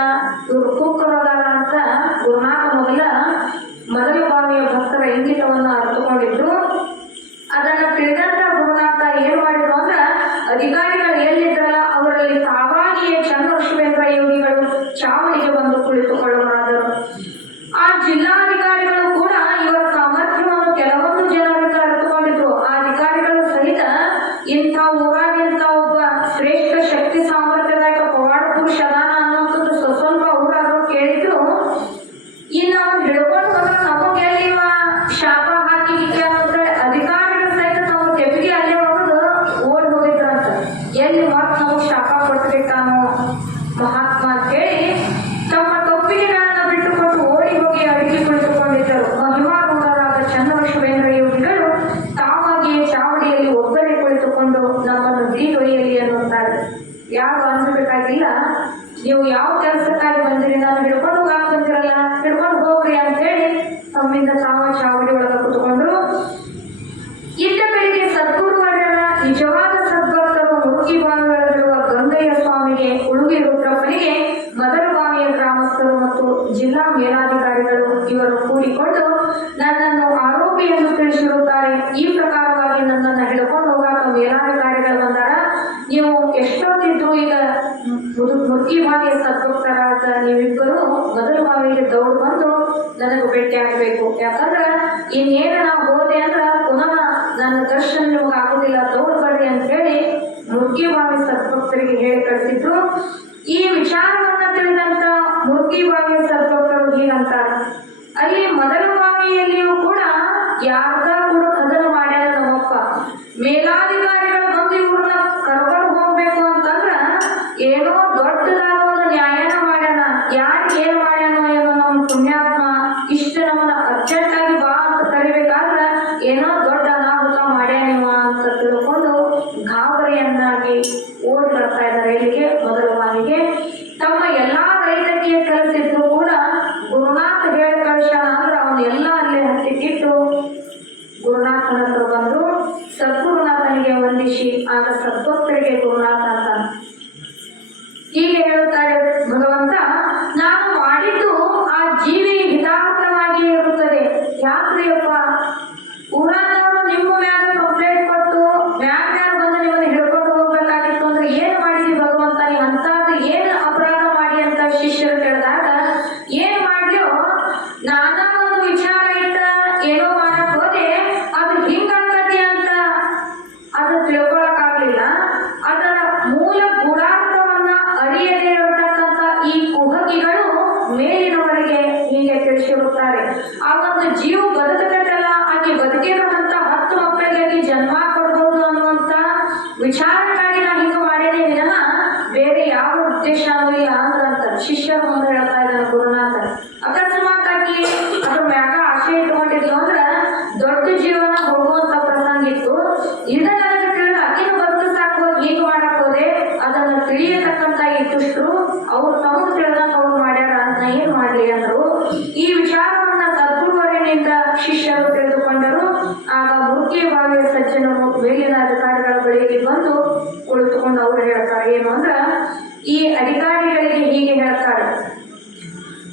ಇವರು ಕುಕ್ಕರದಾರ ಅಂತ ಗುರುನಾಥ ಮೊದಲ ಮದರಸ್ವಾಮಿಯ ಭಕ್ತರ ಇಂಗಿತವನ್ನು ಅರ್ಥಕೊಂಡಿದ್ರು. ಅದನ್ನ ತಿಳಿದಂತ ಗುರುನಾಥ ಏನ್ ಮಾಡಿದ್ರು ಅಂದ್ರ, ಅಧಿಕಾರಿಗಳು ಎಲ್ಲಿದ್ರಲ್ಲ ಅವರಲ್ಲಿ ತಾವಾಗಿಯೇ ಚನ್ನಬಸವೇಂದ್ರ ಯೋಗಿಗಳು ಚಾವಡಿಗೆ ಬಂದು ಕುಳಿತುಕೊಳ್ಳುವರಾದರು. ಆ ಜಿಲ್ಲಾಧಿಕಾರಿಗಳು ಕೂಡ ಇವರ ಸಾಮರ್ಥ್ಯವನ್ನು ಕೆಲವೊಂದು ಜನರಿಂದ ಅರ್ಥಕೊಂಡಿದ್ರು. ಆ ಅಧಿಕಾರಿಗಳು ಸಹಿತ ಇಂಥ ಊರಾಗಿಂತ ಒಬ್ಬ ಶ್ರೇಷ್ಠ ಶಕ್ತಿ ಸಾಮರ್ಥ್ಯದಾಯಕ ಪವಾಡ ಪುರುಷ ಅದಾನ ಅನ್ನೋಂಥದ್ದು ಸ್ವಲ್ಪ ಊರಾದ್ರು ಕೇಳಿದ್ರು. ಇನ್ನು ಅವ್ನು ಹಿಡ್ಕೊಂಡು ಬಂದ್ರೆ ನಮಗೆ ಎಲ್ಲಿವ ಶಾಪ ಹಾಕಿ ಅನ್ನೋದ್ರೆ ಅಧಿಕಾರಿಗಳು ಸಹಿತ ನಾವು ತೆಪ್ಪಿಗೆ ಅಲ್ಲೇ ಹೋಗೋದು ಓಡಿ ಹೋಗಿದ್ರಂತ. ಎಲ್ಲಿ ಮತ್ತೆ ನಾವು ಶಾಪ ಕೊಡ್ಬೇಕಾನೋ ಮಹಾತ್ಮ ಅಂತೇಳಿ ತಮ್ಮ ತಪ್ಪಿಗೆಗಳನ್ನ ಬಿಟ್ಟುಕೊಟ್ಟು ಓಡಿ ಹೋಗಿ ಅಡಿಗೆ ಕುಳಿತುಕೊಂಡಿದ್ದರು. ಮಹಿಮಾರೂಢರಾದ ಚನ್ನಬಸವೇಂದ್ರ ಯೋಗಿಗಳು ತಾವಾಗಿಯೇ ಚಾವಡಿಯಲ್ಲಿ ಒಬ್ಬರೇ ಕುಳಿತುಕೊಂಡು ನಮ್ಮನ್ನು ಬೀದೊಯ್ಯಲಿ ಅನ್ನುತ್ತಾರೆ. ಯಾರು ಅನ್ಸಬೇಕಾಗಿಲ್ಲ, ನೀವು ಯಾವ ಕೆಲಸಕ್ಕಾಗಿ ಬಂದಿರಿ, ನಾನು ಹಿಡ್ಕೊಂಡು ಹೋಗಾಕ್ ಬಂದಿರಲ್ಲ, ಹಿಡ್ಕೊಂಡು ಹೋಗ್ರಿ ಅಂತೇಳಿ ತಮ್ಮಿಂದ ತಾವ ಚಾವಡಿ ಒಳಗ ಕುತ್ಕೊಂಡ್ರು. ಇತ್ತ ಬೆಳಿಗ್ಗೆ ಸದ್ಗುರುವರರ ನಿಜವಾದ ಸದ್ಭಕ್ತರು ಮುರುಗಿಬಾವಿಯಲ್ಲಿರುವ ಗಂಗಯ್ಯ ಸ್ವಾಮಿಗೆ, ಉಳುವಿ ರುದ್ರಪ್ಪನಿಗೆ, ಮದರಸ್ವಾಮಿಯ ಗ್ರಾಮಸ್ಥರು ಮತ್ತು ಜಿಲ್ಲಾ ಮೇಲಾಧಿಕಾರಿಗಳು ಇವರು ಕೂಡಿಕೊಂಡು ನನ್ನನ್ನು ಆರೋಪಿ ಎಂದು ತಿಳಿಸಿರುತ್ತಾರೆ. ಈ ಪ್ರಕಾರವಾಗಿ ನನ್ನನ್ನು ಹಿಡ್ಕೊಂಡು ಹೋಗಾಕ ಮೇಲಾಧಿಕಾರಿಗಳು ಬಂದಾರ. ನೀವು ಎಷ್ಟೊತ್ತಿದ್ರು ಈಗ ಮುರುಗಿಬಾವಿಯ ಸದ್ಭಕ್ತರಾದ ನೀವಿಬ್ಬರು ಮದರಸ್ವಾಮಿಗೆ ದೌಡ್ ಬಂದು ನನಗೆ ಭೇಟಿ ಆಗ್ಬೇಕು. ಯಾಕಂದ್ರ ಇನ್ನೇನು ನಾವು ಹೋದೆ ಅಂದ್ರ ಪುನಃ ನನ್ನ ದರ್ಶನ ನಿಮಗೆ ಆಗುದಿಲ್ಲ, ದೌಡ್ ಬರ್ರಿ ಅಂತ ಹೇಳಿ ಮುರುಗಿಬಾವಿ ಸದ್ಭಕ್ತರಿಗೆ ಹೇಳಿ ಕಳಿಸಿದ್ರು. ಈ ವಿಚಾರವನ್ನ ತಿಳಿದಂತ ಮುರುಗಿಬಾವಿಯ ಸದ್ಭಕ್ತರು ಹೀಗಂತಾರೆ, ಅಲ್ಲಿ ಮದರಸ್ವಾಮಿಯಲ್ಲಿಯೂ ಕೂಡ ಯಾರ್ದ ಕೂಡ ಕದನ ಮಾಡ್ಯಾರ ನಮ್ಮಪ್ಪ. ಮೇಲಾಧಿಕಾರಿಗಳು ಬಂದು ಇವ್ರನ್ನ ಕರ್ಕೊಂಡು ಹೋಗ್ಬೇಕು ಅಂತಂದ್ರ ಏನೋ ದೊಡ್ಡದಾದ ಒಂದು ನ್ಯಾಯನ ಮಾಡ್ಯಾನ. ಯಾರಿಗೆ ಏನ್ ಮಾಡ್ಯಾನೋ ಏನೋ ನಮ್ಮ ಪುಣ್ಯಾತ್ಮ ಇಷ್ಟ ನಮ್ಮನ್ನ ಅರ್ಜೆಂಟ್ ಆಗಿ ಬಾ ಅಂತ ಕರಿಬೇಕಾದ್ರ ಏನೋ ದೊಡ್ಡ ಅನಾಹುತ ಮಾಡ್ಯಾನಿವ ಅಂತ ತಿಳ್ಕೊಂಡು ಗಾಬರಿಯನ್ನಾಗಿ ಓಡಿ ಬರ್ತಾ ಇದ್ದಾರೆ ಇಲ್ಲಿಗೆ ಮದರಸ್ವಾಮಿಗೆ. ತಮ್ಮ ಎಲ್ಲಾ ರೈತರಿಗೆ ಕಳಿಸಿದ್ರು ಕೂಡ ಗುರುನಾಥ ಹೇಳಿ ಕಳಿಸ್ಯಾನ ಅಂದ್ರೆ ಅವನು ಎಲ್ಲ ಅಲ್ಲೇ ಹತ್ತಿಟ್ಟಿಟ್ಟು ಗುರುನಾಥನ ಹತ್ರ ಬಂದು ಸದ್ಗುರುನಾಥನಿಗೆ ವಂದಿಸಿ ಆಗ ಸದ್ಭಕ್ತರಿಗೆ ಗುರುನಾಥ ಅಂತ ಹೀಗೆ ಹೇಳುತ್ತಾರೆ ಭಗವಂತ, ನಾನು ಮಾಡಿದ್ದು ಆ ಜೀವಿ ಹಿತಾರ್ಥವಾಗಿ ಇರುತ್ತದೆ. ಯಾಕ್ರಿಯಪ್ಪ, ಊರನ್ನವರು ನಿಮ್ಮ ಮ್ಯಾಲ ಕಂಪ್ಲೇಂಟ್ ಕೊಟ್ಟು ಮ್ಯಾಗ ಬಂದು ನಿಮ್ಮನ್ನು ಹಿಡ್ಕೊಂಡು ಹೋಗ್ಬೇಕಾಗಿತ್ತು ಅಂದ್ರೆ ಏನ್ ಮಾಡಿದ್ರಿ ಭಗವಂತ, ನೀವು ಅಂತಾದ ಏನ್ ಅಪರಾಧ ಮಾಡಿ ಅಂತ ಶಿಷ್ಯರು ಕೇಳಿದಾಗ ಏನ್ ಮಾಡ್ಲೋ ನಾನಾ ಒಂದು ವಿಚಾರ ಇಟ್ಟ ಏನೋ ಮಾಡಕ್ ಹೋದೆ, ಅದು ಹಿಂಗಾಗ್ತದೆ ಅಂತ ಅದು ತಿಳ್ಕೊಳಕ್ ಆಗ್ಲಿಲ್ಲ. ಅದರ ಮೂಲ ಗೂಢಾರ್ಥವನ್ನ ಅರಿಯದೇ ಇರತಕ್ಕಂತ ಈ ಕುಹಕಿಗಳು ಮೇಲಿನವರಿಗೆ ಹೀಗೆ ತಿಳಿಸಿರುತ್ತಾರೆ. ಆ ಒಂದು ಜೀವ ಬದುಕತ್ತಲ್ಲ, ಆಕೆ ಬದುಕಿರುವಂತ 10 ಮಕ್ಕಳಿಗೆ ಜನ್ಮ ಕೊಡ್ಬೋದು ಅನ್ನುವಂತ ವಿಚಾರಕ್ಕಾಗಿ ನಾ ಹಿಂಗ ಮಾಡೇನೆ ವಿನಃ ಬೇರೆ ಯಾವ ಉದ್ದೇಶನೂ ಇಲ್ಲ ಅಂದ್ರಂತ ಶಿಷ್ಯರು ಮುಂದೆ ಹೇಳ್ತಾ ಇದ್ದಾನೆ ಗುರುನಾಥ. ಅಕಸ್ಮಾತ್ ಆಗಿ ಅದ್ರ ಮ್ಯಾಗ ಆಸೆ ಇಟ್ಕೊಂಡಿದ್ಲು ಅಂದ್ರ ದೊಡ್ಡ ಜೀವನ ಹೋಗುವಂತ ಪ್ರಸಂಗ ಇತ್ತು. ಇದನ್ನ ನನಗೆ ತಿಳಿದ ಅಕ್ಕಿನ ಬದುಕಿಸಾಕ ಹೀಗೆ ಮಾಡಕ್ ಹೋದೆ, ಅದನ್ನ ತಿಳಿಯತಕ್ಕಂತ ಈ ದುಷ್ಟರು ಅವ್ರು ತಮಗೆ ತಿಳಿದಂಗ ಅವ್ರು ಮಾಡ್ಯಾರ, ನಾ ಏನ್ ಮಾಡ್ಲಿ ಅಂದ್ರು. ಈ ವಿಚಾರವನ್ನ ಸದ್ಗುರುವರಿನಿಂದ ಶಿಷ್ಯರು ತಿಳಿದುಕೊಂಡರು. ಆಗ ಮುರುಗಿಬಾವಿಯ ಸಜ್ಜನರು ಮೇಲಿನ ಅಧಿಕಾರಿಗಳ ಬಳಿಯಲ್ಲಿ ಬಂದು ಕುಳಿತುಕೊಂಡು ಅವ್ರು ಹೇಳ್ತಾರೆ ಏನು ಅಂದ್ರ, ಈ ಅಧಿಕಾರಿಗಳಿಗೆ ಹೀಗೆ ಹೇಳ್ತಾರೆ,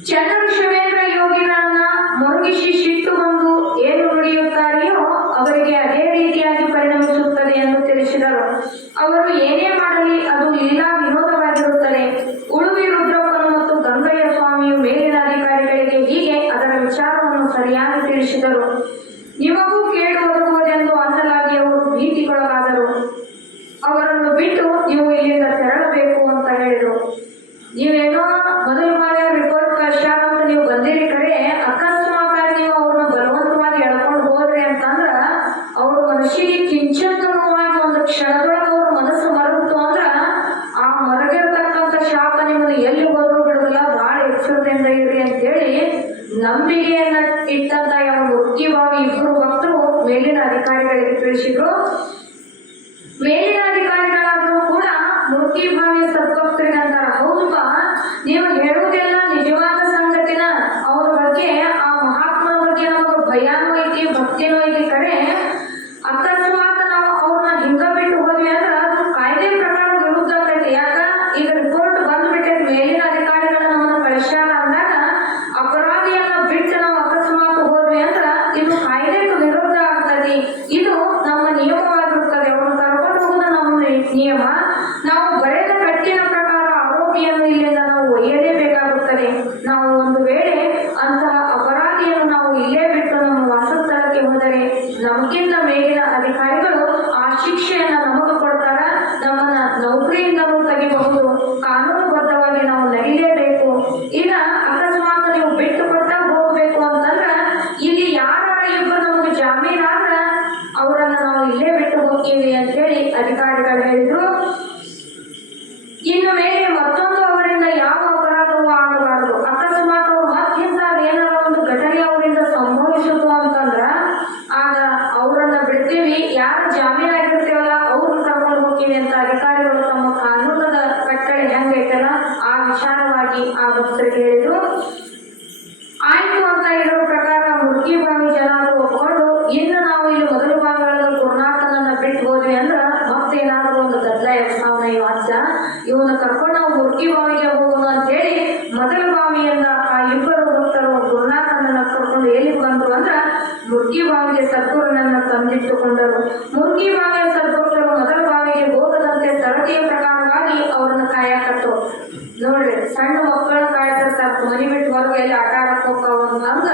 ಚನ್ನಬಸವೇಂದ್ರ ಯೋಗಿಗಳನ್ನ ಮುರುಗಿಸಿ ಸಿಟ್ಟು ಬಂದು ಏನು ನುಡಿಯುತ್ತಾರೆಯೋ ಅವರಿಗೆ ಅದೇ ರೀತಿಯಾಗಿ ಪರಿಣಮಿಸುತ್ತದೆ ಎಂದು ತಿಳಿಸಿದರು. ಅವರು ಏನೇ ಮಾಡಲಿ ಅದು ಲೀಲಾ ವಿನೋದವಾಗಿರುತ್ತದೆ. ಉಳುವಿ ರುದ್ರಪ್ಪನು ಮತ್ತು ಗಂಗಯ್ಯ ಸ್ವಾಮಿಯು ಮೇಲಿನ ಅಧಿಕಾರಿಗಳಿಗೆ ಹೀಗೆ ಅದರ ವಿಚಾರವನ್ನು ಸರಿಯಾಗಿ ತಿಳಿಸಿದರು. ನಿಮಗೂ ಕೇಡು ಒದಗುವುದೆಂದು ಅನ್ನಲಾಗಿ ಅವರು ಭೀತಿಗೊಳಗಾದರು. ಅವರನ್ನು ಬಿಟ್ಟು ನೀವು ಇಲ್ಲಿಂದ ತೆರಳಬೇಕು ಅಂತ ಹೇಳಿದರು. ನೀವೇನೋ ಮದರಸ್ವಾಮಿಯ ರಿಪೋರ್ಟ್ ಕಳ್ಸ್ಯಾರ ಅಂತ ನೀವು ಬಂದಿರಿ, ಕರೆ ಅಕಸ್ಮಾತ್ ಆಗಿ ನೀವು ಅವ್ರನ್ನ ಬಲವಂತವಾಗಿ ಎಳ್ಕೊಂಡು ಹೋದ್ರಿ ಅಂತಂದ್ರ ಅವ್ರ ಮನಸ್ಸಿಗೆ ಕಿಂಚಿತ್ ನೋವಾಗಿ ಒಂದು ಕ್ಷಣದೊಳಗೆ ಅವ್ರ ಮನಸ್ಸು ಮರಗಿತು ಅಂದ್ರ ಆ ಮರಗಿರ್ತಕ್ಕಂಥ ಶಾಪ ನಿಮ್ಮನ್ನು ಎಲ್ಲಿ ಹೋದ್ರು ಬಿಡುದಿಲ್ಲ, ಬಹಳ ಎಚ್ಚರದಿಂದ ಇರ್ರಿ ಅಂತೇಳಿ ನಂಬಿಕೆಯನ್ನ ಇಟ್ಟಂತ ಯಾವ ಮುರುಗಿಬಾವಿ ಇಬ್ಬರು ಭಕ್ತರು ಮೇಲಿನ ಅಧಿಕಾರಿಗಳಿಗೆ ತಿಳಿಸಿದ್ರು. ಮೇಲಿನ ಅಧಿಕಾರಿಗಳಾದರೂ ಕೂಡ ಮುರುಗಿಬಾವಿ ಮುರುಘೀಭಾವಿ ಸದ್ಭಕ್ತರಿಗೆ ಅಂತಾರ, ಹೌದಪ್ಪ ನೀವು ಹೇಳುವುದೆಲ್ಲ ನಿಜವಾದ ಸಂಗತಿನ. ಅವ್ರ ಬಗ್ಗೆ, ಆ ಮಹಾತ್ಮನ ಬಗ್ಗೆ ನಮಗೆ ಭಯಾನೂ ಐತಿ, ಭಕ್ತಿನೂ ಐತಿ. ಕಡೆ ಅಕಸ್ಮಾತ್ ನಾವು ಅವ್ರನ್ನ ಹಿಂಗ ಬಿಟ್ಟು ಹೋದ್ವಿ ಅಂದ್ರ ಅದು ಕಾಯ್ದೆ ಪ್ರಕಾರ ವಿರುದ್ಧ ಆಗ್ತೈತಿ. ಯಾಕ ಈಗ ರಿಪೋರ್ಟ್ ಬಂದ್ಬಿಟ್ಟೈತಿ, ಮೇಲಿನ ಅಧಿಕಾರಿಗಳ ನಮ್ಮನ್ನ ಕಳಿಸ್ಯಾರ ಅಂದಾಗ ಅಪರಾಧಿಯನ್ನ ಬಿಟ್ಟು ನಾವು ಅಕಸ್ಮಾತ್ ಹೋದ್ವಿ ಅಂದ್ರ ಇದು ಕಾಯ್ದೆಗೆ ವಿರುದ್ಧ ಆಗ್ತದೆ. ಇದು ನಮ್ಮ ನಿಯಮವಾಗಿರುತ್ತದೆ. ಅವ್ರನ್ನ ಕರ್ಕೊಂಡು ಹೋಗೋದು ನಮ್ಮ ನಿಯಮ. ನಾವು ಬರೆದ ಕಟ್ಟಿನ ಪ್ರಕಾರ ಆರೋಪಿಯನ್ನು ಇಲ್ಲಿಂದ ನಾವು ಒಯ್ಯಲೇಬೇಕಾಗುತ್ತದೆ. ನಾವು ಒಂದು ವೇಳೆ ಅಂತಹ ಅಪರಾಧಿಯನ್ನು ನಾವು ಇಲ್ಲೇ ಬಿಟ್ಟು ನಮ್ಮ ವಾಸಸ್ಥಳಕ್ಕೆ ಹೋದರೆ ನಮಗಿಂತ ಮೇಲಿನ ಅಧಿಕಾರಿಗಳು ಆ ಶಿಕ್ಷೆಯನ್ನ ನಮಗೆ ಕೊಡ್ತಾರ, ನಮ್ಮನ್ನ ನೌಕರಿಯಿಂದಲೂ ತೆಗಿಬಹುದು. ಕಾನೂನುಬದ್ಧವಾಗಿ ನಾವು ನಡೀಲೇಬೇಕು. ಈಗ ಅಕಸ್ಮಾತ್ ನೀವು ಬಿಟ್ಟು ಕೊಟ್ಟ ಹೋಗ್ಬೇಕು ಅಂತಂದ್ರ ಇಲ್ಲಿ ಯಾರ ಇಬ್ಬರು ನಮಗೆ ಜಾಮೀನಾದ್ರ ಅವರನ್ನ ನಾವು ಇಲ್ಲೇ ಬಿಟ್ಟು ಹೋಗ್ತೀವಿ ಅಂತ ಹೇಳಿ ಅಧಿಕಾರಿಗಳು ಹೇಳಿದ್ರು. ಇನ್ನು ಮೇಲೆ ಮತ್ತೊಂದು ಅವರಿಂದ ಯಾವ ಅಪರಾಧವೂ ಆಗಬಾರದು. ಅಕಸ್ಮಾತ್ ಅವ್ರು ಮತ್ತಿಂದ ಏನಾರ ಒಂದು ಘಟನೆ ಅವರಿಂದ ಸಂಭವಿಸಿತು ಅಂತಂದ್ರ ಆಗ ಅವರನ್ನ ಬಿಡ್ತೀವಿ, ಯಾರು ಜಾಮೀನಾಗಿರ್ತೀವಲ್ಲ ಅವ್ರನ್ನ ಕರ್ಕೊಂಡು ಹೋಗ್ತೀವಿ ಅಂತ ಅಧಿಕಾರಿಗಳು ತಮ್ಮ ಕಾನೂನದ ಕಟ್ಟಳೆ ಹೆಂಗೈತಲ್ಲ ಆ ವಿಚಾರವಾಗಿ ಆ ಭಕ್ತರಿಗೆ ಹೇಳಿದ್ರು. ಆಯ್ತು ಅಂತ ಇರೋ ಪ್ರಕಾರ ಮುರುಘೀಭಾವಿ ಜನರು ಒಪ್ಕೊಂಡು, ಇನ್ನು ನಾವು ಇಲ್ಲಿ ಮೊದಲ ಭಾಗಗಳ ಗುರುನಾಥನನ್ನ ಬಿಟ್ಟು ಹೋದ್ವಿ ಅಂದ್ರ ಮತ್ತೇನಾದ್ರೂ ಒಂದು ಗದ್ದಲ ಎಬ್ಸಾವನ ಇವ ಅಜ್ಜ, ಇವನ್ನ ಕರ್ಕೊಂಡು ನಾವು ಮುರುಘೀಭಾವಿಗೆ ಹೋಗೋಣ ಅಂತ ಹೇಳಿ ಮೊದಲ ಬಾವಿಯಿಂದ ಆ ಇಬ್ಬರು ಭಕ್ತರು ಗುರುನಾಥನನ್ನ ಕರ್ಕೊಂಡು ಎಲ್ಲಿಗೆ ಬಂದ್ರು ಅಂದ್ರ ಮುರುಘೀಭಾವಿಗೆ ಸದ್ಗುರುನನ್ನ ತಂದಿಟ್ಟುಕೊಂಡರು. ಮುರುಘೀಭಾವಿಯ ಸದ್ಭಕ್ತರು ಮೊದಲ ಬಾವಿಗೆ ಹೋಗದಂತೆ ಸರತಿಯ ಪ್ರಕಾರವಾಗಿ ಅವರನ್ನ ಕಾಯಕತ್ತು. ನೋಡ್ರಿ, ಸಣ್ಣ ಮಕ್ಕಳ ಕಾಯ್ತಿರ್ತಾರ, ಮನೆ ಬಿಟ್ಟು ಹೊರಗೆ ಎಲ್ಲಿ ಆಟ ಆಡಕ್ ಹೋಗ್ತಾವ ಹಂಗ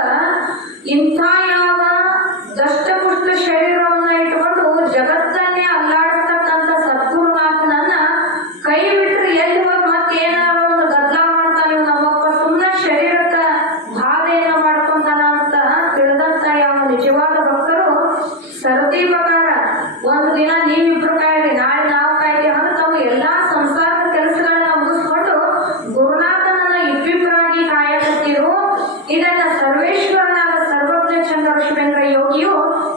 ಇಂಥ ಯಾವ ದಷ್ಟಪುಷ್ಟ ಶರೀರವನ್ನ ಇಟ್ಕೊಂಡು ಜಗತ್ತನ್ನೇ ಅಲ್ಲಾಡಿಸ್ತಕ್ಕಂಥ ಸದ್ಗುರುನಾಥನನ್ನ ಕೈ ಬಿಟ್ರೆ ಎಲ್ಲಿ ಹೋಗಿ ಮತ್ತೆ ಏನಾರ ಒಂದು ಗದ್ದಲ ಮಾಡ್ತಾನೆ ನಮ್ಮಪ್ಪ, ಸುಮ್ಮನೆ ಶರೀರಕ್ಕ ಬಾಧೆಯನ್ನ ಮಾಡ್ಕೊಂತಾನ ಅಂತ ತಿಳಿದಂತ ಯಾವ ನಿಜವಾದ ಭಕ್ತರು ಸರತಿ ಪ್ರಕಾರ ಒಂದು ದಿನ ನೀವಿಬ್ರು ಕಾಯ್ರಿ, ನಾಳೆ ನಾವು ಕಾಯ್ತೀವಿ ಅಂದ್ರೆ ತಮ್ಮ ಎಲ್ಲಾ ಸಂಸಾರದ ಕೆಲಸಗಳನ್ನ ಮುಗಿಸ್ಕೊಂಡು ಗುರುನಾಥನನ್ನ ಇಬ್ಬಿಬ್ಬರಾಗಿ ಕಾಯಕತ್ತಿರು. ಇದನ್ನ ಸರ್ವೇಶ್ವರನಾದ ಸರ್ವಜ್ಞ ಚಂದ್ರಶೇಖರ ಯೋಗಿಯು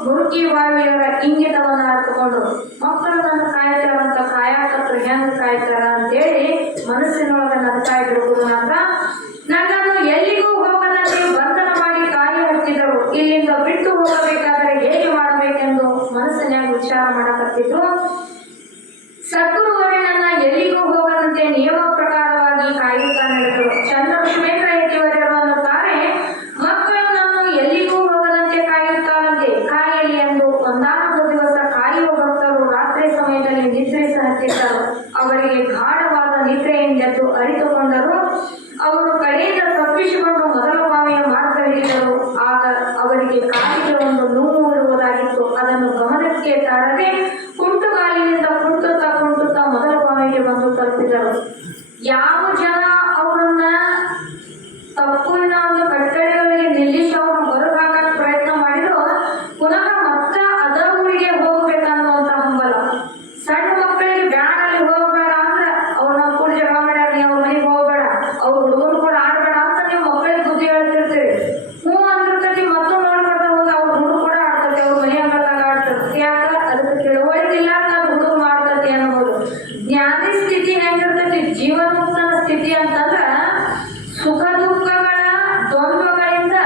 ಮುರುಘೀಭಾವಿಯವರ ಇಂಗಿತವನ್ನ ಅರ್ಥಕೊಂಡು ಮಕ್ಕಳನ್ನ ಕಾಯ್ತಾರಂತ ಕಾಯಕತ್ರು ಹೆಂಗ್ ಕಾಯ್ತಾರ ಅಂತೇಳಿ ಮನಸ್ಸಿನೊಳಗೆ ನಗ್ತಾ ಇದ್ರು ಗುರುನಾಥ. ನನ್ನನ್ನು ಎಲ್ಲಿಗೂ ಹೋಗದಂತೆ ಬಂಧನ ಮಾಡಿ ಕಾಯಿ ಹತ್ತಿದರು. ಇಲ್ಲಿಂದ ಬಿಟ್ಟು ಹೋಗಬೇಕಾದರೆ ಹೇಗೆ ಮಾಡಬೇಕೆಂದು ಮನಸ್ಸಿನಾಗ ವಿಚಾರ ಮಾಡಕತ್ತಿದ್ರು. ಸದ್ಗುರುವರನನ್ನ ಎಲ್ಲಿಗೂ ಹೋಗದಂತೆ ನಿಯಮ ಪ್ರಕಾರವಾಗಿ ಕಾಯುತ್ತಾ ನಡೆದರು. ಚಂದ್ರಶೇಖರ ಯತಿವರ್ಯರು ಅನ್ನುತ್ತಾರೆ, ಮಕ್ಕಳು ನಾನು ಎಲ್ಲಿಗೂ ಹೋಗದಂತೆ ಕಾಯುತ್ತಾರಂತೆ. ಕಾಯಲಿ ಎಂದು ಒಂದಾನೊಂದು ದಿವಸ ಕಾಯುವ ಭಕ್ತರು ರಾತ್ರಿ ಸಮಯದಲ್ಲಿ ನಿದ್ರಿಸ ಹತ್ತಿದ್ದರು. ಅವರಿಗೆ ಗಾಢವಾದ ನಿದ್ರೆಯಿಂದೆದ್ದು ಅರಿತುಕೊಂಡರು. ಅವರು ಕಡೆಯಿಂದ ತಪ್ಪಿಸಿಕೊಂಡು ಮೊದಲ ಬಾವಿಯ ಮಾರ್ಗ ಹಿಡಿದರು. ಆಗ ಅವರಿಗೆ ಕಾಲಿಗೆ ಒಂದು ನೋವು ಇರುವುದಾಗಿತ್ತು. ಅದನ್ನು ಗಮನಕ್ಕೆ ತಾರದೆ ಕುಂಟುಗಾಲಿನಿಂದ ಕುಂಟುತ್ತಾ ಮೊದಲ ಬಾವಿಗೆ ಬಂದು ತಲುಪಿದರು. ಯಾವ ಜನ ಅವರನ್ನ ತಪ್ಪಿನ ಒಂದು ಕಟ್ಟಳೆಗಳಿಗೆ ನಿಲ್ಲಿಸಿ ಅವ್ರನ್ನ ಹೊರಗೆ ಹಾಕಕ್ ಪ್ರಯತ್ನ ಮಾಡಿದ್ರು, ಪುನಃ ಮತ್ತ ಅದ ಊರಿಗೆ ಹೋಗ್ಬೇಕನ್ನುವಂತ ಹಂಬಲ. ಸಣ್ಣ ಮಕ್ಕಳಿಗೆ ಬ್ಯಾಡಲ್ಲಿ ಹೋಗ್ಬೇಡ ಅಂದ್ರೆ ಅವ್ರನ್ನ ಕೂಡ ಜಗಳ ಮಾಡ್ಯಾರ, ನೀವು ಅವ್ರ ಮನೆಗೆ ಹೋಗ್ಬೇಡ, ಅವ್ರ ಹುಡುಗರು ಕೂಡ ಆಡ್ಬೇಡ ಅಂತ ನೀವು ಮಕ್ಕಳಿಗೆ ಬುದ್ಧಿ ಹೇಳ್ತಿರ್ತೀರಿ. ಹ್ಞೂ ಅಂದಿರ್ತೈತಿ, ಮತ್ತೊಂದು ನೋಡ್ಕೊಳ್ತಾ ಹೋಗಿ ಅವ್ರ ಹುಡುಗ ಕೂಡ ಆಡ್ತೈತಿ, ಅವ್ರ ಮನೆ ಅಂಗಳದಾಗ ಆಡ್ತಿರ್ತಿ. ಯಾಕ ಅದಕ್ಕೆ ತಿಳುವಳಿಕಿಲ್ಲ, ಅದು ಹುಡುಗ ಮಾಡ್ತೈತಿ ಅನ್ಬೋದು. ಜ್ಞಾನಿ ಸ್ಥಿತಿ ಹೆಂಗಿರ್ತೈತಿ, ಜೀವನ್ಮುಕ್ತನ ಸ್ಥಿತಿ ಅಂತಂದ್ರ ಸುಖ ದುಃಖಗಳ ದ್ವಂದ್ವಗಳಿಂದ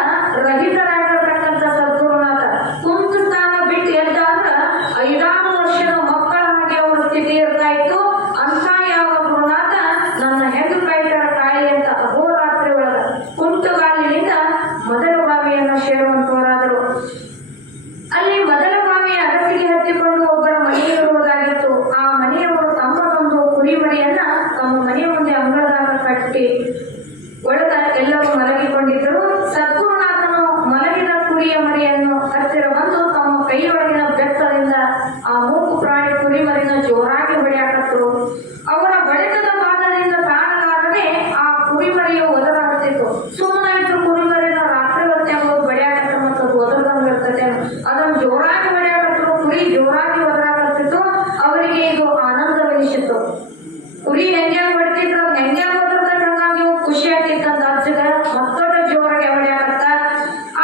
ರಹಿತರಾಗಿರ್ತಕ್ಕಂಥ ಸದ್ಗುರುನಾಥ. ಕುಂತ ಸ್ಥಾನ ಬಿಟ್ಟು ಎದ್ದ ಅಂದ್ರ 5-6 ವರ್ಷದ ಮಕ್ಕಳ ಹಾಗೆ ಅವ್ರ ಸ್ಥಿತಿ ಇರ್ತಾ ಇತ್ತು. ಅಂತ ಯಾವ ಗುರುನಾಥ ನನ್ನ ಹೆಂಗ ಕಾಯ್ತಾರ ಕಾಯಿ ಅಂತ ಅಹೋರಾತ್ರಿ ಒಳಗ ಕುಂಟುಗಾಲಿನಿಂದ ಮೊದಲ ಬಾವಿಯನ್ನು ಸೇರುವಂತವರಾದರು. ಅಲ್ಲಿ ಮೊದಲ ಬಾವಿಯ ಅಗಸಿಗೆ ಹತ್ತಿಕೊಂಡು ಒಬ್ಬರ ಮನೆಯಿರುವುದಾಗಿತ್ತು. ಆ ಮನೆಯವರು ತಮ್ಮದೊಂದು ಕುರಿಮರಿಯನ್ನ ತಮ್ಮ ಮನೆಯ ಮುಂದೆ ಅಂಗಳದಾಗ ಕಟ್ಟಿ ಒಳಗ ಎಲ್ಲರೂ ಮಲಗಿಕೊಂಡಿದ್ದರು. ಸದ್ಗುರುನಾಥನು ಮಲಗಿದ ಕುರಿಯ ಮರಿಯನ್ನು ಹತ್ತಿರ ಬಂದು ತಮ್ಮ ಕೈಯೊಳಗಿನ ಬೆತ್ತದಿಂದ ಆ ಮೂಕು ಪ್ರಾಣಿ ಕುರಿಮರಿನ ಜೋರಾಗಿ ಹೊಡೆಯಾಕತ್ತರು. ಅವರ ಬಳಿತದ ಬಾಧದಿಂದ ತಾಳಲಾರದೆ ಆ ಕುರಿಮರಿಯು ಒದರಾಗುತ್ತಿತ್ತು. ಸುಮ್ಮನೆ ಇದ್ರು ಕುರಿಮರಿನ ರಾತ್ರಿ ಹೊತ್ತೆ ಹೋಗಿ ಬಡಿಯಾಕತ್ತ ಮತ್ತು ಅದು ಒದರ್ದಂಗಿರ್ತದೆ. ಅದನ್ನು ಜೋರಾಗಿ ಹೊಡೆಯಾಕತ್ತರು, ಕುರಿ ಜೋರಾಗಿ ಒದರಾಕತ್ತಿತ್ತು. ಅವರಿಗೆ ಇದು ಆನಂದವೆನಿಸಿತು. ಕುರಿ ಹೆಂಗೆ ಹೊಡಿತಿದ್ರು, ಹೆಂಗೆ ಒದರ್ತದೆ, ಹಂಗಾಗಿ ಖುಷಿ ಆಗ್ತಿತ್ತಂತ ಅಜ್ಜಗ ಮತ್ತೊಂದು ಜೋರಾಗಿ ಹೊಡೆಯಾಕತ್ತ.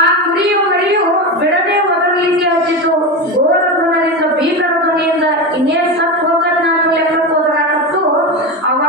ಆ ಕುರಿಯ ಮರಿಯು ಬಿಡದೆ ಒದರ್ಲಿಕ್ಕೆ ಹತ್ತಿತು. ಘೋರ ಧ್ವನಿಯಿಂದ, ಭೀಕರ ಧ್ವನಿಯಿಂದ ಇನ್ನೇನ್ ಸತ್ ಹೋಗದ್ ನಾನು ಲೆಕ್ಕಕ್ಕೆ ಒದರಾಕತ್ತು. ಅವಾಗ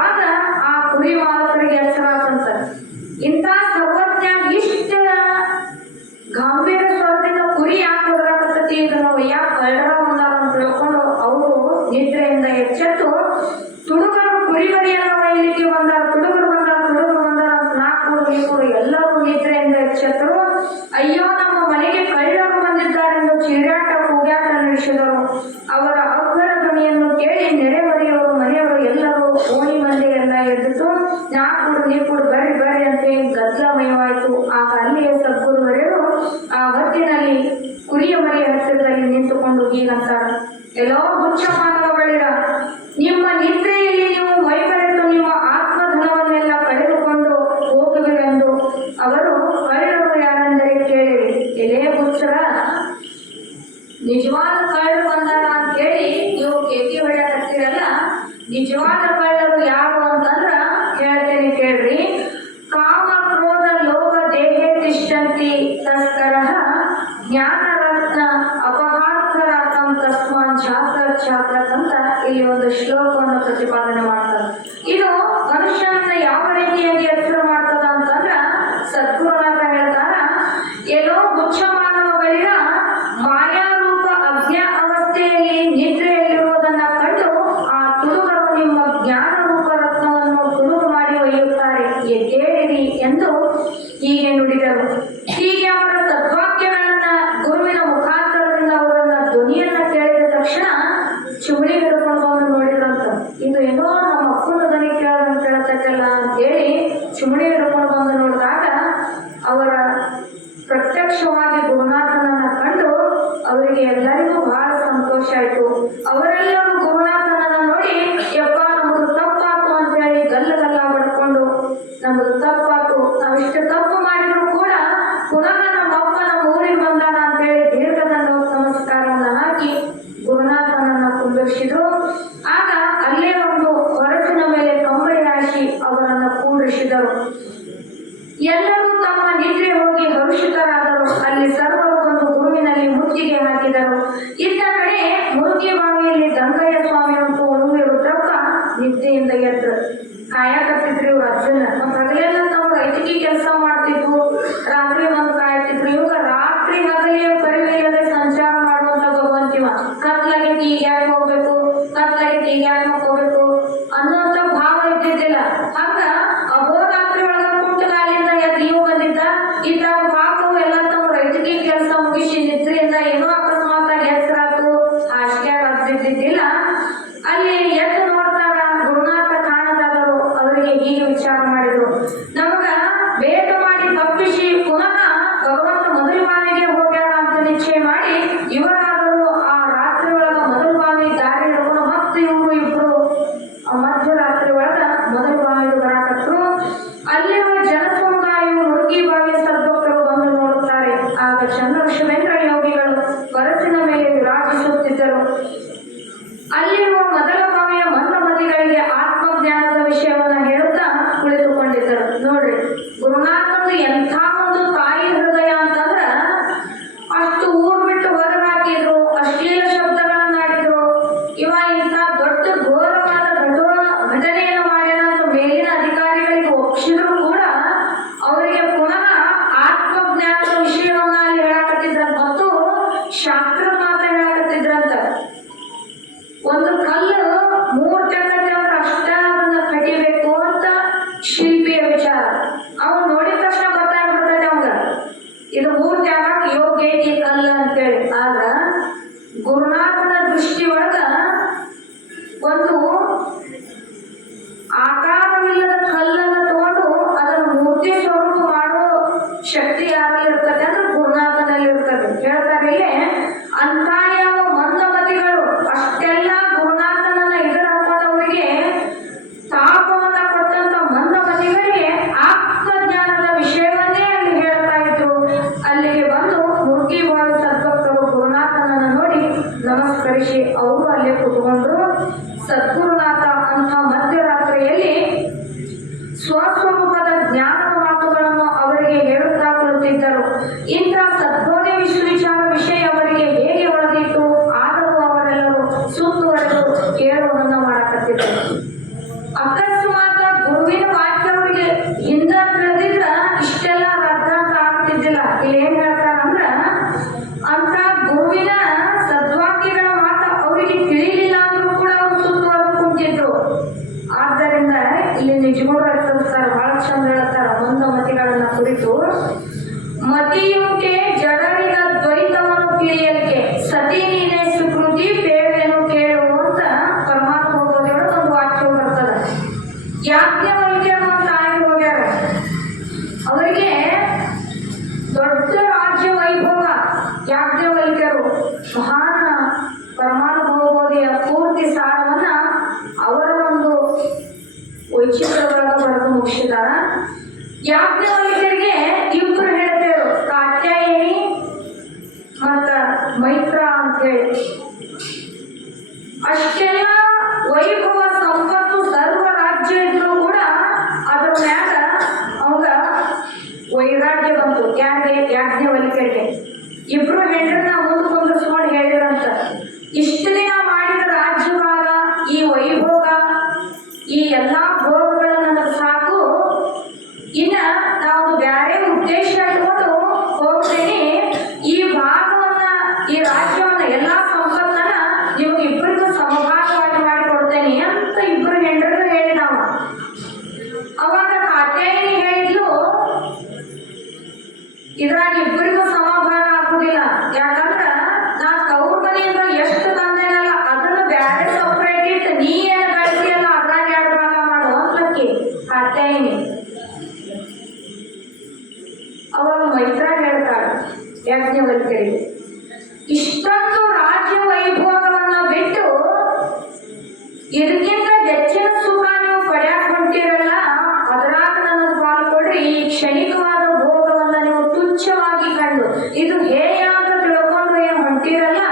ನಾ ಕೊಡು ನೀ ಕೊಡು ಬರ್ರಿ ಬರ್ರಿ ಅಂತ ಗದ್ದಲಮಯವಾಯಿತು. ಆಗ ಅಲ್ಲಿಯೇ ಸದ್ಗುರುವರೆಯರು ಆ ಹೊತ್ತಿನಲ್ಲಿ ಕುರಿಯ ಮರಿಯ ಹತ್ತಿರದಲ್ಲಿ ನಿಂತುಕೊಂಡು ಹೀಗಂತಾರ, ಎಲ್ಲೋ ಹುಚ್ಚ ಮಾನವಗಳಿರ, ನಿಮ್ಮ ನಿದ್ರೆಯಲ್ಲಿ ನೀವು ಮೈಮರೆತು ನಿಮ್ಮ ಆತ್ಮಧನವನ್ನೆಲ್ಲ ಕಳೆದುಕೊಂಡು ಹೋಗುವಿರೆಂದು ಅವರು ಕಳ್ಳರು ಯಾರೆಂದರೆ ಕೇಳಿರಿ. ಎಲೇ ಹುಚ್ಚರ, ನಿಜವಾದ ಕಳ್ಳರು ಬಂದಾರ ಅಂತ ಹೇಳಿ ನೀವು ಕೇಕಿ ಹೊಡೆಯಕತ್ತೀರಲ್ಲ, ನಿಜವಾದ ಕಳ್ಳರು ಯಾರು ಅಂತಂದ್ರ ಹೇಳ್ತೇನೆ ಕೇಳ್ರಿ. ಕಾಮ ಕ್ರೋಧ ಲೋಭ ದೇಹೇ ತಿಷ್ಠಂತಿ ತಸ್ಕರಃ ಜ್ಞಾನರತ್ನ ಅಪಹಾರ್ಥರಾತಂ ತಸ್ಮಾನ್ ಜಾಗ್ರತ್ ಅಂತ ಇಲ್ಲಿ ಒಂದು ಶ್ಲೋಕವನ್ನು ಪ್ರತಿಪಾದನೆ ಮಾಡ್ತಾರೆ. ಇದು ಮನುಷ್ಯನನ್ನ ಯಾವ ರೀತಿಯಾಗಿ ಎಚ್ಚರ ಮಾಡ್ತದ ಅಂತಂದ್ರ ಸದ್ಗುರುನಾಥ ಹೇಳ್ತಾರ, ಎಲ್ಲೋ ಹುಚ್ಚ ಮಾನವಗಳಿಗ ಮಾಯಾರೂಪ ಅಜ್ಞಾ ಅವಸ್ಥೆಯಲ್ಲಿ ನಿದ್ರೆಯಲ್ಲಿರುವುದನ್ನ ಕಂಡು ಆ ತುಡುಗರು ನಿಮ್ಮ ಜ್ಞಾನ ರೂಪ ರತ್ನವನ್ನು ತುಡುಗು ಮಾಡಿ ಒಯ್ಯುತ್ತಾರೆ, ಎದ್ದೇಳಿರಿ ಎಂದು ಹೀಗೆ ನುಡಿದರು. ಹೀಗೆ ಅವರ ಸದ್ವಾಕ್ಯಗಳನ್ನ ಗುರುವಿನ ಮುಖಾಂತರದಿಂದ ಅವರನ್ನ ಧ್ವನಿಯನ್ನ ಕೇಳಿದ ತಕ್ಷಣ ಚಿಮಣಿ ಹಿಡ್ಕೊಂಡು ಬಂದು ನೋಡಿದ್ರಂತ. ಇದು ಏನೋ ನಮ್ಮ ಅಪ್ಪನ ಧ್ವನಿ ಕೇಳತಕ್ಕಲ್ಲ ಅಂತ ಹೇಳಿ ಚಿಮಣಿ ಹಿಡ್ಕೊಂಡು ಬಂದು ನೋಡಿದಾಗ ಅವರ ಪ್ರತ್ಯಕ್ಷವಾಗಿ ಗುರುನಾಥನನ್ನ ಕಂಡು ಅವರಿಗೆ ಎಲ್ಲರಿಗೂ ಬಹಳ ಸಂತೋಷ ಆಯಿತು. ಅವರೆಲ್ಲರೂ ಗುರುನಾಥನನ್ನ ನೋಡಿ, ಯಪ್ಪ ನಮ್ದು ತಪ್ಪಾತು ಅಂತ ಹೇಳಿ ಗಲ್ಲ ಬಡ್ಕೊಂಡು, ನಮ್ದು ತಪ್ಪಾತು, ನಾವಿಷ್ಟು ತಪ್ಪು ಮಾಡಿದ್ರು ಕೂಡ ಪುನಃ ನಮ್ಮ ಅಪ್ಪ ನಮ್ಮ ಊರಿಗೆ ಬಂದಾನ ಅಂತ ಹೇಳಿ ದೀರ್ಘದಂಡ ನಮಸ್ಕಾರವನ್ನು ಹಾಕಿ ಗುರುನಾಥನನ್ನ ಕುಂದಿರಿಸಿದ್ರು. ಆಗ ಅಲ್ಲೇ ಒಂದು ಹೊರಸಿನ ಮೇಲೆ ಕಂಬಳಿ ಹಾಸಿ ಅವರನ್ನ ಕೂಡಿಸಿದರು. ಎಲ್ಲರೂ ತಮ್ಮ ನಿದ್ರೆ ಹೋಗಿ ಹರುಷಿತರಾದರು. ಅಲ್ಲಿ ಸರ್ವರು ಬಂದು ಗುರುವಿನಲ್ಲಿ ಮುತ್ತಿಗೆ ಹಾಕಿದರು. ಇತ್ತ ಕಡೆ ಮುರುಗಿ ಬಾವಿಯಲ್ಲಿ ಗಂಗಯ್ಯ ಸ್ವಾಮಿ ಮತ್ತು ಒಣುವೆ ರುದ್ರಪ್ಪ ನಿದ್ದೆಯಿಂದ ಎದ್ರು. ಕಾಯಕತ್ತಿದ್ರು ಇವ್ರು ಅರ್ಜುನ. ಹಗಲೆಲ್ಲ ತಾವು ರೈತಿಗೆ ಕೆಲಸ ಮಾಡ್ತಿದ್ವು, ರಾತ್ರಿ ಬಂದು ಕಾಯ್ತಿದ್ರು. ಇವಾಗ ರಾತ್ರಿ ಹಗಲಿಯ ಪರಿವಿಲ್ಲದೆ ಸಂಚಾರ ಮಾಡುವಂತ ಭಗವಂತಿವ ಕತ್ಲಾಗೆ ತೀಗ್ಯಾಕೆ ಹೋಗ್ಬೇಕು, ಕತ್ಲಾಗೆ ತೀಗ್ಯಾಕೆ ಹೋಗ್ಬೇಕು ಅನ್ನೋಂಥ ಭಾವ ಇದ್ದಿದ್ದಿಲ್ಲ. ಹಂಗ ಅಹೋರಾತ್ರಿ ಒಳಗ ಕುಂಟಗಾಲಿಂದ ನೀವು ಬಂದಿದ್ದ ಇದ್ದಾಗ ಪಾಪವು ಎಲ್ಲ ತಾವು ರೈತಿಗೆ ಕೆಲಸ ಮುಗಿಸಿ ನಿದ್ರೆಯಿಂದ ಏನೋ ಅಕಸ್ಮಾತ್ ಆಗಿ ಹೆಸರಾತು ಹಾಸಿಗೆ ಹತ್ತಿದ್ದಿದ್ದಿಲ್ಲ. ಅಲ್ಲಿ ಎದ್ದು ನೋಡ್ತಾರ, ಗುರುನಾಥ ಕಾಣದಾದರು. ಅವರಿಗೆ ಹೀಗೆ ವಿಚಾರ ಮಾಡಿದ್ರು, ನಮಗ ಭೇಟ ಮಾಡಿ ತಪ್ಪಿಸಿ ಪುನಃ ಭಗವಂತ ಮೊದಲ ಬಾವಿಗೆ ಹೋಗ್ಯಾರ ಅಂತ ನಿಶ್ಚಯ ಮಾಡಿ ಇವರಾದರೂ ಆ ರಾತ್ರಿ ಒಳಗ ಮೊದಲ ಬಾವಿ ದಾರಿ ಹಿಡ್ಕೊಂಡು ಮತ್ತೆ ಇವರು ಇಬ್ರು ಮಧ್ಯರಾತ್ರಿ ಒಳಗ ಮೊದಲ ಬಾವಿಗೆ ಬರಾಕತ್ರು. ಅಲ್ಲಿರುವ ಜನಸಮುದಾಯವು ಮುರುಗಿ ಬಾವಿ ಸದ್ಭಕ್ತರು ಬಂದು ನೋಡುತ್ತಾರೆ. ಆಗ ಚಂದ್ರಶೇಖರ ಯೋಗಿಗಳು ಬರಸಿನ ಮೇಲೆ ವಿರಾಜಿಸುತ್ತಿದ್ದರು. ಅಲ್ಲಿರುವ ಮೊದಲ ಬಾವಿಯ ಮಂತ್ರಮತಿಗಳಿಗೆ ಆತ್ಮಜ್ಞಾನದ ವಿಷಯವನ್ನ ಹೇಳುತ್ತಾ ಕುಳಿತುಕೊಂಡಿದ್ದರು. ನೋಡ್ರಿ, ಗುರುನಾಥಂದು ಎಂಥ ಒಂದು ತಾಯಿ ಹೃದಯ ಅಂತಂದ್ರ ಅಷ್ಟು ಊರ್ ಬಿಟ್ಟು ಹೊರಗೆ ಹಾಕಿದ್ರು, ಅಶ್ಲೀಲ ಶಬ್ದಗಳನ್ನ ಆಡಿದ್ರು. ಇವ ಇಂಥ ದೊಡ್ಡ ಘೋರವಾದ ಘಟನೆಯನ್ನು ಮಾಡ್ಯಾನ ಅಂತ ಮೇಲಿನ ಅಧಿಕಾರಿಗಳಿಗೆ ಒಪ್ಪಿಸಿದ್ರು ಕೂಡ ಅವರಿಗೆ ಪುನಃ ಆತ್ಮಜ್ಞಾನದ ವಿಷಯವನ್ನ ಅಲ್ಲಿ ಹೇಳಾಕತ್ತಿದ್ರ ಮತ್ತು ಶಾಸ್ತ್ರ ಮಾತ ಹೇಳಾಕತ್ತಿದ್ರಂತ. ಒಂದು ಕಲ್ಲು 3 ಟನ್ ಅಷ್ಟ ಅದನ್ನ ಕಡಿಬೇಕು ಅಂತ ಶಿಲ್ಪಿಯ ವಿಚಾರ. ಅವನು ನೋಡಿದ ತಕ್ಷಣ ಗೊತ್ತಾಗ್ಬಿಡ್ತದೆ ಅವಂಗ ಇದು 3 ಜಾಗಕ್ಕೆ ಯೋಗ್ಯ ಐತಿ ಕಲ್ಲು ಅಂತೇಳಿ. ಆಗ ಗುರುನಾಥನ ದೃಷ್ಟಿ ಒಳಗ ಒಂದು ಆಕಾರವಿಲ್ಲದ ಕಲ್ಲನ್ನು ತಗೊಂಡು ಅದನ್ನು ಮೂರ್ತಿ ಸ್ವರೂಪ ಮಾಡೋ ಶಕ್ತಿ ಯಾರಲ್ಲಿ ಇರ್ತದೆ ಅಂದ್ರೆ ಗುರುನಾಥನಲ್ಲಿ ಇರ್ತದೆ. ಹೇಳ್ತಾರೆ ಇಲ್ಲೇ, ಅಂತ ಯಾವ ಮಂದಮತಿಗಳು ಅಷ್ಟೆಲ್ಲ ಗುರುನಾಥನನ್ನ ಎದುರು ಹಾಕೊಂಡವರಿಗೆ ತಾಪವನ್ನ ಕೊಟ್ಟಂತ ಮಂದಮತಿಗಳಿಗೆ ಆತ್ಮಜ್ಞಾನದ ವಿಷಯವನ್ನೇ ಅಲ್ಲಿ ಹೇಳ್ತಾ ಇದ್ರು. ಅಲ್ಲಿಗೆ ಬಂದು ಮುರುಗಿ ಬಾವಿ ಸದ್ಭಕ್ತರು ಗುರುನಾಥನನ್ನ ನೋಡಿ ನಮಸ್ಕರಿಸಿ ಅವರು ಅಲ್ಲೇ ಕೂತ್ಕೊಂಡ್ರು. ಸದ್ಗುರುನಾಥ ಅಂತ ಮಧ್ಯರಾತ್ರಿಯಲ್ಲಿ ಸ್ವಸ್ವರೂಪದ ಜ್ಞಾನದ ಮಾತುಗಳನ್ನು ಅವರಿಗೆ ಹೇಳುತ್ತಾ ಕುಳಿತಿದ್ದರು. ಇಂಥ ಸದ್ಬೋಧಿ ವಿಚಾರ ವಿಷಯ ಅವರಿಗೆ ಹೇಗೆ ಒಳದಿತ್ತು, ಆದರೂ ಅವರೆಲ್ಲರೂ ಸುತ್ತುವರೆದು ಕೇಳುವುದನ್ನು ಮಾಡಕತ್ತಿದ್ದರು. ಅಕಸ್ಮಾತ್ ಗುರುವಿನ ವಾಕ್ಯ ಅವರಿಗೆ ಹಿಂದ ತಿಳಿದಿದ್ರ ಇಷ್ಟೆಲ್ಲ ರದ್ದಾಂತ ಆಗ್ತಿದ್ದಿಲ್ಲ. ಇಲ್ಲಿ ಏನ್ ಹೇಳ್ತಾರಂದ್ರ, ಅಂತ ಗುರುವಿನ ಸದ್ವಾಕ್ಯಗಳ ಮಾತ ಅವರಿಗೆ ತಿಳಿಲಿಲ್ಲ ಅಂದ್ರೂ ಕೂಡ ಅವರು ಸುತ್ತುವರೆದು ಕುಂತಿದ್ರು. ಆದ್ದರಿಂದ ಇಲ್ಲಿ ನಿಜಗಳು ರಚಿಸ್ತಾರ, ಬಹಳ ಚಂದ ಹೇಳ್ತಾರ ಮಂದಮತಿಗಳನ್ನ ಕುರಿತು. ಮತಿಯುಂಟೆ ಜಡರಿಗ ದ್ವೈತವನ್ನು ತಿಳಿಯಲಿಕ್ಕೆ ಸತಿ ನೀನೇ ಸುಕೃತಿ ಬೇಡವೇನು ಕೇಳು ಅಂತ ಪರಮಾತ್ಮ ಒಂದು ವಾಕ್ಯ ಬರ್ತದೆ. ಯಾಜ್ಞವಲ್ಕ್ಯ ವೈಚಿತ್ರವಾಗ ಬರೆದು ಮುಗಿಸಿದಾರ. ಯಾಜ್ಞವಲ್ಕ್ಯರಿಗೆ ಇಬ್ರು ಹೇಳ್ತೇವೆ, ಕಾತ್ಯಾಯಿನಿ ಮತ್ತ ಮೈತ್ರ ಅಂತ ಹೇಳಿ. ಅಷ್ಟೆಲ್ಲ ವೈಭವ ಸಂಪತ್ತು ಸರ್ವ ರಾಜ್ಯ ಇದ್ರು ಕೂಡ ಅದ್ರ ಮ್ಯಾಗ ಅವಾಗ ವೈರಾಗ್ಯ ಬಂತು. ಯಾರಿಗೆ? ಯಾಜ್ಞವಲ್ಕ್ಯರಿಗೆ. ಇಬ್ರು ಹೆಂಡ್ರನ್ನ ಮುಂದೆ ಕುಂದಿಸ್ಕೊಂಡು ಹೇಳಿರಂತ, ಇಷ್ಟು ದಿನ ಮಾಡಿದ ರಾಜ್ಯಭಾಗ, ಈ ವೈಭೋಗ, ಈ ಎಲ್ಲಾ ಭೋಗಗಳು ನನಗೆ ಸಾಕು, ಇನ್ನ ನಾವು ಬ್ಯಾರೆ ಉದ್ದೇಶ ಇಟ್ಕೊಂಡು ಹೋಗ್ತೇನೆ, ಈ ಭಾಗವನ್ನ, ಈ ರಾಜ್ಯವನ್ನ, ಎಲ್ಲಾ ಸಂಪತ್ತನ್ನ ನಿಮ್ಗೆ ಇಬ್ಬರಿಗೂ ಸಮಭಾಗವಾಗಿ ಮಾಡಿಕೊಡ್ತೇನೆ ಅಂತ ಇಬ್ರು ಹೆಂಡ್ರು ಹೇಳಿದಾವ. ಅವಾಗ ಕಾತ್ಯಾಯಿನಿ ಹೇಳಿದ್ಲು, ಇದ್ರಾಗ ಇಬ್ಬರಿಗೂ ಸಮಭಾಗ ಆಗುದಿಲ್ಲ, ಯಾಕಂದ್ರ ನಾ ತವ್ರ ಮನೆಯಿಂದ ಎಷ್ಟು ತಂದೇನಲ್ಲ ಅದನ್ನು ಬ್ಯಾರೆ ಸಪ್ರೇಟ್ ಇಟ್ಟು ನೀ ಏನು ಗಳಿಸಿಯಲ್ಲ ಅದ್ರಾಗ 2 ಭಾಗ ಮಾಡು ಅಂತಕ್ಕೆ ಕಾತ್ಯಾಯಿನಿ. ಅವಾಗ ಮೈತ್ರ ಹೇಳ್ತಾಳೆ ಯಾಜ್ಞವಲ್ಕ್ಯರಿಗೆ, ಇಷ್ಟೊಂದು ರಾಜ್ಯ ವೈಭೋಗವನ್ನ ಬಿಟ್ಟು ಇದಕ್ಕಿಂತ ಹೆಚ್ಚಿನ ಸುಖ ನೀವು ಪಡ್ಯಾಕ ಹೊಂಟಿರಲ್ಲ, ಅದರಾಗ ನನಗೆ ಪಾಲು ಕೊಡ್ರಿ. ಈ ಕ್ಷಣಿಕವಾದ ಭೋಗವನ್ನ ನೀವು ತುಚ್ಛವಾಗಿ ಕಂಡು ಇದು ಹೇಯ ಅಂತ ತಿಳ್ಕೊಂಡು ಏನು ಹೊಂಟಿರಲ್ಲ,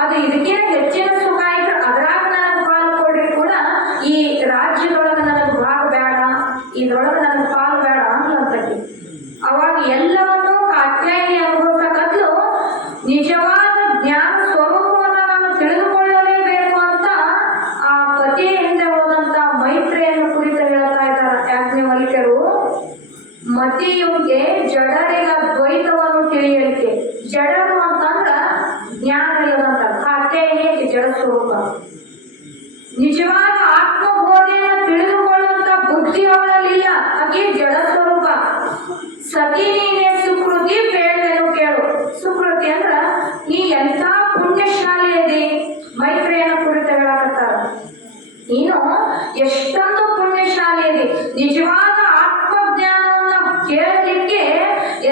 ಅದು ಇದಕ್ಕಿಂತ ಹೆಚ್ಚಿನ ಸುಖ ಇದ್ರೆ ಅದರಾಗ ನನಗೆ ಪಾಲು ಕೊಡ್ರಿ, ಕೂಡ ಈ ರಾಜ್ಯದೊಳಗೆ ನನಗೆ ಭಾಗ ಬೇಡ, ಇದ್ರೊಳಗೆ ನನಗೆ ಪಾಲು ಬೇಡ ಅಂತಂತಕ್ಕೆ. ಅವಾಗ ಎಲ್ಲವನ್ನೂ ಕಾತ್ಯಾಯಿನಿ ಅನುಭವಿಸಕತ್ಲು. ನಿಜವಾದ ಜ್ಞಾನ ಸ್ವರೂಪವನ್ನು ನಾನು ತಿಳಿದುಕೊಳ್ಳಲೇಬೇಕು ಅಂತ ಆ ಪತಿಯ ಹಿಂದೆ ಹೋದಂತ ಮೈತ್ರಿಯನ್ನು ಕುರಿತು ಹೇಳ್ತಾ ಇದ್ದಾರೆ ಯಾಜ್ಞವಲ್ಕ್ಯರು. ಮತಿಯುಗೆ ಜಡರಿಗ ದ್ವೈತವನ್ನು ತಿಳಿಯಲಿಕ್ಕೆ. ಜಡರು ಅಂತಂದ್ರ ಜ್ಞಾನ ಇಲ್ಲದಂತ, ಕಾತ್ಯಾಯಿನಿ ಜಡ ಸ್ವರೂಪ. ನಿಜವಾದ ಆತ್ಮಬೋಧೆಯನ್ನು ತಿಳಿದುಕೊಳ್ಳುವಂತ ಬುದ್ಧಿ ಅವಳಲ್ಲಿಲ್ಲ, ಆಕೆ ಜಡ ಸ್ವರೂಪ. ಸತಿ ನೀನೇ ಸುಕೃತಿ ಬೇಡವೆನು ಕೇಳು. ಸುಕೃತಿ ಅಂದ್ರ ನೀ ಎಂತ ಪುಣ್ಯಶಾಲಿ ಅದಿ. ಮೈತ್ರಿಯನ್ನು ಕುರಿತು ಹೇಳಕತ್ತಾರ, ನೀನು ಎಷ್ಟೊಂದು ಪುಣ್ಯಶಾಲಿ ಅದಿ. ನಿಜವಾದ ಆತ್ಮಜ್ಞಾನವನ್ನ ಕೇಳಲಿಕ್ಕೆ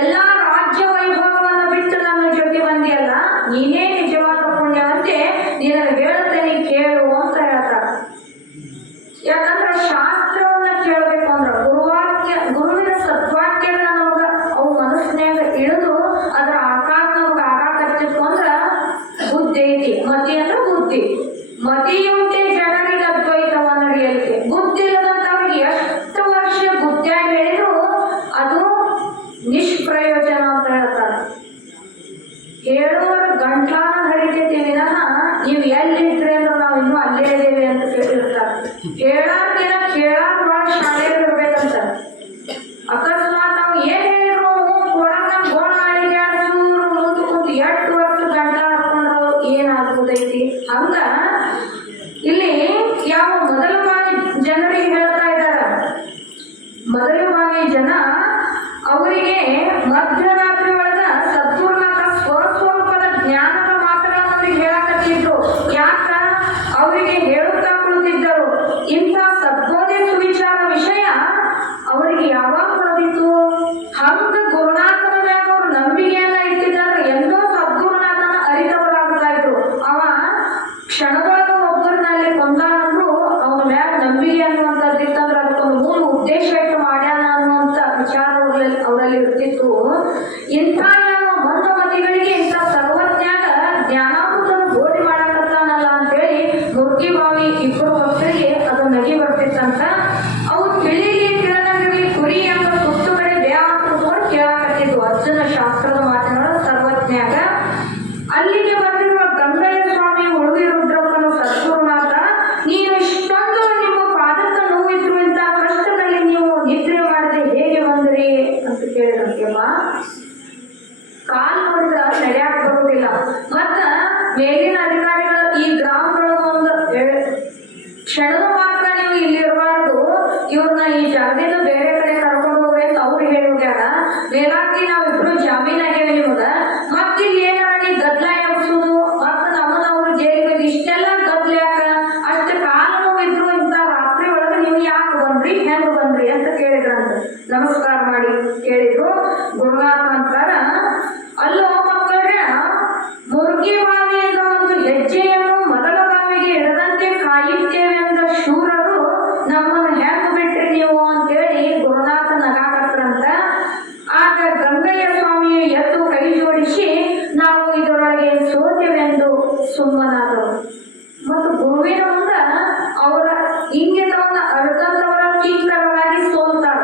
ಎಲ್ಲಾ ರಾಜ್ಯ ವೈಭವವನ್ನು ಬಿಟ್ಟು ನನ್ನ ಜೊತೆ ಬಂದಿಯಲ್ಲ, ನೀನೇ ನಿಜವಾದ ಪುಣ್ಯವಂತೆ, ನಿನಗೆ ಹೇಳ್ತೇನೆ ಕೇಳು ಅಂತ ಹೇಳ್ತಾರ. ಯಾಕಂದ್ರೆ ಶಾಸ್ತ್ರವನ್ನ ಕೇಳಬೇಕು ಅಂದ್ರ ಗುರುವಿನ ಸದ್ವಾಕ್ಯಗಳ ನಮಗ ಅವು ಮನಸ್ಸಿನಾಗ ಇಳಿದು ಅದರ ಆಕಾರ ನಮಗ ಆಗಾಕತ್ತಿತ್ತು ಅಂದ್ರ ಬುದ್ಧಿ ಐತಿ. ಮತಿ ಅಂದ್ರೆ ಬುದ್ಧಿ. ಮತಿಯುಂಟೆ ಜನರಿಗೆ ಅದ್ವೈತವನ್ನ ನಡೆಯಲಿಕ್ಕೆ. ಬುದ್ಧಿ ಇಲ್ಲದಂತವ್ರಿಗೆ ಎಷ್ಟು ವರ್ಷ ಬುದ್ಧಿಯಾಗಿ ಹೇಳಿದ್ರು ಅದು ನಿಷ್ಪ್ರಯೋಜನ ಅಂತ ಹೇಳ್ತಾರೆ. ಹೇಳುವವರು ಗಂಟ್ಲಾನ ಹರಿತೈತಿ ವಿನಃ ನೀವು ಎಲ್ಲಿದ್ರಿ ಅಂದ್ರೆ ನಾವು ಇನ್ನೂ ಅಲ್ಲೇ ಇದ್ದೇವೆ ಅಂತ ಕೇಳಿರ್ತಾರೆ. ಹೇಳಾರ್ದಿನ ಕೇಳಾರ್ ಮಾಡಿ ಶಾಲೆ ಇರ್ಬೇಕಂತ. ಅಕಸ್ಮಾತ್ ನಾವು ಏನ್ ಹೇಳಿದ್ರು ಕೊಡಂಗ ಗೋಣ ಅಳಿಗೆ ಚೂರು ಮುಂದೆ ಕುಂತು 8 ವರ್ಷ ಗಂಟ್ಲ ಹಾಕೊಂಡ್ರು ಏನಾಗ್ಬೋದೈತಿ. ಹಂಗ ಇಲ್ಲಿ ಯಾವ ಮೊದಲ ಬಾರಿ ಜನರಿಗೆ ಹೇಳ್ತಾ ಇದ್ದಾರ. ಮೊದಲ ಬಾರಿ ಜನ ಅವರಿಗೆ ಮಧ್ಯರಾತ್ರಿ ಒಳಗ ಸದ್ಗುರುನಾಥ ಸ್ವಸ್ವರೂಪದ ಜ್ಞಾನದ ಮಾತುಗಳನ್ನು ಅವರಿಗೆ ಹೇಳಕತ್ತಿದ್ರು. ಯಾಕ ಅವರಿಗೆ ಹೇಳುತ್ತಾ ಕುಳಿತಿದ್ದರು. ಇಂಥ ಸದ್ಬೋಧೆ ಸುವಿಚಾರ ವಿಷಯ ಅವರಿಗೆ ಯಾವಾಗ ಬಂದಿತ್ತು? ಹಂಗ ಗುರುನಾಥನ ಮ್ಯಾಗ ಅವರು ನಂಬಿಕೆಯನ್ನ ಇಟ್ಟಿದ್ದಾರೆ. ಎಂದೋ ಸದ್ಗುರುನಾಥನ ಅರಿತವರಾಗ್ತಾ ಇದ್ರು. ಅವ ಕ್ಷಣದೊಳಗ ಒಬ್ಬರನ್ನಲ್ಲಿ ಕೊಂದಾನಂದ್ರು ಅವನ ಮ್ಯಾಗ ನಂಬಿಕೆ ಅನ್ನುವಂಥದ್ದು ಇತ್ತಂದ್ರೆ ಅದಕ್ಕೊಂದು ಮೂಲ ಉದ್ದೇಶ ಇಟ್ಟು ಮಾಡ್ಯಾನ ಅನ್ನುವಂಥ ವಿಚಾರ ಅವರಲ್ಲಿ ಇರ್ತಿತ್ತು. ಇಂಥ ಯಾವ ಮಂದಮತಿಗಳಿಗೆ ಇಂಥ ಸರ್ವಜ್ಞಾನ ಜ್ಞಾನಾಮೃತನ ಬೋಧಿ ಮಾಡಕತ್ತಾನಲ್ಲ ಅಂತೇಳಿ ಮುರ್ಗಿಬಾವಿ ಇಬ್ಬರು ಭಕ್ತರಿಗೆ ಅದು ನಗಿ ಬರ್ತಿತ್ತಂತ. ಅವು ತಿಳಿಲಿ ತಿಳನಗಿರ್ಲಿ ಕುರಿ ಅಂತ ಸುತ್ತು ಕಡೆ ದೇವಾಂತರು ಕೇಳಾಕತ್ತಿದ್ವು ಅರ್ಜುನ ಶಾಸ್ತ್ರದ ಮಾತನಾಡ ಸರ್ವಜ್ಞಾಗ. ಅಲ್ಲಿಗೆ ಬಂದಿರುವ ಗಂಗಯ್ಯ ಸ್ವಾಮಿ ಉಳುವಿ ರುದ್ರಪ್ಪನು ಸದ್ಗುರುನಾಥ, ನೀವು ಇಷ್ಟೊಂದು ನಿಮ್ಮ ಪಾದಕ್ಕೆ ನೋವಿದ್ರು ಇಂಥ ಕಷ್ಟದಲ್ಲಿ ನೀವು ನಿದ್ರೆ ಮಾಡದೆ ಹೇಗೆ ಬಂದ್ರಿ ಅಂತ ಕೇಳಿದ್ರಮ್ಮ. ಕಾಲು ನೋಡಿದ್ರ ನಡೆಯಾಕ ಬರುವುದಿಲ್ಲ. ಮತ್ತ ಮೇಲಿನ ಅಧಿಕಾರಿಗಳ ಈ ಗ್ರಾಮದೊಳಗ ಒಂದು ಕ್ಷಣದ ಮಾತ್ರ ನೀವು ಇಲ್ಲಿ ಇರಬಾರ್ದು, ಇವ್ರನ್ನ ಈ ಜಾಗದಿಂದ ಬೇರೆ ಕಡೆ ಕರ್ಕೊಂಡು ಹೋಗ್ರಿ ಅಂತ ಅವ್ರು ಹೇಳಿ ಹೋಗ್ಯಾರ. ಮೇಲಾಗಿ ನಾವಿಬ್ರು ಜಾಮೀನಾಗ್ಯಾವ ನಿಮಗ, ಮತ್ತೆ ಇಲ್ಲಿ ಏನಾರ ನೀ ಗದ್ಲ ಎಬ್ಸುದು, ಮತ್ತೆ ನಮ್ಮನ್ನ ಅವ್ರು ಜೈಲಿಗೆ ಇಷ್ಟೆಲ್ಲ ಗದ್ಲ ಯಾಕ? ಅಷ್ಟು ಕಾಲು ನೋವಿದ್ರು ಇಂಥ ರಾತ್ರಿ ಒಳಗ ನೀವು ಯಾಕೆ ಬಂದ್ರಿ, ಹೆಂಗ್ ಬಂದ್ರಿ ಅಂತ ಕೇಳಿದ್ರಂತ. ನಮಸ್ಕಾರ ಮಾಡಿ ಕೇಳಿದ್ರು. ಗುರುನಾಥ ಅಂತಾರ, ಅಲ್ಲೋ ಮಕ್ಕಳ್ರೆ, ಮುರ್ಗಿ ಬಾವಿಯಿಂದ ಒಂದು ಹೆಜ್ಜೆಯನ್ನು ಮೊದಲ ಬಾವಿಗೆ ಇಡದಂತೆ ಕಾಯುತ್ತೇವೆ ಅಂದ ಶೂರರು ನಮ್ಮನ್ನು ಹೆಂಗ್ ಬಿಟ್ರಿ ನೀವು ಅಂತೇಳಿ ಗುರುನಾಥ ನಗಾಕತ್ರಂತ. ಆಗ ಗಂಗಯ್ಯ ಸ್ವಾಮಿಯು ಎದ್ದು ಕೈ ಜೋಡಿಸಿ ನಾವು ಇದರೊಳಗೆ ಸೋತೆವೆಂದು ಸುಮ್ಮನಾದರು. ಮತ್ತು ಗುರುವಿನ ಮುಂದ ಅವರ ಇಂಗಿತವನ್ನ ಅರ್ಥದವರ ಕೀರ್ತರವಾಗಿ ಸೋಲ್ತಾರ.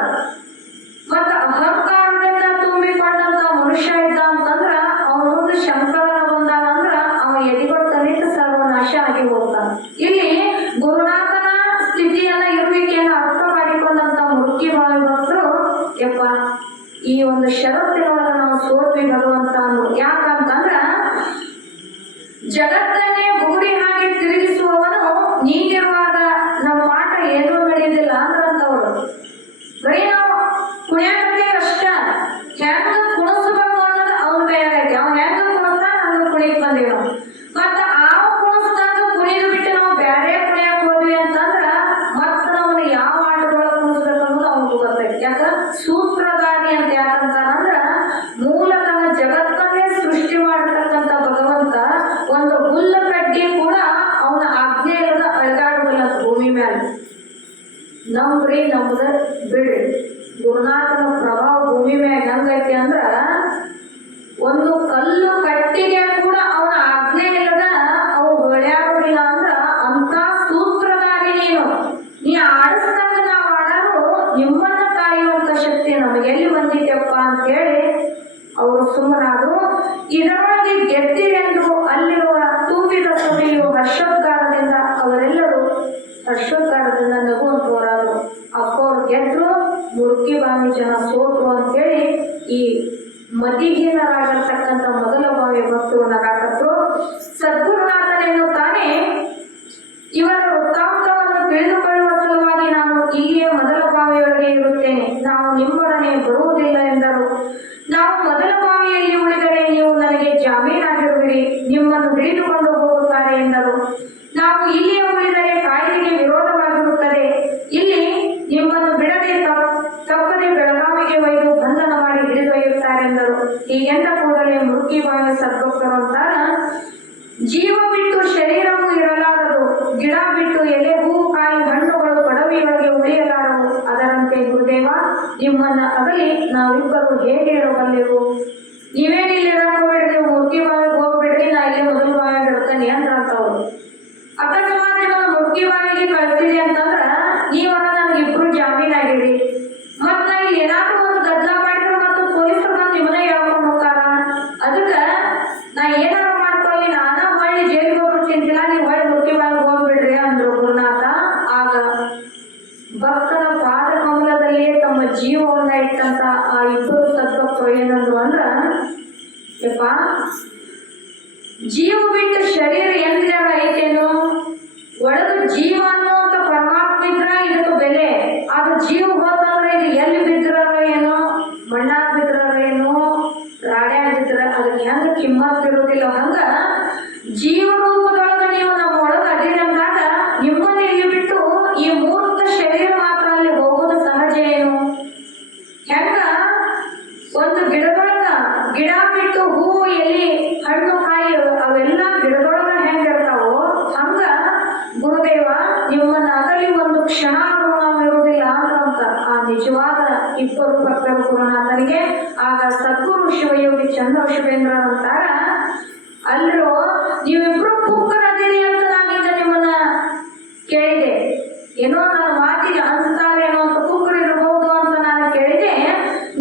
ಮತ್ತ ಅಹಂಕಾರದಿಂದ ತುಂಬಿಕೊಂಡಂತ ಮನುಷ್ಯ ಇದ್ದ ಅಂತಂದ್ರ ಅವನೊಂದು ಶಂಕರನ ಬಂದಾನಂದ್ರ ಅವ ಎದಿಗೊಟ್ಟನಿಟ್ಟು ಸರ್ವನಾಶ ಆಗಿ ಹೋಗ್ತಾನ. ಇಲ್ಲಿ ಗುರುನಾಥನ ಸ್ಥಿತಿಯನ್ನ ಇರುವಿಕೆಯನ್ನು ಅರ್ಥ ಮಾಡಿಕೊಂಡಂತ ಮುಖ್ಯವಾಗಿ ಭಕ್ತರು ಯಪ್ಪ ಈ ಒಂದು ಷರತ್ತಿನೊಳಗ ನಾವು ಸೋತ್ವಿ ಭಗವಂತ ಅಂದ್ರು. ಯಾಕಂತಂದ್ರ ಜಗತ್ತನ್ನೇ ಬುಗುಡಿ ಹಾಗೆ ತಿರುಗಿಸುವವನು ನೀಗಿರುವಾಗ ನಮ್ಮ ಪಾಠ ಏನೂ ಬೆಳೆದಿಲ್ಲ ಅಂದ್ರಂತವ್ರು. ಬರೀ ನಾವು ಕುಣಿಯಾಕತ್ತೇವೆ ಅಷ್ಟ. ಹೆಂಗ ಕುಣಿಸ್ಬೇಕು ಅನ್ನೋದು ಅವನ ಕೈಯಾಗೈತಿ. ಅವ ಹೆಂಗ ಕುಣಿಸ್ತಾನ ಹಂಗ ಕುಣಿಯಕ್ ಬಂದೇವಿ ನಾವು. ಮತ್ತ ಆವ ಕುಣಿಸ್ದಂಗ ಕುಣಿದು ಬಿಟ್ಟು ನಾವು ಬ್ಯಾರೆ ಕುಣಿಯಾಕ ಹೋದ್ವಿ ಅಂತಂದ್ರ ಮತ್ತ ನಮ್ಮನ್ನ ಯಾವ ಆಟದೊಳಗೆ ಕುಣಿಸ್ಬೇಕು ಅನ್ನೋದು ಅವನಿಗೆ ಗೊತ್ತೈತಿ. ಯಾಕ ಸೂತ್ರಧಾರಿ ಅಂತ ಯಾಕಂತಾರಂದ್ರ ಮೂಲತಃ ಜಗತ್ತನ್ನೇ ಸೃಷ್ಟಿ ಮಾಡತಕ್ಕಂತ ಭಗವಂತ ಒಂದು ಹುಲ್ಲು ಕಡ್ಡಿ ಕೂಡ ಅವನ ಆಜ್ಞೆ ಇಲ್ಲದ ಅಳಗಾಡುವುದಿಲ್ಲ ಭೂಮಿ ಮೇಲೆ. ನಂಬ್ರಿ ನಮ್ದ ಬಿಡ್ರಿ. ಗುರುನಾಥನ ಪ್ರಭಾವ ಭೂಮಿ ಮ್ಯಾಗ ಹೆಂಗೈತಿ ಅಂದ್ರ ಒಂದು ಕಲ್ಲು ಕಟ್ಟಿಗೆ ಕೂಡ ಅವನ ಆಜ್ಞೆ ಇಲ್ಲದ ಅವು ಹೊಳ್ಯಾಡುವುದಿಲ್ಲ ಅಂದ್ರ ಅಂತ ಸೂತ್ರಧಾರಿ ನೀನು. ನೀ ಆಡಿಸ್ದಂಗ ನಾವು ಆಡೋರು ನಿಮ್ಮನ್ನ ಕಾಯುವಂತ ಶಕ್ತಿ ನಮಗೆ ಎಲ್ಲಿ ಬಂದಿದ್ಯಪ್ಪ ಅಂತೇಳಿ ಅವರು ಸುಮ್ಮನಾದ್ರು. ಇದರೊಳಗೆ ಗೆದ್ದಿರೆಂದು ಅಲ್ಲಿರುವ ತುಂಬಿದ ಸಭೆಯು ಹರ್ಷೋದ್ಗಾರದಿಂದ ಅವರೆಲ್ಲರೂ ಹರ್ಷೋದ್ಗಾರದಿಂದ ನಗುವಂತವರಾದರು. ಅಪ್ಪವ್ರು ಗೆದ್ರು, ಮುರುಕಿಬಾವಿ ಜನ ಸೋತರು ಅಂತೇಳಿ ಈ ಮತಿಹೀನರಾಗಿರ್ತಕ್ಕಂಥ ಮೊದಲ ಬಾವಿ ಭಕ್ತರು ನಗಾಕತ್ರು. ಸದ್ಗುರುನಾಥನೆನ್ನುತ್ತಾನೆ, ಇವರ ವೃತ್ತಾಂತವನ್ನು ತಿಳಿದುಕೊಳ್ಳುವ ಸಲುವಾಗಿ ನಾನು ಇಲ್ಲಿಯೇ ಮೊದಲ ಬಾವಿಯೊಳಗೆ ಇರುತ್ತೇನೆ, ನಾವು ನಿಮ್ಮೊಡನೆ ಬರುವುದಿಲ್ಲ ಎಂದರು. ನಾವು ಮೊದಲ ಬಾವಿಯಲ್ಲಿ ಉಳಿದರೆ ನೀವು ನನಗೆ ಜಾಮೀನಾಗಿರುವಿರಿ, ನಿಮ್ಮನ್ನು ಹಿಡಿದುಕೊಂಡು ಹೋಗುತ್ತಾರೆ ಎಂದರು. ನಾವು ಇಲ್ಲಿಯೇ ಉಳಿದರೆ ಕಾಯ್ದೆಗೆ ವಿರೋಧವಾಗಿರುತ್ತದೆ, ಇಲ್ಲಿ ನಿಮ್ಮನ್ನು ಬಿಡದೆ ತಪ್ಪದೆ ಬೆಳಗಾವಿಗೆ ಒಯ್ದು ಬಂಧನ ಮಾಡಿ ಹಿಡಿದೊಯ್ಯುತ್ತಾರೆ ಎಂದರು. ಹೀಗೆಂದ ಕೂಡಲೇ ಮುರುಕಿಬಾವಿ ಸದ್ಭಕ್ತರು ಅಂತಾರ, ಜೀವ ಬಿಟ್ಟು ಶರೀರವೂ ಇರಲಾರದು, ಗಿಡ ಬಿಟ್ಟು ಎಲೆ ಹೂವು ಕಾಯಿ ಹಣ್ಣುಗಳು ಪಡವಿಯೊಳಗೆ ಉಳಿಯಲಾರವು. ಅದರಂತೆ ಗುರುದೇವ ನಿಮ್ಮನ್ನ ಅಗಲಿ ನಾವಿಬ್ಬರು ಹೇಗೆ ಇರಬಲ್ಲೆವು? ನೀವೇನಿಲ್ಲಿ ಇರಕೋಬೇಡ್ರಿ, ನೀವು ಮುರುಕಿಬಾವಿಗೆ ಹೋಗ್ಬಿಡ್ರಿ, ನಾ ಇಲ್ಲೇ ಮೊದಲ ಬಾವಿಯಾಗ ಇರ್ತಾನೆ ಅಂದ್ರಂತವ್ರು. ಅಕಸ್ಮಾತ್ ಇವಾಗ ಮುರುಕಿಬಾವಿಗೆ ಕಳ್ಸಿದೆ ಅಂತಂದ್ರ ನೀವರ ನನಗಿಬ್ರು ಜಾಮೀನಾಗಿರಿ. ಮತ್ ನಾ ಇಲ್ಲಿ ಏನಾದ್ರೂ ಒಂದು ಗದ್ದಲ ಮಾಡಿದ್ರು ಮತ್ತು ಪೊಲೀಸರು ಬಂದು ನಿಮ್ಮನ್ನ ಹೇಳ್ಕೊಂಡು ಹೋಗ್ತಾರ. ಅದಕ್ಕ ನಾ ಏನಾರು ಮಾಡ್ಕೊಳ್ಳಿ, ನಾನ ಹೊಳ್ಳಿ ಜೈಲಿಗೆ ಹೋಗ್ಬಿಟ್ಟು ಚಿಂತಿಲ್ಲ, ನೀವು ಹೊಳ್ಳಿ ಮುರುಕಿಬಾವಿಗೆ ಹೋಗ್ಬಿಡ್ರಿ ಅಂದ್ರು ಗುರುನಾಥ. ಆಗ ಭಕ್ತನ ಪಾದ ಕಮಲದಲ್ಲಿಯೇ ತಮ್ಮ ಜೀವವನ್ನ ಇಟ್ಟಂತ ಆ ಇಬ್ಬರು ಸದ್ಭಕ್ತರು ಏನಂದ್ರು ಅಂದ್ರ, ಯಪ್ಪ ಜೀವ ಬಿಟ್ಟು ಶರೀರ ಎಂದ್ರಾಗ ಐತೇನು? ಒಳಗ ಜೀವ ಅನ್ನುವಂತ ಪರಮಾತ್ಮ ಇದ್ರ ಇದಕ್ಕೆ ಬೆಲೆ. ಅದು ಜೀವ ಹೋತಂದ್ರೆ ಇದು ಎಲ್ಲಿ ಬಿದ್ರಾರ ಏನೋ, ಮಣ್ಣಾಗ ಬಿದ್ರಾರ ಏನೋ, ರಾಡ್ಯಾಗ ಬಿದ್ರ ಅದಕ್ಕೆ ಹೆಂಗ ಕಿಮ್ಮತ್ ಇರೋದಿಲ್ಲ. ಹಂಗ ಜೀವ ರೂಪದೊಳಗ ನೀವು ನಮ್ಮ ಒಳಗ ಅದಿರಿ ಅಂದಾಗ ನಿಮ್ಮನ್ನ ಇಲ್ಲಿ ಬಿಟ್ಟು ಈ ಮೂರ್ತ ಶರೀರ ಮಾತ್ರ ಅಲ್ಲಿ ಹೋಗೋದು ಸಹಜ ಏನು? ಹೆಂಗ ಒಂದು ಗಿಡದೊಳಗ ಗಿಡ ಬಿಟ್ಟು ಹೂವು ಎಲ್ಲಿ ಹಣ್ಣು ಕಾಯಿ ಅವೆಲ್ಲ ಗಿಡದೊಳಗ ಹೆಂಗಿರ್ತಾವೋ ಹಂಗ ಗುರುದೇವ ನಿಮ್ಮನ್ನ ಅಗಲಿ ಒಂದು ಕ್ಷಣ ನಾವು ಇರುವುದಿಲ್ಲ ಅಂತ ಆ ನಿಜವಾದ ಇಬ್ಬರು ಭಕ್ತರು ಗುರುನಾಥನಿಗೆ. ಆಗ ಸದ್ಗುರು ಶಿವಯೋಗಿ ಚಂದ್ರಶಿವೇಂದ್ರ ಅಂತಾರ, ಅಲ್ಲೋ ನೀವಿಬ್ರು ಪುಕ್ಕರದಿರಿ ಅಂತ ನಾನೀಗ ನಿಮ್ಮನ್ನ ಕೇಳಿದೆ. ಏನೋ ನನ್ನ ಮಾತಿಗೆ ಅನ್ಸ್ತಾರೇನೋ ಅಂತ ಪುಕ್ಕರು ಇರಬಹುದು ಅಂತ ನಾನು ಕೇಳಿದೆ.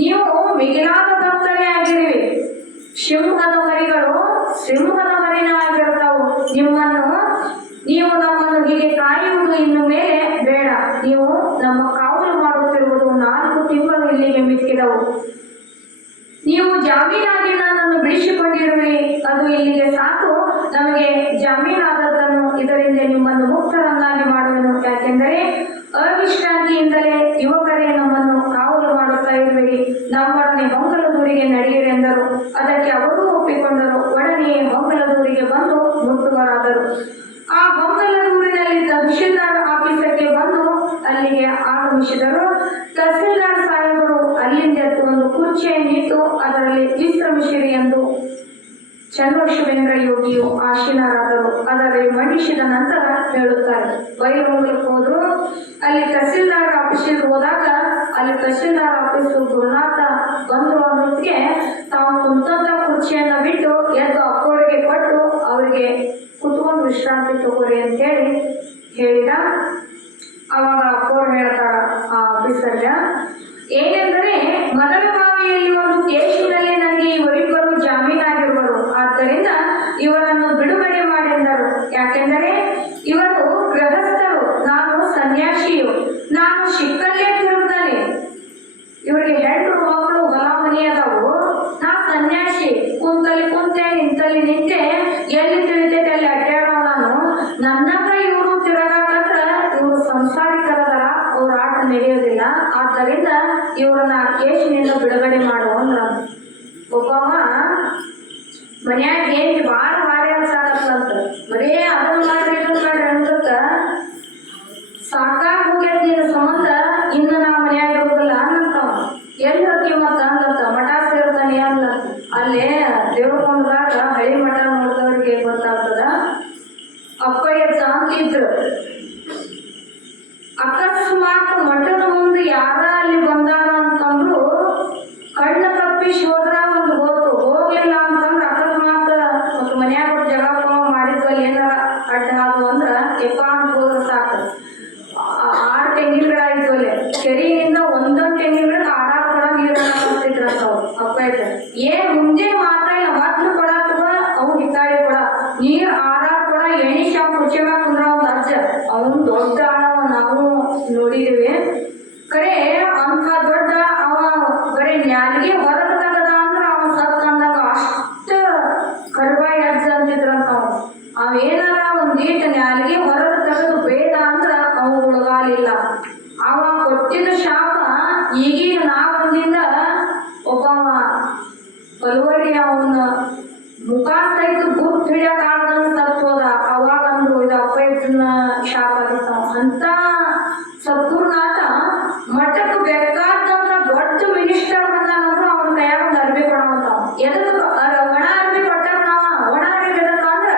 ನೀವು ಮಿಗಿಲಾದ ಭಕ್ತರೇ ಆಗಿರುವಿ. ಸಿಂಹದ ಮರಿಗಳು ಸಿಂಹದ ಮರಿನ ಆಗಿರ್ತಾವು. ನೀವು ನಮ್ಮನ್ನು ಹೀಗೆ ಕಾಯುವುದು ಇನ್ನು ಮೇಲೆ ಬೇಡ. ನೀವು ನಮ್ಮ ಕಾವಲು ಮಾಡುತ್ತಿರುವುದು 4 ತಿಂಗಳು ಇಲ್ಲಿಗೆ ಮಿಕ್ಕಿದವು. ನೀವು ಜಾಮೀನಾಗಿ ನನ್ನನ್ನು ಬಿಡಿಸಿಕೊಂಡಿರುವಿರಿ, ಅದು ಇಲ್ಲಿಗೆ ಸಾಕು. ನಮಗೆ ಜಾಮೀನಾದದ್ದನ್ನು ಇದರಿಂದ ನಿಮ್ಮನ್ನು ಮುಕ್ತರನ್ನಾಗಿ ಮಾಡುವೆನು. ಯಾಕೆಂದರೆ ಅವಿಶ್ರಾಂತಿಯಿಂದಲೇ ಯುವಕರೇ ನಮ್ಮನ್ನು ಕಾವಲು ಮಾಡುತ್ತಾ ಇರುವಿರಿ. ನಮ್ಮೊಡನೆ ಹೊಂಗಲದೂರಿಗೆ ನಡೆಯಿರೆಂದರು. ಅದಕ್ಕೆ ಅವರೂ ಒಪ್ಪಿಕೊಂಡರು. ಒಡನೆಯೇ ಹೊಂಗಲದೂರಿಗೆ ಬಂದು ಮುಟ್ಟುವರಾದರು. ಆ ಹೊಂಗಲದೂರಿನಲ್ಲಿ ತಹಶೀಲ್ದಾರ್ ಆಫೀಸಕ್ಕೆ ಬಂದು ಅಲ್ಲಿಗೆ ಆಗಮಿಸಿದರು. ತಹಸೀಲ್ದಾರ್ ಸಾಹೇಬರು ಅಲ್ಲಿಂದ ಒಂದು ಕುರ್ಚಿಯನ್ನಿಟ್ಟು ಅದರಲ್ಲಿ ವಿಶ್ರಮಿಸಿರಿ ಎಂದು ಚಂದ್ರಶಿವೇಂದ್ರ ಯೋಗಿಯು ಆಶೀನರಾದರು. ಅದರಲ್ಲಿ ಮಂಡಿಸಿದ ನಂತರ ಹೇಳುತ್ತಾರೆ. ಬೈಲಹೊಂಗಲಕ್ಕೆ ಹೋದ್ರು. ಅಲ್ಲಿ ತಹಸೀಲ್ದಾರ್ ಆಫೀಸಿಗೆ ಹೋದಾಗ ಅಲ್ಲಿ ತಹಶೀಲ್ದಾರ್ ಆಫೀಸು ಗುರುನಾಥ ಬಂದ್ರು ಅನ್ನೋದಕ್ಕೆ ತಾವು ಕುಂತಂತ ಕುರ್ಚಿಯನ್ನ ಬಿಟ್ಟು ಎದ್ದು ಅಪ್ಪೋರಿಗೆ ಕೊಟ್ಟು ಅವರಿಗೆ ಕುತ್ಕೊಂಡು ವಿಶ್ರಾಂತಿ ತಗೋರಿ ಅಂತೇಳಿ ಹೇಳಿದ. ಅವಾಗ ಅಪ್ಪೋರು ಹೇಳ್ತಾರ ಆ ಆಫೀಸರ್ಗ, ಏನೆಂದರೆ ಮೊದಲ ಬಾವಿಯಲ್ಲಿ ಒಂದು ಕೇಸಿನಲ್ಲಿ ನನಗೆ ಇವರಿಬ್ಬರು ಜಾಮೀನಾಗಿರುವರು, ಆದ್ದರಿಂದ ಇವರನ್ನು ಬಿಡುಗಡೆ ಮಾಡಿದರು. ಯಾಕೆಂದರೆ ಇವರು ಗೃಹಸ್ಥರು, ನಾನು ಸನ್ಯಾಸಿಯು, ನಾನು ಶಿಕ್ಕಲ್ಲೇ ತಿರುಗ್ತಾನೆ. ಇವರಿಗೆ ಹೆಣ್ಣು ಮಕ್ಕಳು ಹೊಲ ಮನೆ ಅದಾವು, ನಾ ಸನ್ಯಾಸಿ, ಕುಂತಲ್ಲಿ ಕುಂತೆ ನಿಂತಲ್ಲಿ ನಿಂತೆ, ಎಲ್ಲಿ ತಿಳಿತೈತೆ ಅಲ್ಲಿ ಅಡ್ಡಾಡೋ ನಾನು. ನನ್ನಂಗ ಇವರು ತಿರುಗಾಕಂದ್ರ ಇವರು ಸಂಸಾರಿಕರದರ, ಅವ್ರ ಆಟ ನಡೆಯೋದಿಲ್ಲ. ಆದ್ದರಿಂದ ಇವ್ರನ್ನ ಕೇಸಿನಿಂದ ಬಿಡುಗಡೆ ಮಾಡುವ ಅಂದ್ರ ಒಬ್ಬವ ಮನ್ಯಾಗ ಏನ್ ಭಾರಿ ಅನ್ಸಾಕತ್ತಂತ, ಬರೇ ಅದನ್ನ ಮಾಡ್ರಿ ಇದನ್ನ ಮಾಡ್ರಿ ಅನ್ಸತ್ತ ಸಾಕಾಗ ಹೋಗ್ಯದ ನಿನ್ನ ಸಂಬಂಧ, ಇನ್ನು ನಾ ಮನ್ಯಾಗ ಇರೋದಿಲ್ಲ ಅನ್ನಂತಾವ. ಎಲ್ಲಿ ಹತ್ತಿ ಮತ್ತ ಅಂದತ್ತ, ಮಠ ಸೇರ್ತಾನೆ ಅಂದ. ಅಲ್ಲೇ ದೇವ್ರಕೊಂಡದಾಗ ಹಳಿ ಮಠ ನೋಡಿದವ್ರಿಗೆ ಗೊತ್ತಾಗ್ತದ. ಅಪ್ಪಯ್ಯ ಶಾಂತಿ ಇದ್ರು. ಅಕಸ್ಮಾತ್ ಮಠದ ಮುಂದೆ ಯಾರ ಅಲ್ಲಿ ಬಂದಾರ ಅಂತಂದ್ರು ಕಣ್ಣ ತಪ್ಪಿಸಿ ಹೋದ್ರ ಒಂದು ಗೊತ್ತು, ಹೋಗ್ಲಿಲ್ಲ ಅಂತಂದ್ರ ಅಕಸ್ಮಾತ್ ಮತ್ತು ಮನ್ಯಾಗ ಜಗಳ ಮಾಡಿದ್ವು ಅಲ್ಲಿ ಏನಾರ ಅಡ್ಡ ಹಾದು ಅಂದ್ರ ಎಪ್ಪ ಅಂತ ಹೋದ್ರ ಸಾಕು. 6 ತೆಂಗಿನ ಗಿಡ ಇತ್ತು ಅಲ್ಲಿ, ಕೆರೆಯಿಂದ ಒಂದೊಂದು ತೆಂಗಿನ ಗಿಡ 6 ಕೊಡ ನೀರನ್ನ ಹಾಕ್ತಿದ್ರಂತವ್ರು ಅಪ್ಪ ಇದ್ದ. ಮುಂದೆ ಮಾತಾಡಿ ಮೊದ್ಲು ಕೊಡ ಅಥವಾ ಅವು ಹಿತ್ತಾಳಿ ಕೊಡ ನೀರ್ 6 ಕೊಡ ಎಣ್ಣೆ ಶಾಪ್ ಕುರ್ಚಿ ಮ್ಯಾಗ ಕುಂದ್ರ ಒಂದು ಅಜ್ಜ, ಅವನು ದೊಡ್ಡ ಆಳವ, ನಾವು ನೋಡಿದೀವಿ. ಕರೆ ಅಂತ ದೊಡ್ಡ ಅವ ಬರೀ ನ್ಯಾಲಿಗೆ ಹೊರಗೆ ತಗದ ಅಂದ್ರ ಅವ ಸತ್ ಅಂದಾಗ ಅಷ್ಟ ಕರ್ಬಾಯಿ ಅಜ್ಜ ಅಂತಿದ್ರಂತ. ಅವೇನಾರ ಒಂದೀಟ ನ್ಯಾಲಿಗೆ ಹೊರಗೆ ತೆಗೆದು ಬೇಡ ಅಂದ್ರ ಅವು ಉಳಗಾಲಿಲ್ಲ. ಅವ ಕೊಟ್ಟಿದ್ದ ಶಾಪ ಈಗೀಗ ನಾವೊಂದಿಂದ ಒಬ್ಬವ ಪಲ್ವರಿ ಅವನ ಮುಖ ಸಹಿತ ಗುರ್ತು ಹಿಡಿಯಕ್ ಆಗದಂಗ ಸತ್ತೋದ. ಅವಾಗ ಅಂದ್ರು ಇದು ಅಪ್ಪಯ್ಯನ ಶಾಪ ಆಗಿರ್ತಾವ ಅಂತ. ಸದ್ಗುರುನಾಥ ಮಠಕ್ಕೆ ಬೇಕಾದಂತ ದೊಡ್ಡ ಮಿನಿಸ್ಟರ್ ಬಂದಾನಂದ್ರು ಅವನ ಕೈಯಾಗ ಒಂದು ಅರ್ಬಿ ಕೊಡವಂತಾವ. ಎದಕ್ ಒಣ ಅರ್ಬಿ ಕೊಟ್ಟಾಗ ನಾವ ಒಣ ಅರ್ಬಿ ಎದಕ್ಕ ಅಂದ್ರ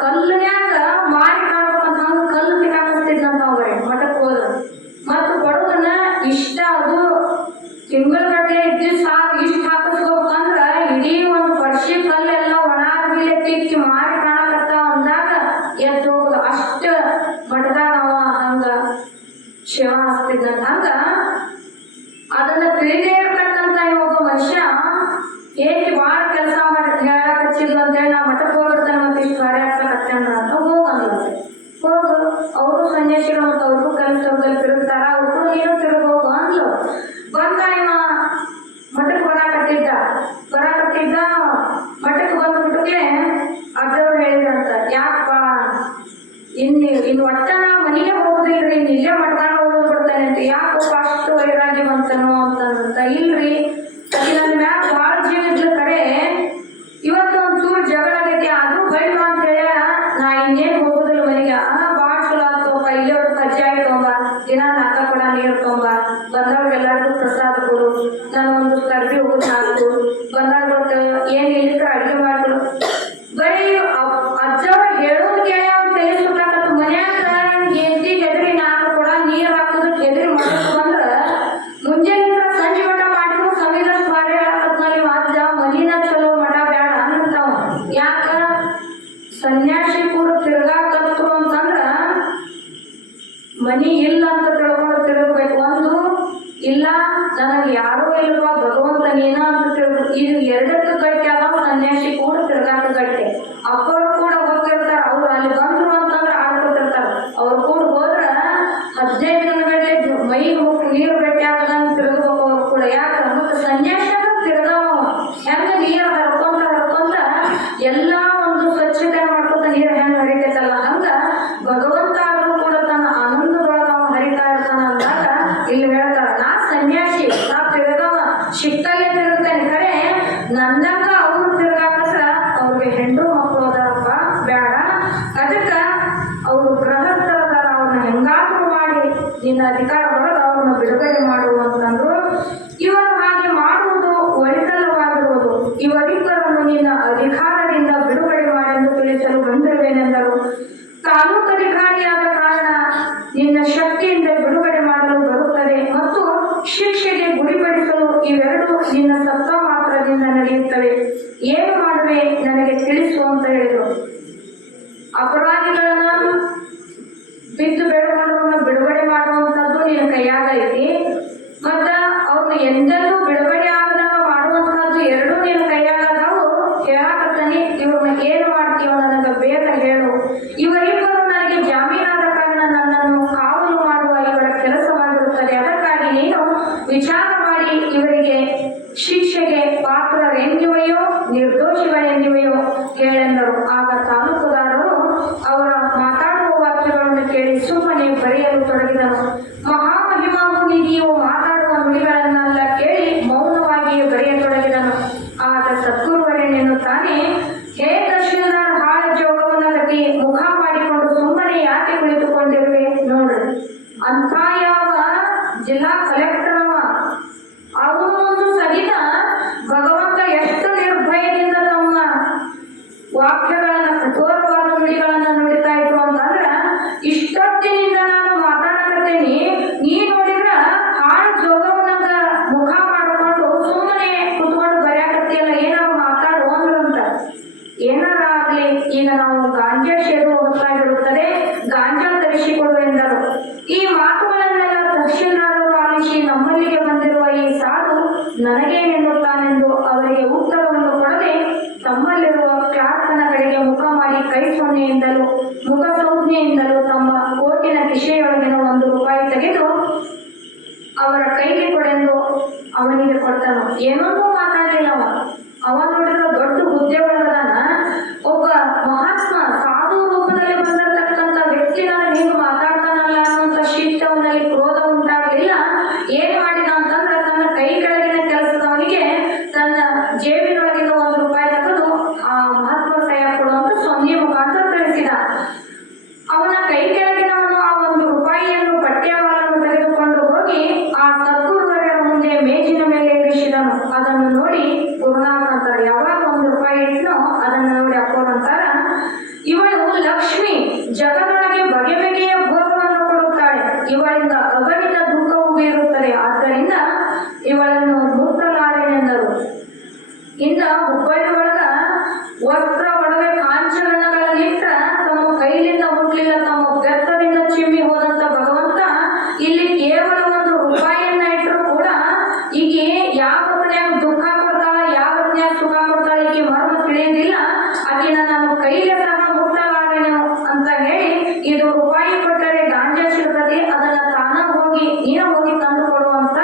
ಕಲ್ಲಿನ್ಯಾಗ ಮಾರಿ ಕಾಣ್ಬೇಕಂತ ಹಂಗ ಕಲ್ಲು ತಿಗಾಕಿಸ್ತಿದ್ನಂತ ಅವ್ರಿ ಮಠಕ್ಕೆ ಹೋದ್ರು. ಮತ್ತು ಕೊಡೋದನ್ನ ಇಷ್ಟ ಅದು ತಿಂಗಳಗಟ್ಟಲೆ ಇಷ್ಟ ಹಾಕಿಸ್ಕೋಬೇಕಂದ್ರ ಇಡೀ ಒಂದು ವರ್ಷಿ ಕಲ್ಲೆಲ್ಲ ಒಣ ಅರ್ಬಿಲೆ ತಿಕ್ಕಿ ಮಾರಿ ಕಾಣಕತ್ತಾವ ಅಂದಾಗ ಎದ್ದು ಹೋಗುದು. ಅಷ್ಟ ಮಠದಾಗ ಅವ ಹಂಗ ಶಿವ ಹಸ್ತಿದ್ದಂತ. ಹಂಗ ಅದನ್ನ ತಿಳಿದೇ ಇರ್ತಕ್ಕಂತ ಒಬ್ಬ ಮನುಷ್ಯ ಹೇಗೆ ಬಾಳ ಕೆಲಸ ಮಾಡಿ ಹೇಳಕ್ ಹಚ್ಚಿದ್ಲು ಅಂತೇಳಿ ನಾ ಮಠಕ್ಕೆ ಹೋಗಿರ್ತಾನೆ ಮತ್ತೆ ಇಷ್ಟು ಕಾರ್ಯ ಹಚ್ಚಕತ್ತೇನ ಅಂತ ಹೋಗಂದ್ಲ. ಹೋಗು, ಅವರು ಸನ್ಯಾಸಿಗಳು ಮತ್ತು ಅವ್ರಿಗೂ ಕೆಲಸದಲ್ಲಿ ತಿರುಗ್ತಾರ, ಅವ್ರಿಗೂ ನೀನು ತಿರುಗೋಗು ಅಂದ್ಲು. ಬಂದ ಇವ ಮಠಕ್ಕೆ ಬರಾಕತ್ತಿದ್ದ ಮಠಕ್ಕೆ ಬಂದ್ಬಿಟ್ಟಿಗೆ ಅಜ್ಜವ್ರು ಹೇಳಿದ್ರಂತ, ಯಾಕಪ್ಪ ಇನ್ನು ಒಟ್ಟ ನಾ ಮನೆಗೆ ಹೋಗುದಿಲ್ರಿ, ಇಲ್ಲೇ ಮಟ್ಕೊಂಡು ಹೋಗೋದು ಬಿಡ್ತಾನೆ ಅಂತ. ಯಾಕಪ್ಪ ಅಷ್ಟು ವೈರಾಗಿ ಬಂತನೋ ಅಂತಂತ. ಇಲ್ರಿ, ನನ್ನ ಮ್ಯಾಗ ಭಾಳ ಜೀವ ಇದ್ಲು, ಕರೆ ಇವತ್ತು ಒಂಚೂರು ಜಗಳ ಆಗೈತಿ, ಆದ್ರೂ ಬೈವ ಅಂತ ಹೇಳ ನಾ ಇನ್ನೇನು ಹೋಗುದಿಲ್ಲ ಮನೆಗೆ. ಭಾಳ ಚಲೋ ಆಗ್ತವಪ್ಪ, ಇಲ್ಲೇ ಒಂದು ಕಜ್ಜಾಯಿ ತೊಂಬ, ದಿನ 4 ಕೊಡ ನೀರು ತೊಂಬ, ಬಂದವ್ರಿಗೆಲ್ಲರಿಗೂ ಪ್ರಸಾದ ಕೊಡು, ನಾನು ಒಂದು ಕರ್ಬಿ ಹೋಗುದು ಹಾಕು, ಬಂದಾಗ ಕೊಟ್ಟು ಏನ್ ಇಲ್ಲಿಕ್ಕೆ ಅಡುಗೆ ಮಾಡ್ಕೊಡು. ಬರೀ ಅಜ್ಜವ್ರು ಹೇಳೋದು ಕೇಳಿ ಅವ್ನು ತಲೆ ಸುತ್ತಾಕತ್ತು. ಮನ್ಯಾಗ ಹೆಂಡತಿ ಹೆದರಿ 4 ಕೊಡ ನೀರು ಹಾಕೋದಕ್ಕೆ ಹೆದರಿ ಮಾಡಕ್ಕೆ ಬಂದ್ರ ಮುಂಜಾನೆ ಸಂಜೆ ಮಠ ಮಾಡಿದ್ರು ಸಂವಿಧಾನ ಬಾರಿ ಹೇಳಕತ್ನಲ್ಲಿ ಅಜ್ಜ ಮನಿನ ಚಲೋ ಮಠ ಬೇಡ ಅನ್ನಂತಾವ. ಯಾಕ ಸನ್ಯಾಸಿ ಕೂಡ ತಿರ್ಗಾಕತ್ರು ಅಂತಂದ್ರ ಮನಿ ಇಲ್ಲ ಅಂತ ತಿಳ್ಕೊಂಡು ತಿರುಗಬೇಕು. ಒಂದು ಇಲ್ಲ ನನಗೆ ಯಾರೂ ಇಲ್ವಾ ಭಗವಂತ ನೀನ ಅಂತ ತಿಳ್ಕೊ. ಇದು 2ಕ್ಕೆ ಗಟ್ಟಿ ಆದಾಗ ಸನ್ಯಾಸಿ ಕೂಡ ತಿರ್ಗಾಕ ಗಟ್ಟೆ. ಅಪ್ಪರು ಕೂಡ ಹೋಗಿರ್ತಾರ, ಅವ್ರು ಅಲ್ಲಿ ಬಂದ್ರು ಅಂತಂದ್ರೆ ಆಡ್ಕೊತಿರ್ತಾರ. ಅವ್ರು ಕೂಡ ಹೋದ್ರ 15 ದಿನಗಟ್ಟಲೆ ಮೈ ನೀರು ಗಟ್ಟಿ ಆಗದಂಗ ತಿರುಗಬೇಕು ಅವ್ರು ಕೂಡ. ಯಾಕ ಮತ್ತೆ ಸನ್ಯಾಸಿ ಅಂದ್ರೆ ತಿರ್ಗಾವ ಹೆಂಗ ನೀರು ಹರ್ಕೊಂತ ಎಲ್ಲಾ ಒಂದು ಸ್ವಚ್ಛತೆ ಮಾಡ್ಕೊಂತ ನೀರು ಹೆಂಗ ಹರಿತೈತಲ್ಲ, ಹಂಗ ಭಗವಂತ ಆದ್ರೂ ಕೂಡ ತನ್ನ ಆನಂದದೊಳಗ ಅವ ಹರಿತಾ ಇರ್ತಾನ ಅಂದಾಗ ಇಲ್ಲಿ ಹೇಳ್ತಾರ, ನಾ ಸನ್ಯಾಸಿ, ನಾ ತಿರ್ಗವ ಶಿಕ್ಕಲ್ಲೇ ತಿರುಗ್ತಾನೆ. ಕರೆ ನಂದಂಗ ಅವ್ರು ತಿರ್ಗಾಕತ್ರ ಅವ್ರಿಗೆ ಹೆಣ್ಣು ಮಕ್ಕಳು ಅದಾರಪ್ಪ ಬೇಡ. ಅದಕ್ಕ ಅವ್ರು ಗೃಹಸ್ಥರದಾರ, ಅವ್ರನ್ನ ಹೆಂಗಾದ್ರೂ ಮಾಡಿ ನಿನ್ನ ಅಧಿಕಾರ ಒಳಗ ಅವ್ರನ್ನ ಬಿಡುಗಡೆ ಮಾಡುವಂತಂದ್ರು. ಇವರು ಹಾಗೆ ಮಾಡುವುದು ಒಳಿತಲ್ಲವಾಗಿರುವುದು. ಇವರಿಬ್ಬರನ್ನು ನಿನ್ನ ಅಧಿಕಾರದಿಂದ ಬಿಡುಗಡೆ ಮಾಡೆಂದು ತಿಳಿಸಲು ಬಂದಿರುವೆನೆಂದರು. ತಾಲೂಕು ಅಧಿಕಾರಿಯಾದ ಕಾರಣ ನಿನ್ನ ಶಕ್ತಿಯಿಂದ ಬಿಡುಗಡೆ ಮಾಡಲು ಬರುತ್ತದೆ ಶಿಕ್ಷೆಗೆ ಗುರಿಪಡಿಸಲು ಇವೆರಡು ನಿನ್ನ ಸತ್ತ ಮಾತ್ರದಿಂದ ನಡೆಯುತ್ತವೆ. ಏನು ಮಾಡುವೆ ನನಗೆ ತಿಳಿಸು ಅಂತ ಹೇಳಿದರು. ಅಪರಾಧಿಗಳನ್ನ ಬಿದ್ದು ಬೇಡ್ಕೊಂಡ್ರನ್ನ ಬಿಡುಗಡೆ ಮಾಡುವಂಥದ್ದು ನಿನ್ನ ಕೈಯಾಗೈತಿ, ಮತ್ತ ಅವ್ರನ್ನ ಎಂದೆಲ್ಲೂ ಬಿಡುಗಡೆ ಆಗದಂಗ ಮಾಡುವಂಥದ್ದು ಎರಡೂ ನಿನ್ನ ಕೈಯಾಗದಾವು. ಹೇಳಾಕತ್ತಾನೆ, ಇವ್ರನ್ನ ಏನು ಮಾಡ್ತೀವೋ ನನಗೆ ಬೇಗ ಹೇಳು. ಇವರಿಬ್ಬರು ನನಗೆ ಜಾಮೀನಾದ ಕಾರಣ ನನ್ನನ್ನು ಕಾವಲು ಮಾಡುವ ಇವರ ಕೆಲಸವಾಗಿರುತ್ತದೆ. ಅದಕ್ಕಾಗಿ ನೀನು ವಿಚಾರ ಮಾಡಿ ಇವರಿಗೆ ಶಿಕ್ಷೆಗೆ ಪಾತ್ರರೆಂದಿವೆಯೋ ನಿರ್ದೋಷಿಗಳೆಂದಿವೆಯೋ ಹೇಳೆಂದರು. ಆಗ ತಾಲೂಕುದಾರರು ಅವರ ಮಾತಾಡುವ ವಾಕ್ಯಗಳನ್ನು ಕೇಳಿ ಸುಮ್ಮನೆ ಬರೆಯಲು ತೊಡಗಿದನು. ಮಹಾಮಹಿಮಾವು ನಿಧಿಯು ಮಾತಾಡುವ ನುಡಿಗಳನ್ನೆಲ್ಲ ಕೇಳಿ ಮೌನವಾಗಿಯೇ ಬರೆಯತೊಡಗಿದನು. ಆಗ ಸದ್ಗುರುವರೇನೆನ್ನುತ್ತಾನೆ, ಹೇ ತಹಶೀಲ್ದಾರ್, ಹಾಳ ಜೋಗವನ್ನ ಗತಿ ಮುಖ ಮಾಡಿಕೊಂಡು ಸುಮ್ಮನೆ ಯಾಕೆ ಕುಳಿತುಕೊಂಡಿರುವೆ? ನೋಡು, ಅಂತ ಯಾವ ಜಿಲ್ಲಾ ಕಲೆಕ್ಟರ್ವ ಅವನು ಒಂದು ಸಹಿತ ಭಗವಂತ ಎಷ್ಟು ನಿರ್ಭಯದಿಂದ ತಮ್ಮ ವಾಕ್ಯಗಳನ್ನ ಕಠೋರವಾದ ನುಡಿಗಳನ್ನ ನುಡಿತಾ ಇದ್ರು ಅಂತಂದ್ರ, ಇಷ್ಟೊತ್ತಿನಿಂದ ನಾನು ಮಾತಾಡಕತ್ತೇನಿ, ನೀ ನೋಡಿದ್ರ ಹಾಳು ಜೋಗವನ್ನಂಗ ಮುಖ ಮಾಡಿಕೊಂಡು ಸುಮ್ಮನೆ ಕುತ್ಕೊಂಡು ಬರೆಯಕತ್ತಿಯಲ್ಲ, ಏನಾರು ಮಾತಾಡು ಅಂದ್ರಂತ. ಏನಾರ ಆಗ್ಲಿ, ಈಗ ನಾವು ಗಾಂಜಾ ಸೇರುವ ಹೊತ್ತಾಗಿರುತ್ತದೆ, ಗಾಂಜಾ ತರಿಸಿಕೊಡುವೆಂದರು. ಈ ಮಾತುಗಳನ್ನೆಲ್ಲ ತಹಶೀಲ್ದಾರರು ಆಲಿಸಿ ನಮ್ಮಲ್ಲಿಗೆ ಬಂದಿರುವ ಈ ಸಾಧು ನನಗೇನೆನ್ನುತ್ತಾನೆಂದು ಅವರಿಗೆ ಉತ್ತರವನ್ನು ಕೊಡದೆ ತಮ್ಮಲ್ಲಿರುವ ಕ್ಲಾರ್ಕನ ಕಡೆಗೆ ಮುಖ ಮಾಡಿ ಕೈ ಸೊನ್ನೆಯಿಂದಲೂ ಮುಖ ಸಂಜ್ಞೆಯಿಂದಲೂ ತಮ್ಮ ಕೋಟಿನ ಕಿಸೆಯೊಳಗಿನ ₹1 ತೆಗೆದು ಅವರ ಕೈಗೆ ಕೊಡೆಂದು ಅವನಿಗೆ ಕೊಟ್ಟನು. ಏನೊಂದು ಮಾತಾಡಲಿಲ್ಲ ಅವ ನೋಡಿದ ದೊಡ್ಡ ಹುದ್ದೆವಲ್ಲದಾನ, ಒಬ್ಬ ಮಹಾತ್ಮ ಸಾಧು ರೂಪದಲ್ಲಿ ಬಂದಿರತಕ್ಕಂಥ ವ್ಯಕ್ತಿ ನಾನು ಹಿಂಗೆ ಮಾತಾಡ್ತಾನಲ್ಲ ಅನ್ನುವಂಥ ಶಿಷ್ಟ ಅವನಲ್ಲಿ ಕ್ರೋಧ ಉಂಟಾಗಲಿಲ್ಲ. ಏನ್ ಮಾಡಿದ ಅಂತಂದ್ರೆ ತನ್ನ ಕೈ ಕೆಳಗಿನ ಕೆಲಸದವನಿಗೆ ತನ್ನ ಜೇಬಿನೊಳಗಿಂದ ₹1 ತೆಗೆದು ಆ ಮಹಾತ್ಮ ಕೈಯ ಕೊಡುವಂತ ಸೊನ್ನೆ ಮುಖಾಂತರ ತಿಳಿಸಿದ. ಅವನ ಕೈ ಕೆಳಗಿನವನು ಆ ₹1 ಪಠ್ಯವಾಲನ್ನು ತೆಗೆದುಕೊಂಡು ಹೋಗಿ ಆ ಸದ್ಗುರುವರ ಮುಂದೆ ಮೇಜಿನ ಮೇಲೆ ಇರಿಸಿದನು. ಅದನ್ನು ನೋಡಿ ಗುರುನಾಥ ಅಂತಾರೆ, ಯಾವಾಗ ₹1 ಇಟ್ನೋ ಅದನ್ನು ನೋಡಿ ಅಪ್ಪೋರ್ ಅಂತಾರ, ಇವಳು ಲಕ್ಷ್ಮಿ ಜಗದೊಳಗೆ ಬಗೆ ಬಗೆಯ ಭೋಗವನ್ನು ಕೊಡುತ್ತಾಳೆ, ಇವಳಿಂದ ಅಗಣಿತ ದುಃಖವು ಬೀರುತ್ತದೆ, ಆದ್ದರಿಂದ ಇವಳನ್ನು ಮುಟ್ಟಲಾರೆನೆಂದರು. ಇನ್ನ ಹುಬ್ಬಳ್ಳಿ ಒಳಗ ವಸ್ತ್ರ ಒಡವೆ ಕಾಂಚನಗಳನ್ನಿಟ್ಟ ತಮ್ಮ ಕೈಲಿಂದ ಮುಟ್ಲಿಲ್ಲ, ತಮ್ಮ ಬೆತ್ತದಿಂದ ಚಿಮ್ಮಿ ಹೋದಂತ ಭಗವಂತ ಇಲ್ಲಿ ಕೇವಲ ₹1 ಇಟ್ಟರು ಕೂಡ ಈಗ ಯಾವ ಹೊತ್ನ್ಯಾಗ ದುಃಖ ಕೊಡ್ತಾಳ, ಯಾವ ಹೊತ್ನ್ಯಾಗ ಸುಖ ಕೊಡ್ತಾಳ ಈಗ ಮರ್ಮ ತಿಳಿಯೋದಿಲ್ಲ. ಆಕಿನ ನಾನು ಕೈಗೆ ಸಹ ಮುಟ್ಟಲಾರೆನು ಅಂತ ಹೇಳಿ, ಇದು ₹1 ಕೊಟ್ಟರೆ ಗಾಂಜಾ ಸಿಗ್ತದೆ, ಅದನ್ನ ತಾನ ಹೋಗಿ ನೀನ ಹೋಗಿ ತಂದು ಕೊಡು ಅಂತ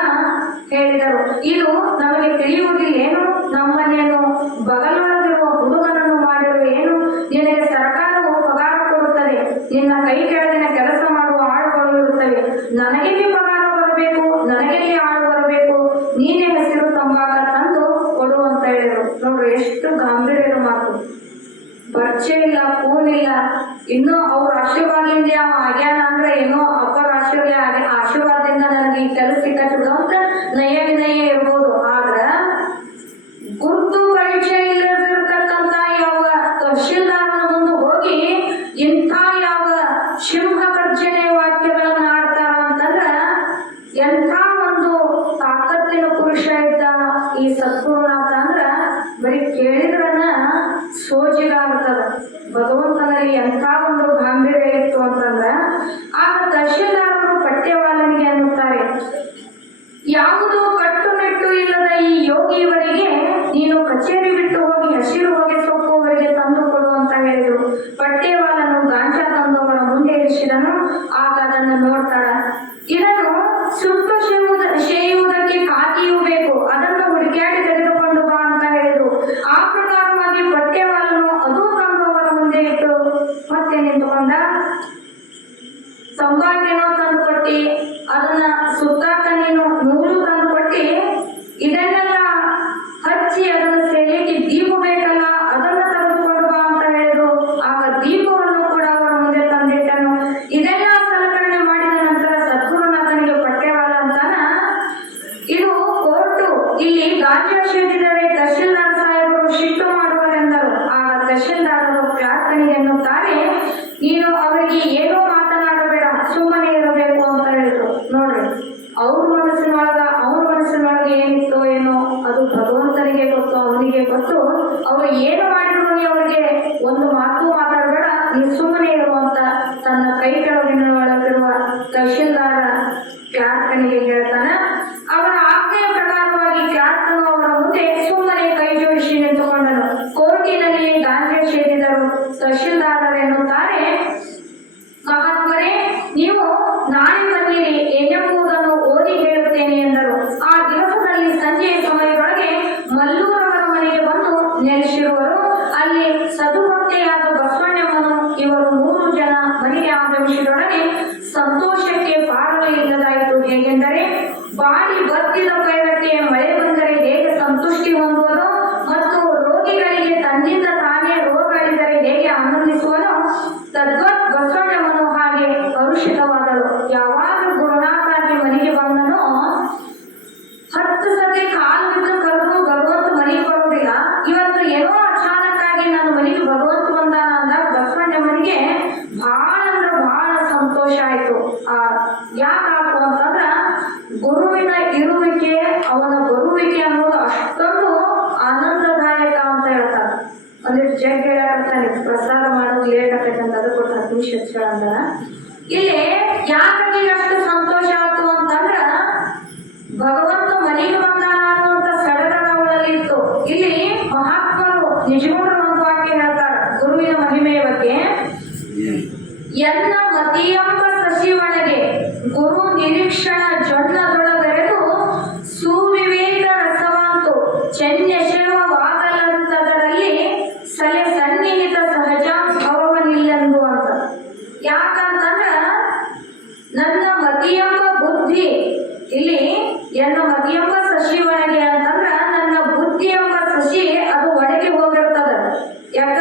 ಹೇಳಿದರು. ಇದು ನಮಗೆ ತಿಳಿಯುವುದಿಲ್ಲ ಏನು? ನಮ್ಮನ್ನೇನು ಬಗಲೊಳಗಿರುವ ಹುಡುಗನನ್ನು ಮಾಡಿರುವ ಏನು? ನಿನಗೆ ಸರ್ಕಾರವು ಪಗಾರ ಕೊಡುತ್ತದೆ, ನಿನ್ನ ಕೈ ಕೆಳಗಿನ ಕೆಲಸ ಮಾಡುವ ಆಳುಗಳು ಇರುತ್ತವೆ, ನನಗೆಲ್ಲಿ ಪಗಾರ ಬರಬೇಕು, ನನಗೆಲ್ಲಿ ಆಳು ಬರಬೇಕು, ನೀನೇ ಹಸಿರು ತಂಬಾಕ ತಂದು ಕೊಡು ಅಂತ ಹೇಳಿದರು. ನೋಡ್ರಿ ಎಷ್ಟು ಗಾಂಭೀರ್ಯದ ಮಾತು. ಪರಿಚಯ ಇಲ್ಲ, ಕೂನಿಲ್ಲ, ಇನ್ನೂ ಅವ್ರ ಆಶೀರ್ವಾದದಿಂದ ಅವ ಆಗ್ಯಾನ ಅಂದ್ರೆ ಏನೋ ಅಪ್ಪರ ಆಶೀರ್ವಾದದಿಂದ ನನಗೆ ಈ ಕೆಲಸ ಸಿಕ್ಕತ್ತದ ಅಂತ ನಯ ವಿನಯ ಇರ್ಬೋದು. ಆದ್ರ ಗುರುತು ಪರಿಚಯ ಇಲ್ಲದಿರ್ತಕ್ಕಂಥ ಯಾವ ತಹಶೀಲ್ದಾರನ ಮುಂದೆ ಹೋಗಿ ಇಂಥ ಯಾವ ಸಿಂಹ ಗರ್ಜನೆ ವಾಕ್ಯಗಳನ್ನ ಆಡ್ತಾರ ಅಂತಂದ್ರ ಎಂಥ ಒಂದು ತಾಕತ್ತಿನ ಪುರುಷ ಇದ್ದ ಈ ಸದ್ಗುರುನಾಥ ಅಂದ್ರ ಬರೀ ಕೇಳಿದ್ರನ ಸೋಜಿಗಾಗ್ತದ. ಭಗವಂತನಲ್ಲಿ ಎಂಥ ಒಂದು ಗಾಂಭೀರ್ಯ ಇತ್ತು ಅಂತಂದ್ರ ಆಗ ತಹಶೀಲ್ದಾರರು ಪಠ್ಯವಾಲನಿಗೆ ಅನ್ನುತ್ತಾರೆ, ಯಾವುದೋ ಕಟ್ಟುನಿಟ್ಟು ಇಲ್ಲದ ಈ ಯೋಗಿಯವರಿಗೆ ನೀನು ಕಚೇರಿ ಬಿಟ್ಟು ಹೋಗಿ ಹಸಿರು ಹೊಗೆ ಸೊಪ್ಪುವರಿಗೆ ತಂದು ಕೊಡು ಅಂತ ಹೇಳಿದರು. ಪಠ್ಯವಾಲನು ಗಾಂಜಾ ತಂದವರ ಮುಂದೆ ಇರಿಸಿದನು. ಆಗ ಅದನ್ನು ನೋಡ್ತಾರ, ಇದನ್ನು ಸುಟ್ಟು ಸೇಯುವುದಕ್ಕೆ ಕಾಕಿಯೂ ಬೇಕು, ಅದನ್ನು ಹುಡುಕ್ಯಾಡಿ ತೆಗೆದುಕೊಂಡು ಬಾ ಅಂತ ಹೇಳಿದರು. ಆ ಪ್ರಕಾರವಾಗಿ ಪಠ್ಯವಾಲನು ಅದು ತಂದವರ ಮುಂದೆ ಇಟ್ಟು ಮತ್ತೆ ನಿಂತುಕೊಂಡ. ತಂಬಾಕೇನೋ ತಂದು ಕೊಟ್ಟಿ, ಅದನ್ನ ಸುತ್ತಾಕ ನೀನು ನೂಲು ತಂದು ಕೊಟ್ಟಿ, ಇದನ್ನೆಲ್ಲ ಹಚ್ಚಿ ಅದನ್ನು ಸೇಲಿಕ್ಕೆ ದೀಪ ಬೇಕಲ್ಲ, ಅದನ್ನು ತೆಗೆದುಕೊಂಡು ಬಾ ಅಂತ ಹೇಳಿದ್ರು. ಆಗ ದೀಪವನ್ನು ಕೂಡ ಅವರ ಮುಂದೆ ತಂದಿಟ್ಟನು. ಇದೆಲ್ಲ ಸಲಕರಣೆ ಮಾಡಿದ ನಂತರ ಸದ್ಗುರುನಾಥನಿಗೆ ಪಠ್ಯವಾಲ ಅಂತಾನ, ಇದು ಕೋರ್ಟು, ಇಲ್ಲಿ ಗಾಂಜಾ ಸೇದಿದರೆ ತಹಶೀಲ್ದಾರ್ ಸಾಹೇಬರು ಶಿಟ್ಟು ಮಾಡುವರೆಂದರು. ಆಗ ತಹಶೀಲ್ದಾರರು ಕ್ಲಾರ್ಕನಿಗೆ ಎನ್ನುತ್ತಾರೆ, ನೀನು ಅವರಿಗೆ ಏನೋ ಮಾತನಾಡಬೇಡ, ಸುಮ್ಮನೆ ಇರಬೇಕು ಅಂತ ಹೇಳಿದ್ರು. ನೋಡ್ರಿ, ಅವ್ರ ಮನಸ್ಸಿನೊಳಗ ಏನಿತ್ತೋ ಏನೋ ಅದು ಭಗವಂತನಿಗೆ ಗೊತ್ತು, ಅವನಿಗೆ ಗೊತ್ತು. ಅವರು ಏನು ಮಾಡಿದ್ರು ನೀ ಅವ್ರಿಗೆ ಒಂದು ಮಾತು ಮಾತಾಡಬೇಡ, ನೀ ಸುಮ್ಮನೆ ಇರುವಂತ ತನ್ನ ಕೈ ಕೆಳಗಿರುವ ತಹಶೀಲ್ದಾರ ಕ್ಲಾರ್ಕನಿಗೆ ಹೇಳ್ತಾನ. ಅವರ ಆಜ್ಞೆಯ ಪ್ರಕಾರವಾಗಿ ಕ್ಲಾರ್ಕನು ಅವರ ಮುಂದೆ ಸುಮ್ಮನೆ ಕೈ ಜೋಡಿಸಿ ನಿಂತುಕೊಂಡನು. ಕೋರ್ಟಿನಲ್ಲಿ ಗಾಂಜೆ ಸೇರಿದರು. ತಹಶೀಲ್ದಾರರು ಎನ್ನುತ್ತಾರೆ, ಮಹಾತ್ಮರೇ, ನೀವು ನಾಳೆ ಬನ್ನಿರಿ, ಏನೆಂಬುದನ್ನು ಓದಿ ಹೇಳುತ್ತೇನೆ ಎಂದರು. ಆ ದಿವಸದಲ್ಲಿ ಸಂಜೆಯ ಸಮಯದೊಳಗೆ ಮಲ್ಲೂರವರ ಮನೆಗೆ ಬಂದು ನೆಲೆಸಿರುವರು. ಅಲ್ಲಿ ಸದುಭಕ್ತೆಯಾದ ಬಸವಣ್ಣಮ್ಮನು ಇವರು 3 ಜನ ಮನೆಗೆ ಆಗಮಿಸಿದೊಡನೆ ಸಂತೋಷಕ್ಕೆ ಪಾರವೇ ಇಲ್ಲದಾಯಿತು. ಹೇಗೆಂದರೆ, ಬಾಡಿ ಬತ್ತಿದ ಪೈರಕ್ಕೆ ಮಳೆ ಬಂದರೆ ಹೇಗೆ ಸಂತುಷ್ಟಿ ಹೊಂದುವುದು ಮತ್ತು ರೋಗಿಗಳಿಗೆ ತನ್ನಿಂದ ತಾನೇ ರೋಗ ಅಳಿದರೆ ಹೇಗೆ ಆನಂದಿಸುವನೋ, ತದ್ವತ್ ಬಸವಣ್ಣಮ್ಮನು ಹಾಗೆ ಕಲುಷಿತವಾದಳು. ಯಾವಾಗ ಗುರುನಾಥಾಗಿ ಮನೆಗೆ ಬಂದನೋ 10 ಸತಿ ಕಾಲು ಬಿದ್ದು ಕರೆದು ಭಗವಂತ ಮನೆಗೆ ಬರುವುದಿಲ್ಲ. ಇವತ್ತು ಏನೋ ಅಚಾನಕ್ಕಾಗಿ ನನ್ನ ಮನೆಗೆ ಭಗವಂತ ಬಂದಾನ ಅಂದಾಗ ಬಸವಣ್ಣಮ್ಮನಿಗೆ ಬಹಳ ಅಂದ್ರೆ ಬಹಳ ಸಂತೋಷ ಆಯ್ತು. ಯಾಕಾಯ್ತು ಅಂತಂದ್ರ ಗುರುವಿನ ಇರುವಿಕೆ, ಅವನ ಬರುವಿಕೆ ಅನ್ನೋದು ಅಷ್ಟೊಂದು ಆನಂದದಾಯಕ ಅಂತ ಹೇಳ್ತಾರೆ. ಒಂದಿಷ್ಟು ಜಗ್ ಹೇಳಕತ್ತಾನೆ, ಪ್ರಸಾದ ಮಾಡೋದು ಲೇಟ್ ಆಕೈತಂತ ಅದಕ್ಕೆ 10 ನಿಮಿಷ ಹೆಚ್ಚಳ. ಇಲ್ಲಿ ಯಾಕೆ ಅಷ್ಟು ಸಂತೋಷ ಆಯ್ತು ಅಂತಂದ್ರ ಭಗವಂತ ಮನೆಗೆ ಬಂದಾನ ಅನ್ನುವಂತ ಸಡಗರ ಅವಳಲ್ಲಿ ಇತ್ತು. ಇಲ್ಲಿ ಮಹಾತ್ಮರು ನಿಜಗುಣರು ಒಂದು ವಾಕ್ಯ ಹೇಳ್ತಾರೆ ಗುರುವಿನ ಮಹಿಮೆಯ ಬಗ್ಗೆ. ಎನ್ನ ಮತಿಯಂಬ ಸಸಿವಳೆಗೆ ಗುರು ನಿರೀಕ್ಷಣ ಜೊನ್ನದೊಳಗೆರೆದು ಸುವಿವೇಕ ರಸವಾಂತು ಚೆನ್ನೆಸೆಯುವಾಗಲಂತದರಲ್ಲಿ ಸಲೆ ಸನ್ನಿಹಿತ ಸಹಜಾನುಭವನಿಲ್ಲೆಂದು ಅಂತ. ಯಾಕಂತಂದ್ರ ನನ್ನ ಮತಿಯಂಬ ಬುದ್ಧಿ, ಇಲ್ಲಿ ಎನ್ನ ಮತಿಯಂಬ ಸಸಿ ಒಳಗೆ ಅಂತಂದ್ರ ನನ್ನ ಬುದ್ಧಿ ಎಂಬ ಸಸಿ ಅದು ಒಳಗೆ ಹೋಗಿರ್ತದ. ಯಾಕ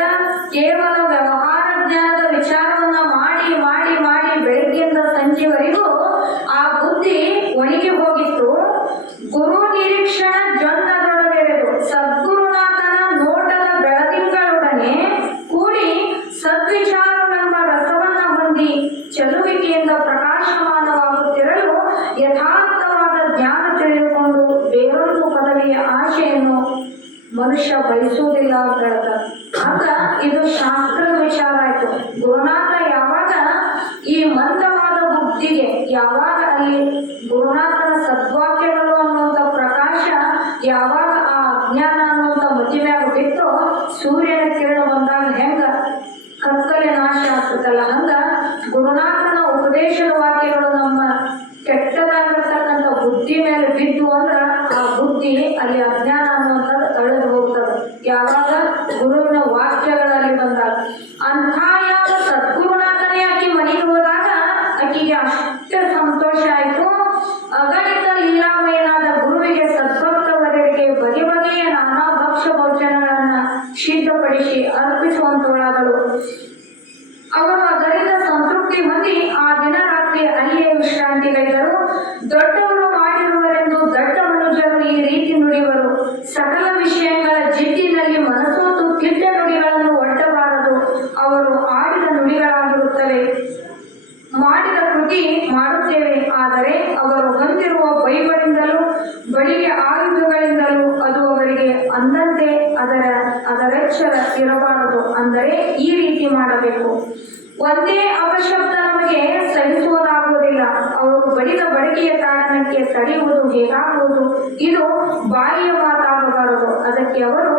ಕೇವಲ ವ್ಯವಹಾರ ಜ್ಞಾನದ ವಿಚಾರವನ್ನ ಮಾಡಿ ಮಾಡಿ ಮಾಡಿ ಬೆಳಗ್ಗೆಯಿಂದ ಸಂಜೆವರೆಗೂ ಆ ಬುದ್ಧಿ ಒಣಗಿ ಹೋಗಿತ್ತು. ಗುರು ನಿರೀಕ್ಷಣ ಜೊನ್ನದೊಳಗೆರೆದು ಸದ್ಗುರುನಾಥನ ನೋಟದ ಬೆಳದಿಂಗಳೊಡನೆ ಕೂಡಿ ಸದ್ವಿಚಾರವೆಂಬ ರಸವನ್ನ ಹೊಂದಿ ಚಲುವಿಕೆಯಿಂದ ಪ್ರಕಾಶಮಾನವಾಗುತ್ತಿರಲು ಯಥಾರ್ಥವಾದ ಜ್ಞಾನ ತಿಳಿದುಕೊಂಡು ಬೇರೊಂದು ಪದವಿಯ ಆಶೆಯನ್ನು ಮನುಷ್ಯ ಬಯಸುವುದಿಲ್ಲ ಅಂತ ಹೇಳ್ತಾರೆ. ಆಗ ಇದು ಶಾಸ್ತ್ರದ ವಿಚಾರ ಆಯ್ತು. ಗುರುನಾಥ ಯಾವಾಗ ಈ ಮಂದವಾದ ಬುದ್ಧಿಗೆ, ಯಾವಾಗ ಅಲ್ಲಿ ಗುರುನಾಥನ ಸದ್ವಾಕ್ಯಗಳು ಅನ್ನುವಂಥ ಪ್ರಕಾಶ ಯಾವಾಗ ಆ ಅಜ್ಞಾನ ಅನ್ನುವಂಥ ಮತಿಮ್ಯಾಗ ಬಿಟ್ಟು ಸೂರ್ಯನ ಕಿರಣ ಬಂದಾಗ ಹೆಂಗ ಕತ್ತಲೆ ನಾಶ ಆಗ್ತದಲ್ಲ, ಹಂಗ ಗುರುನಾಥನ ಉಪದೇಶದ ವಾಕ್ಯಗಳು ನಮ್ಮ ಕೆಟ್ಟದಾಗಿರ್ತಕ್ಕಂಥ ಬುದ್ಧಿ ಮೇಲೆ ಬಿದ್ದು ಅಂದ್ರ ಆ ಬುದ್ಧಿ ಅಲ್ಲಿ ಅಜ್ಞಾನ ಅನ್ನುವಂಥದ್ದು ಅಳೆದು ಹೋಗ್ತದೆ. ಯಾವಾಗ ಗುರುವಿನ ವಾಕ್ಯಗಳಲ್ಲಿ ಬಂದಾಗ ಅಂಥ ಯಾವ ಸದ್ಗುರುನಾಥನೇ ಆಕಿ ಮನೆಗೆ ಹೋದಾಗ ಆಕಿಗೆ ಅಷ್ಟೇ ಸಂತೋಷ ಆಯ್ತು. ಅಗಣಿತ ಲೀಲಾಮಯನಾದ ಗುರುವಿಗೆ ಸದ್ಭಕ್ತವರಿಗೆ ಬಗೆ ಬಗೆಯ ನಾನಾ ಭಕ್ಷ್ಯ ಭೋಜನಗಳನ್ನ ಸಿದ್ಧಪಡಿಸಿ ಅರ್ಪಿಸುವಂತವಳಾದಳು. ಅವರು ಅದರಿಂದ ಸಂತೃಪ್ತಿ ಹೊಂದಿ ಆ ದಿನ ರಾತ್ರಿ ಅಲ್ಲಿಯೇ ವಿಶ್ರಾಂತಿಗೈದರು. ದೊಡ್ಡವರು ಮಾಡಿರುವರೆಂದು ದೊಡ್ಡ ಮನುಜರು ಈ ರೀತಿ ನುಡಿವರು. ಸಕಲ ವಿಷಯಗಳ ಜಿದ್ದಿನಲ್ಲಿ ಮನಸೋತು ತಿಡ್ಡ ನುಡಿಗಳನ್ನು ಒಡ್ಡಬಾರದು. ಅವರು ಆಡಿದ ನುಡಿಗಳಾಗಿರುತ್ತವೆ. ಮಾಡಿದ ಕೃತಿ ಮಾಡುತ್ತೇವೆ, ಆದರೆ ಅವರು ಹೊಂದಿರುವ ಬೈಗಳಿಂದಲೂ ಬಳಿಯ ಆಯುಧಗಳಿಂದಲೂ ಅದು ಅವರಿಗೆ ಅಂದಂತೆ ಅದರೆಚ್ಚರ ಇರಬಾರದು. ಅಂದರೆ ಈ ರೀತಿ ಮಾಡಬೇಕು. ಒಂದೇ ಅಪಶಬ್ದ ನಮಗೆ ಸಹಿಸುವುದಾಗುವುದಿಲ್ಲ. ಅವರು ಬಡಿದ ಬಡಗಿಯ ಕಾರಣಕ್ಕೆ ತಡೆಯುವುದು ಹೇಗಾಗುವುದು? ಇದು ಬಾಯಿಯ ಮಾತಾಗಬಾರದು. ಅದಕ್ಕೆ ಅವರು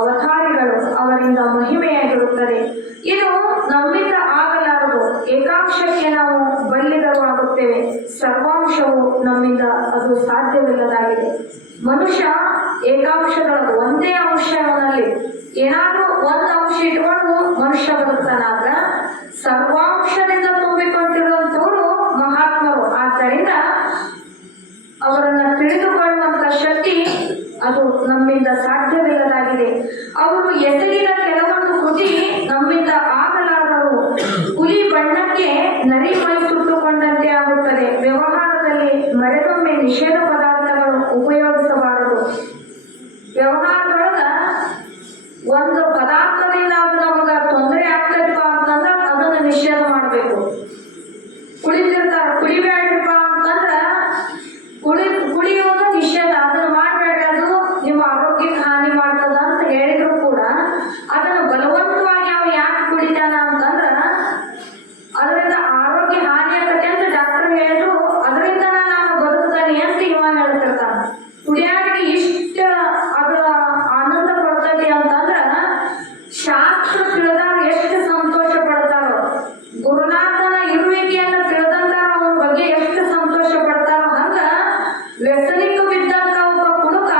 ಅವತಾರಿಗಳು, ಅವರಿಂದ ಮಹಿಮೆಯಾಗಿರುತ್ತದೆ. ಇದು ನಮ್ಮಿಂದ ಆಗಲಾರದು. ಏಕಾಂಶಕ್ಕೆ ನಾವು ಬಲ್ಲಿದರು ಆಗುತ್ತೇವೆ, ಸರ್ವಾಂಶವು ನಮ್ಮಿಂದ ಅದು ಸಾಧ್ಯವಿಲ್ಲದಾಗಿದೆ. ಮನುಷ್ಯ ಏಕಾಂಶದೊಳಗೆ ಒಂದೇ ಅಂಶದಲ್ಲಿ ಏನಾದ್ರೂ ಒಂದು ಅಂಶ ಇಟ್ಕೊಂಡು ಮನುಷ್ಯ ಬದುಕ್ತಾನಾದ್ರ ಸರ್ವಾಂಶದಿಂದ ತುಂಬಿಕೊಂಡಿರುವಂತವರು ಮಹಾತ್ಮರು. ಆದ್ದರಿಂದ ಅವರನ್ನ ತಿಳಿದುಕೊಳ್ಳುವಂತ ಶಕ್ತಿ ಅದು ನಮ್ಮಿಂದ ಸಾಧ್ಯವಿಲ್ಲದಾಗಿದೆ. ಅವರು ಎಸಗಿದ ಕೆಲವೊಂದು ಕೃತಿ ನಮ್ಮಿಂದ ಆಗಲಾರವು. ಹುಲಿ ಬಣ್ಣಕ್ಕೆ ನರಿ ಮೈ ಸುಟ್ಟುಕೊಂಡಂತೆ ಆಗುತ್ತದೆ. ವ್ಯವಹಾರದಲ್ಲಿ ಮರೆದೊಮ್ಮೆ ನಿಷೇಧ ಪದಾರ್ಥಗಳು ಉಪಯೋಗಿಸಬಾರದು. ವ್ಯವಹಾರದೊಳಗ ಒಂದು ಪದಾರ್ಥದಿಂದ ಅದು ನಮಗ ತೊಂದರೆ ಆಗ್ತದಪ್ಪ ಅಂತಂದ್ರ ಅದನ್ನ ನಿಷೇಧ ಮಾಡಬೇಕು. ಕುಡಿತಿರ್ತಾರ, ಕುಡಿಬೇಡ್ರಪ್ಪ ಅಂತಂದ್ರ ಕುಡಿಯೋದು ನಿಷೇಧ, ಅದನ್ನು ಮಾಡಬೇಡ್ರಿ, ಅದು ನಿಮ್ಮ ಆರೋಗ್ಯಕ್ಕೆ ಹಾನಿ ಮಾಡ್ತದ ಅಂತ ಹೇಳಿದ್ರು ಕೂಡ ಅದನ್ನು ಬಲವಂತವಾಗಿ ಅವ ಯಾಕೆ ಕುಡಿತಾನ ಅಂತಂದ್ರ ಅದರಿಂದ ಆರೋಗ್ಯ ಹಾನಿ ಆಗತ್ತೆ ಅಂತ ಡಾಕ್ಟರ್ ಹೇಳಿದ್ರು, ಅದರಿಂದ ನಾನು ಬದುಕ್ತಾನೆ ಅಂತ ಇವ ಹೇಳ್ತಿರ್ತಾನ. ಕುಡಿಯಾಡಿಗೆ ಇಷ್ಟ ಅದರ ಆನಂದ ಪಡ್ತೈತಿ ಅಂತಂದ್ರ ಶಾಸ್ತ್ರ ತಿಳಿದಾಗ ಎಷ್ಟು ಸಂತೋಷ ಪಡ್ತಾರೋ, ಗುರುನಾಥನ ಇರುವಿಕೆಯನ್ನು ತಿಳಿದಂತಾರ ಅವನ ಬಗ್ಗೆ ಎಷ್ಟು ಸಂತೋಷ ಪಡ್ತಾರೋ, ಹಂಗ ವ್ಯಸನಿಗೆ ಬಿದ್ದಂತ ಒಬ್ಬ ಹುಡುಗ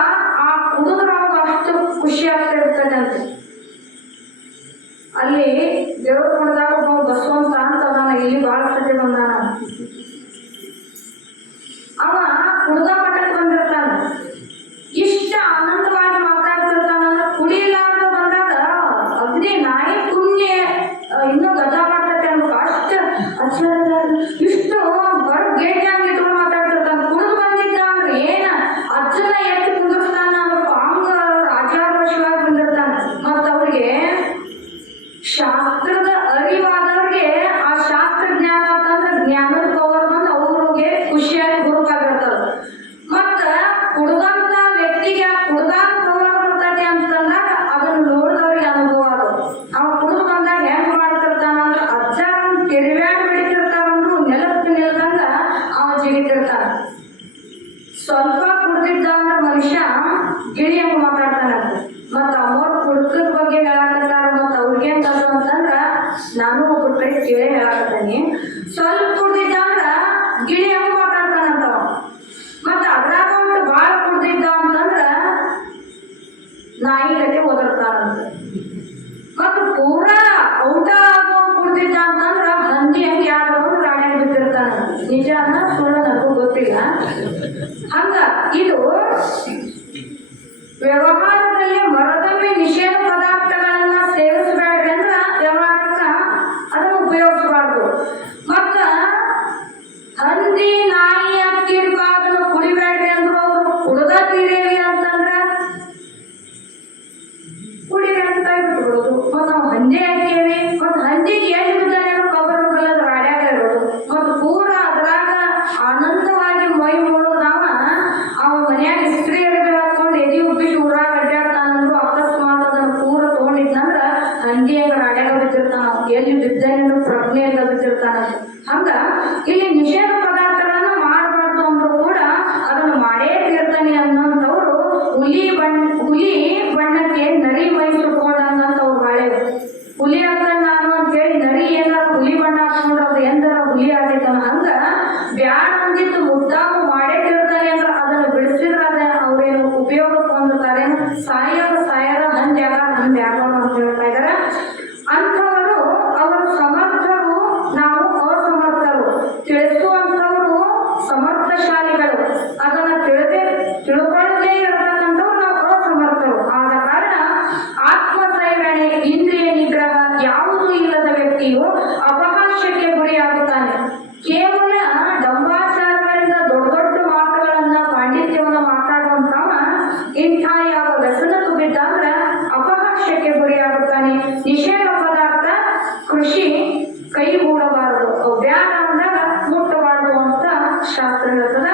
ಆ ಹುಡುಗರ ಅಷ್ಟು ಖುಷಿ ಆಗ್ತಾ ಇರ್ತದೆ ಅಂತ. ಅಲ್ಲಿ ದೇವ್ರ ಕುಣದಾಗ ಒಬ್ಬ ಬಸವಂತ ಅಂತ ನಾನು ಇಲ್ಲಿ ಬಾಳ ಸತಿ ಬಂದಾನ. ಅವ ಹುಡುಗ ಮಠಕ್ಕೆ ಬಂದಿರ್ತಾನ, ಇಷ್ಟ ಆನಂದವಾಗಿ ಮಾತಾಡ್ತಿರ್ತಾನ. ಕುಡಿಲಾರ್ದು ಬಂದಾಗ ಅಗ್ನಿ ನಾಯಿ ಪುಣ್ಯ ಇನ್ನೂ ಗದ ಮಾಡ್ತೈತೆ ಅನ್ಬೇಕು, ಅಷ್ಟು ಅಚ್ಚರ ಇಷ್ಟು ಬಡ ಗೇಟ್ಯಾಂಗ್ ಇಟ್ಕೊಂಡು ಮಾತಾಡ್ತಿರ್ತಾನ. ಕುಡಿದು ಬಂದಿದ್ದ ಅಂದ್ರೆ ಏನ ಅಜ್ಜನ ಎತ್ತಿ ಕುಂದಿರ್ತಾನ ಅನ್ಬೇಕು, ಹಂಗ ರಾಜಾರೋಷವಾಗಿ ಬಂದಿರ್ತಾನ. ಮತ್ತ ಅವ್ರಿಗೆ ಶಾಸ್ತ್ರದ ಅರಿವಾದವ್ರಿಗೆ ಆ ಶಾಸ್ತ್ರ ಜ್ಞಾನ ಅಂತಂದ್ರೆ ಜ್ಞಾನದ ಪವರ್ ಬಂದು ಅವ್ರಿಗೆ ಖುಷಿಯಾಗಿ ಗುರುವಾಗಿರ್ತಾರ. ಮತ್ತ ಕುಡ್ದಂತ ವ್ಯಕ್ತಿಗೆ ಆ ಕುಡ್ದಾಗ ಪವರ್ ಬರ್ತೈತಿ ಅಂತಂದಾಗ ಅದನ್ನ ನೋಡಿದವ್ರಿಗೆ ಅನುಭವ ಅದು. ಅವ ಕುಡಿದು ಬಂದಾಗ ಹೆಂಗ್ ಮಾಡ್ತಿರ್ತಾನ ಅಂದ್ರೆ ಅಜ್ಜ ಕೆರಿವ್ಯಾಡ್ ಬಿಡಿತಿರ್ತಾರಂದ್ರು ನೆಲಕ್ಕೆ ನಿಲ್ದಂಗ ಅವ ಜಿಗಿತಿರ್ತಾನ. ಸ್ವಲ್ಪ ಕುಡ್ದಿದ್ದ ಅಂದ್ರೆ ಮನುಷ್ಯ ಗಿಳಿ ಹೆಂಗ್ ಮಾತಾಡ್ತಾನ. ಮತ್ತ ಅವ್ರ ಕುಡ್ಕದ ಬಗ್ಗೆ ಹೇಳಕತ್ತಾರ, ಮತ್ತ ಅವ್ರಿಗೇನ್ ಬರ್ತದ ಅಂತಂದ್ರ ನಾನು ಒಬ್ಬರ ಕಡೆ ಕೇಳಿ ಹೇಳಕತ್ತೀನಿ. ಸ್ವಲ್ಪ ಕುಡ್ದಿದ್ದ ಅಂದ್ರ ಗಿಳಿ ಹೆಂಗ್ ಮಾತಾಡ್ತಾನಂತ. ಮತ್ತ ಅದ್ರಾಗ ಒಂದು ಬಾಳ ಕುಡ್ದಿದ್ದ ಅಂತಂದ್ರ ನಾಯಿ ಗಟ್ಟಿ ಓದಿರ್ತಾನಂತ. ಮತ್ತ ಪೂರಾ ಔಟ ಆಗೋ ಕುಡ್ದಿದ್ದ ಅಂತಂದ್ರ ಹಂದಿ ಹಂಗೆ ಯಾರು ರಾಣ್ಯಾಗ ಬಿದ್ದಿರ್ತಾನ. ನಿಜಾನ ಸುಳ್ಳು ನನಗೂ ಗೊತ್ತಿಲ್ಲ. ಹಂಗ ಇದು ವ್ಯವಹಾರದಲ್ಲಿ ಮರದಮ್ಮೆ ನಿಷೇಧ ಪದಾರ್ಥಗಳನ್ನ ಸೇವಿಸಬೇಡ್ರಿ ಅಂದ್ರ ವ್ಯವಹಾರಕ್ಕ ಅದನ್ನು ಉಪಯೋಗಿಸಬಾರ್ದು. ಮತ್ತ ಹಂದಿ ನಾಯಿ ಅಕ್ಕಿರ್ಕ ಅದನ್ನು ಕುಡಿಬೇಡ್ರಿ ಅಂದ್ರು ಅವರು ಕುಡ್ದ ತೀರೇವಿ ಅಂತಂದ್ರ ಕುಡಿರಿ ಅಂತ ಬಿಟ್ಬಿಡೋದು. ಮತ್ತ ನಾವು ಹಂದಿ ಹಾಕೇವಿ, ಮತ್ತ ಹಂದಿಗೆ ಎಲ್ಲಿ ಬಿದ್ದಾನೇನೋ ಕಬರ್ ಬಲ್ಲದ ರಾಡ್ಯಾಗ ಇರೋದು. ಮತ್ತ ಪೂರ ಅದ್ರಾಗ ಆನಂದವಾಗಿ ಮೈ ಮುಳುದಾವ ಅವ ಮನ್ಯಾಗ ಇಸ್ತ್ರಿ ಅರ್ಬಿ ಹಾಕೊಂಡು ಎದಿ ಉಬ್ಬಿಸಿ ಊರಾಗ ಅಡ್ಡಾಡ್ತಾನಂದ್ರು ಅಕಸ್ಮಾತ್ ಅದನ್ನ ಪೂರ ತಗೊಂಡಿದ್ನಂದ್ರ ಹಂದಿಯಾಗ ರಾಡ್ಯಾಗ ಬಿದ್ದಿರ್ತಾನ, ಎಲ್ಲಿ ಬಿದ್ದಾನೇನೋ ಪ್ರಜ್ಞೆಯಿಂದ ಬಿದ್ದಿರ್ತಾನ. ಹಂಗ ಇಲ್ಲಿ ನಿಷೇಧ ಪದಾರ್ಥಗಳನ್ನ ಮಾಡಬಾರ್ದು ಅಂದ್ರೂ ಕೂಡ ಅದನ್ನು ಮಾಡೇ ತೀರ್ತಾನೆ ಅನ್ನೋಂಥವ್ರು ಹುಲಿ ಬಣ್ಣಕ್ಕೆ ನರಿ ಮೈ ಸುಟ್ಕೊಂಡಂತವ್ರು ಬಾಳೆ. ಹುಲಿ ಆಗ್ತಾನ ನಾನು ಅಂತೇಳಿ ನರಿ ಏನಾರ ಹುಲಿ ಬಣ್ಣ ಹಾಕೊಂಡ್ರೆ ಅದು ಎಂದಾರ ಹುಲಿ ಆಗಿರ್ತಾನ. ಹಂಗ ಬ್ಯಾಡ ಅಂದಿದ್ದು ಮುದ್ದಾಮು ಮಾಡೇ ತೀರ್ತಾನೆ ಅಂದ್ರೆ ಅದನ್ನು ಬಿಡಿಸಿದ್ರೆ ಅದ ಅವ್ರೇನು ಉಪಯೋಗಕ್ಕೆ ಹೊಂದುತ್ತಾರೆ. ಸಾಯರ ಹಂದ್ಯಾಗ ಅಂತ ಹೇಳ್ತಾ ಇದಾರೆ. ಅಂಥವರು ಅವರು ಸಮರ್ಥರು, ನಾವು ಅಸಮರ್ಥರು. ತಿಳಿಸುವಂಥವ್ರು ಸಮರ್ಥಶಾಲಿಗಳು, ಅದನ್ನ ತಿಳ್ಕೊಳ್ಳದೇ ಇರತಕ್ಕಂಥವ್ರು ನಾವು ಅಸಮರ್ಥರು. ಆದ ಕಾರಣ ಆತ್ಮಸಂಯಮನೆ, ಇಂದ್ರಿಯ ನಿಗ್ರಹ ಯಾವುದೂ ಇಲ್ಲದ ವ್ಯಕ್ತಿಯು ಅಪಹಾಸ್ಯಕ್ಕೆ ಗುರಿಯಾಗುತ್ತಾನೆ. ಕೇವಲ ಡಂಬಾಚಾರಗಳಿಂದ ದೊಡ್ಡ ದೊಡ್ಡ ಮಾತುಗಳನ್ನ ಪಾಂಡಿತ್ಯವನ್ನು ಮಾತಾಡುವಂತವ ಇಂಥ ಯಾವ ವ್ಯಸನಕ್ಕೂ ಬಿದ್ದಂದ್ರ ಅಪಹಾಸ್ಯಕ್ಕೆ ಗುರಿಯಾಗುತ್ತಾನೆ. ನಿಷೇಧ ಪದಾರ್ಥ ಕೃಷಿ ಕೈಗೂಡಬಾರದು, ಬ್ಯಾಡ ಅಂದಾಗ ಮುಟ್ಟಬಾರದು ಅಂತ ಶಾಸ್ತ್ರ ಹೇಳ್ತದ.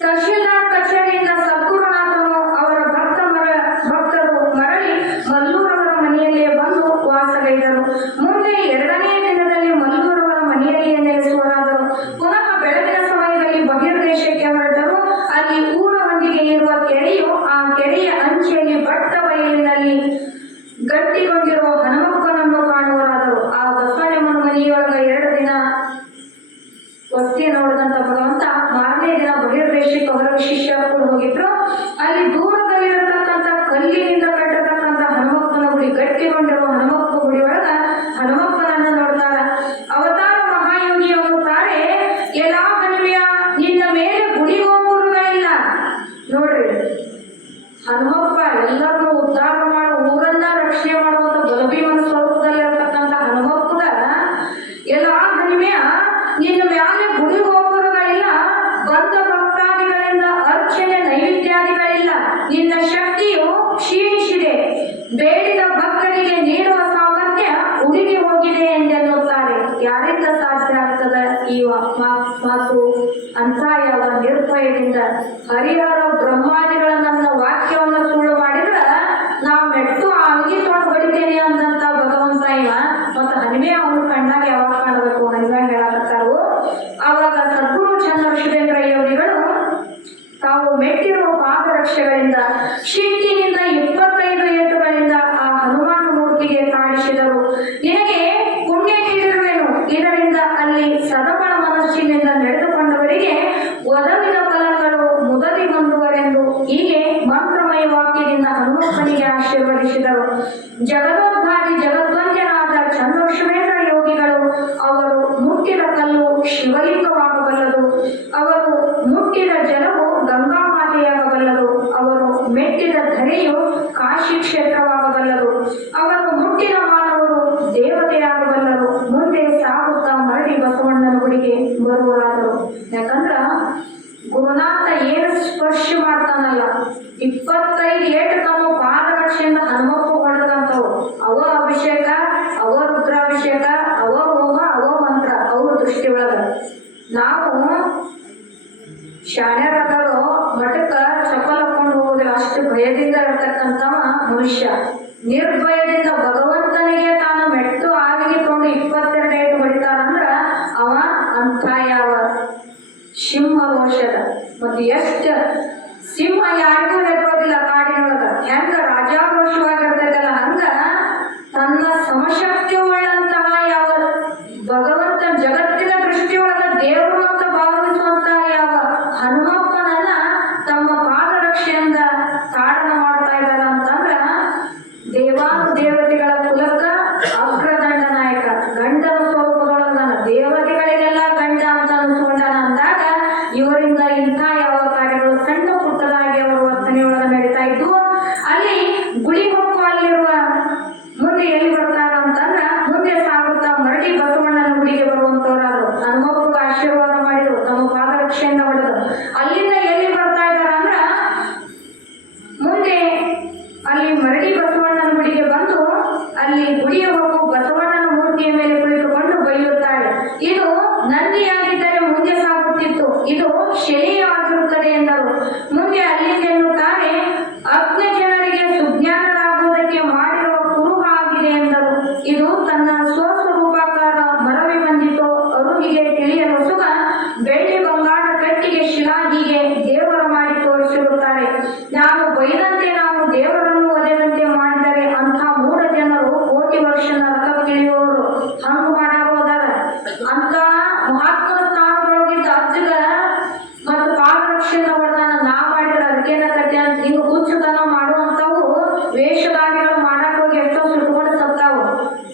ತಹಶೀಲ್ದಾರ್ ಕಚೇರಿಯಿಂದ ಸದ್ಗುರುನಾಥನು ಅವರ ಭಕ್ತರು ಮರಳಿ ಮಲ್ಲೂರವರ ಮನೆಯಲ್ಲಿಯೇ ಬಂದು ವಾಸಗೈದರು. ಮುಂದೆ 2ನೇ ದಿನದಲ್ಲಿ ಮಲ್ಲೂರವರ ಮನೆಯಲ್ಲಿಯೇ ನೆಲೆಸುವರಾದರು. ಪುನಃ ಬೆಳಗಿನ ಸಮಯದಲ್ಲಿ ಬಹಿರ್ದೇಶಕ್ಕೆ ಹೊರಟರು. ಅಲ್ಲಿ ಊರ ಹೊಂದಿಗೆ ಇರುವ ಕೆರೆಯು, ಆ ಕೆರೆಯ ಅಂಚೆಯಲ್ಲಿ ಬಟ್ಟ ಬಯಲಿನಲ್ಲಿ ಗಟ್ಟಿಗೊಂಡಿರುವ ಹನುಮಪ್ಪನನ್ನು ಕಾಣುವರಾದರು. ಆ ಬಸವಣ್ಣನ ಮನೆಯೊಳಗ 2 ದಿನ ವಸ್ತಿ ನೋಡಿದಂತ ಭಗವಂತ ಮಾರನೇ ದಿನ ಬಹಿರ್ದೇಶಕ್ಕೆ ಹೊರಗೆ ಶಿಷ್ಯರು ಹೋಗಿದ್ರು. ಅಲ್ಲಿ ದೂರದಲ್ಲಿರತಕ್ಕಂಥ ಕಲ್ಲಿನಿಂದ ಕಟ್ಟತಕ್ಕಂಥ ಹನುಮಪ್ಪನ ಗುಡಿ, ಗಟ್ಟಿಗೊಂಡಿರುವ ಹನುಮಪ್ಪ ಗುಡಿಯೊಳಗ ಹನುಮಪ್ಪನನ್ನು ನೋಡ್ತಾರ. ಅವತಾರ ಮಹಾಯೋಗಿ ಅನ್ನುತ್ತಾರೆ, ಎಲ್ಲಾ ಹನುಮೆಯ ನಿನ್ನ ಮೇಲೆ ಗುಡಿ ಗೋಪುರಗಳಿಲ್ಲ. ನೋಡ್ರಿ, ಹನುಮಪ್ಪ ಎಲ್ಲರನ್ನು ಉದ್ಧಾರ ಮಾಡೋ, ಊರನ್ನ ರಕ್ಷಣೆ ಮಾಡುವಂತ ಬಲಭೀಮನ ಸ್ವರೂಪದಲ್ಲಿರತಕ್ಕಂಥ ಹನುಮಪ್ಪಗ ಎಲ್ಲಾ ಹನುಮೆಯ ನಿನ್ನ ಮ್ಯಾಲೆ ಗುಡಿ ಗೋಪುರಗಳಿಲ್ಲ, ಬಂದ ಭಕ್ತಾದಿಗಳಿಂದ ಅರ್ಚನೆ ನೈವೇದ್ಯಾದಿಗಳಿಲ್ಲ. ನಿನ್ನ ಶಕ್ತಿಯು ಕ್ಷೀಣಿಸಿದೆ, ಬೇಡಿದ ಭಕ್ತರಿಗೆ ನೀಡುವ ಸಾಮರ್ಥ್ಯ ಉಳಿದು ಹೋಗಿದೆ ಎಂದೆನ್ನುತ್ತಾರೆ. ಯಾರಿಂದ ಸಾಧ್ಯ ಆಗ್ತದ ಈ ಮಾತು? ಅಂತ ಯಾವ ನಿರ್ಧಾರ ನಿರ್ಭಯದಿಂದ. ಹರಿಹರ ಬ್ರಹ್ಮಾದಿಗಳ ನನ್ನ ವಾಕ್ಯವನ್ನು ಸುಳ್ಳು ಮಾಡಿದ್ರ ನಾವು ಮೆಟ್ಟು ಆಗಿಕೊಂಡು ಹೊಡಿತೇನೆ ಅಂದಂತ ಭಗವಂತ ಇವ. ಮತ್ತ ಹನಿಮೆ ಅವನು ಕಣ್ಣಾಗ ಯಾವಾಗ ಕಾಣಬೇಕು ಹನಿಮೆ ಹೇಳಕತ್ತಾರು. ಆವಾಗ ಸದ್ಗುರು ಚನ್ನಬಸವೇಂದ್ರಯ್ಯವರು ತಾವು ಮೆಟ್ಟಿರುವ ಪಾದರಕ್ಷೆಗಳಿಂದ ಶಿಟ್ಟಿನಿಂದ 25 ಏಟುಗಳಿಂದ ಆ ಹನುಮಾನ ಮೂರ್ತಿಗೆ ತಾಡಿಸಿದರು. ನಿನಗೆ ಪುಣ್ಯ ನೀಡಿರುವೆನು, ಇದರಿಂದ ಅಲ್ಲಿ ಸದಮಣ ಮನಸ್ಸಿನಿಂದ ನಡೆದುಕೊಂಡವರಿಗೆ ಒದಗಿದ ಫಲಗಳು ಮುದದಿ ಬಂದುವರೆಂದು ಹೀಗೆ ಮಂತ್ರಮಯ ವಾಕ್ಯದಿಂದ ಹನುಮಪ್ಪನಿಗೆ ಆಶೀರ್ವದಿಸಿದರು. ಜಗದೋದ್ಧಾರಿ ಜಗದ್ವಂದ್ಯನಾದ ಚನ್ನಬಸವೇಂದ್ರ ಯೋಗಿಗಳು ಅವರು ಮುಟ್ಟಿದ ಕಲ್ಲು ಶಿವಲಿಂಗವಾಗಬಲ್ಲದು, ಅವರು ಮುಟ್ಟಿದ ಜಲವು ಗಂಗಾ ಮಾತೆಯಾಗಬಲ್ಲದು, ಅವರು ಮೆಟ್ಟಿದ ಧರೆಯು ಕಾಶಿ ಕ್ಷೇತ್ರವಾಗಬಲ್ಲದು, ಅವರು ಮುಟ್ಟಿದ ಮಾನವರು ದೇವತೆಯಾಗಬಲ್ಲರು. ಮುಂದೆ ಸಾಗುತ್ತಾ ಮರಳಿ ಬಸವಣ್ಣನ ಗುಡಿಗೆ ಬರುವರಾದರು. ಯಾಕಂದ್ರ ಗುರುನಾಥ ಏನು ಸ್ಪರ್ಶ ಮಾಡ್ತಾನಲ್ಲ, 25 ಏಟು ತಮ್ಮ ಪಾದರಕ್ಷೆಯಿಂದ ಹನುಮಪ್ಪ ಹೊಡೆದಂಥವು. ಅವ ಅಭಿಷೇಕ, ಅವ ರುದ್ರಾಭಿಷೇಕ, ಅವ ಹೋಮ, ಅವ ಮಂತ್ರ, ಅವ್ರ ದೃಷ್ಟಿ ಒಳಗ. ನಾವು ಶಾಣ್ಯರಾದವರು ಮಠಕ್ಕ ಚಪ್ಪಲ್ ಹಾಕೊಂಡು ಹೋಗುದಿಲ್ಲ, ಅಷ್ಟು ಭಯದಿಂದ ಇರ್ತಕ್ಕಂಥವ ಮನುಷ್ಯ. ನಿರ್ಭಯದಿಂದ ಭಗವಂತನಿಗೆ ತಾನು ಮೆಟ್ಟು ಆವಿಗೆ ತೊಗೊಂಡು 22 ಏಟು ಹೊಡಿತಾರಂದ್ರ ಅವ ಅಂಥ ಯಾವ ಸಿಂಹ ವಂಶದ. ಮತ್ತು ಎಷ್ಟು ಸಿಂಹ ಯಾರಿಗೂ ಹೆದರೋದಿಲ್ಲ ಕಾಡಿನೊಳಗ. ಹೆಂಗ ರಾಜಾಘೋಷವಾಗಿರ್ತೈತಲ್ಲ ಹಂಗ ತನ್ನ ಸಮಶಕ್ತಿ ಉಳ್ಳಂತಹ ಯಾವ ಭಗವಂತ ಜಗತ್ತಿನ ದೃಷ್ಟಿಯೊಳಗ ದೇವರು ಅಂತ ಭಾವಿಸುವಂತಹ ಯಾವ ಹನುಮಪ್ಪನನ್ನ ತಮ್ಮ ಪಾದರಕ್ಷೆಯಿಂದ ತಾಡನ ಮಾಡ್ತಾ ಇದ್ದಾರ ಅಂತಂದ್ರ ದೇವಾನು ದೇವತೆಗಳ ಕುಲಕ್ಕ ಅಗ್ರದಂಡ ನಾಯಕ, ಗಂಡನ ಸ್ವರೂಪದೊಳಗನ ದೇವತೆಗಳಿಗೆಲ್ಲ ಗಂಡ ಅಂತ ಅನ್ಸ್ಕೊಂಡನ ಅಂದಾಗ ಇವರಿಂದ ಇಂಥ ಯಾವ ಕಾರ್ಯಗಳು ಸಣ್ಣ ಪುಟ್ಟದಾಗಿ ಅವರ ವರ್ತನೆಯೊಳಗ ನಡೀತಾ ಇದ್ದು. ಅಲ್ಲಿ ಗುಡಿ ಹೊಕ್ಕು ಅಲ್ಲಿರುವ ಮುಂದೆ ಎಲ್ಲಿ ಬರ್ತಾರ ಅಂತಂದ್ರ ಮುಂದೆ ಸಾಗುತ್ತಾ ಮರಳಿ ಬಸವಣ್ಣನ ಗುಡಿಗೆ ಬರುವಂತವರಾದ್ರು. ಹನುಮಪ್ಪಗೆ ಆಶೀರ್ವಾದ ಮಾಡಿದ್ರು, ತಮ್ಮ ಪಾದರಕ್ಷೆಯಿಂದ ಹೊಡೆದು ಅಲ್ಲಿಂದ ಎಲ್ಲಿ ಬರ್ತಾ ಇದಾರ ಅಂದ್ರ ಮುಂದೆ ಅಲ್ಲಿ ಮರಳಿ ಬಸವಣ್ಣನ ಗುಡಿಗೆ ಬಂದು ಅಲ್ಲಿ ಗುಡಿಯ ಹೊಕ್ಕು ಬಸವಣ್ಣನ ಮೂರ್ತಿಯ ಮೇಲೆ ಕುಳಿತುಕೊಂಡು ಬೈಯುತ್ತಾರೆ. ಇದು ನಂದಿಯಾಗಿದ್ದರೆ ಮುಂದೆ ಸಾಗುತ್ತಿತ್ತು, ಇದು ಶೆಲೆಯಾಗಿರುತ್ತದೆ ಎಂದರು. ಮುಂದೆ ಅಲ್ಲಿಂದ ಎನ್ನುತ್ತಾರೆ, ಅಜ್ಞ ಜನರಿಗೆ ಸುಜ್ಞಾನರಾಗುವುದಕ್ಕೆ ಮಾಡಿರುವ ಕುರುಹ ಆಗಿದೆ ಎಂದರು. ಇದು ತನ್ನ ಸ್ವಸ್ವರೂಪಾಕಾರ ಮರವಿ ಬಂದಿತು, ಅರುವಿಗೆ ತಿಳಿಯಲು ಸುಖ ಬೆಳ್ಳಿ ಬಂಗಾರ ಕಟ್ಟಿಗೆ ಶಿಲಾ ಹೀಗೆ ದೇವರ ಮಾಡಿ ತೋರಿಸಿರುತ್ತಾರೆ. ನಾವು ಬೈದಂತೆ ನಾವು ದೇವರನ್ನು ಒದೆದಂತೆ ಮಾಡಿದರೆ ಅಂಥ 3 ಜನರು ಕೋಟಿ ವರ್ಷ ನರಕಕ್ಕಿಳಿಯುವವರು. ಹಂಗ ಮಾಡಬಹುದಾರ ಅಂತ ಮಹಾತ್ಮ ಸ್ಥಾನದೊಳಗಿದ್ದ ಅಜ್ಜಗ ಮತ್ತು ಪಾದರಕ್ಷೆಯಿಂದ ಹೊಡೆದಾನ. ನಾ ಮಾಡಿದ್ರೆ ಅದಕ್ಕೇನ ಕತೆ ಅಂತ ಹಿಂಗ ಹುಚ್ಚುತನ ಮಾಡುವಂಥವು ವೇಷಧಾರಿಗಳು ಮಾಡಕ್ ಹೋಗಿ ಎಷ್ಟೋ ಸುಟ್ಕೊಂಡು ಸತ್ತಾವು.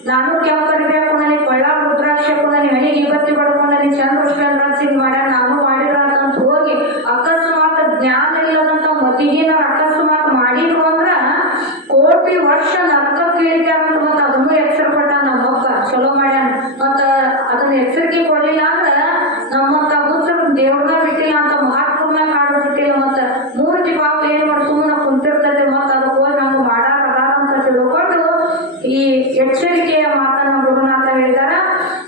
ನಾನು ಕೆಂಪರಿಗೆ ಹಾಕೊಂಡನಿ, ಕೊಳ್ಳ ರುದ್ರಾಕ್ಷಿ ಹಾಕೊಂಡನಿ, ಹಣಿಗೆ ಇವತ್ತಿ ಬಡ್ಕೊಂಡನಿ, ಚಂದ್ರಶೇಖರ್ ಮಾಡ್ಯಾರ, ನಾನು ಮಾಡಿದ್ರ ಅಂತ ಹೋಗಿ ಅಕಸ್ಮಾತ್ ಜ್ಞಾನ ಇಲ್ಲದಂತ ಮತಿಗಿನ ಅಕಸ್ಮಾತ್ ಮಾಡಿದ್ರು ಅಂದ್ರ ಕೋಟಿ ವರ್ಷ ನರಕಕ್ಕೆ ಇಳಿತಾರಂತ. ಮತ್ತ ಅದನ್ನು ಎಚ್ಚರಪಟ್ಟ ನಮ್ಮಪ್ಪ ಚಲೋ ಮಾಡ್ಯಾನ. ಮತ್ತ ಅದನ್ನ ಎಚ್ಚರಿಕೆ ಕೊಡ್ಲಿಲ್ಲ ಅಂದ್ರ ನಮ್ಮಂತ ಹುಚ್ಚರು ದೇವ್ರನ್ನ ಬಿಟ್ಟಿಲ್ಲ ಅಂತ ಮಹಾತ್ಮನ ಕಾಡು ಬಿಟ್ಟಿಲ್ಲ. ಮತ್ತ ಮೂರ್ತಿ ಪಾಪ ಏನ್ ಮಾಡಿ ಸುಮ್ಮನೆ ಕುಂತಿರ್ತದೆ. ಮತ್ತ ಅದಕ್ಕೆ ಹೋಗಿ ನಮ್ಗೆ ಮಾಡಾರ ಅಂತ ತಿಳ್ಕೊಂಡು ಈ ಎಚ್ಚರಿಕೆಯ ಮಾತನ್ನ ಗುರುನಾಥ ಹೇಳಿದಾರ.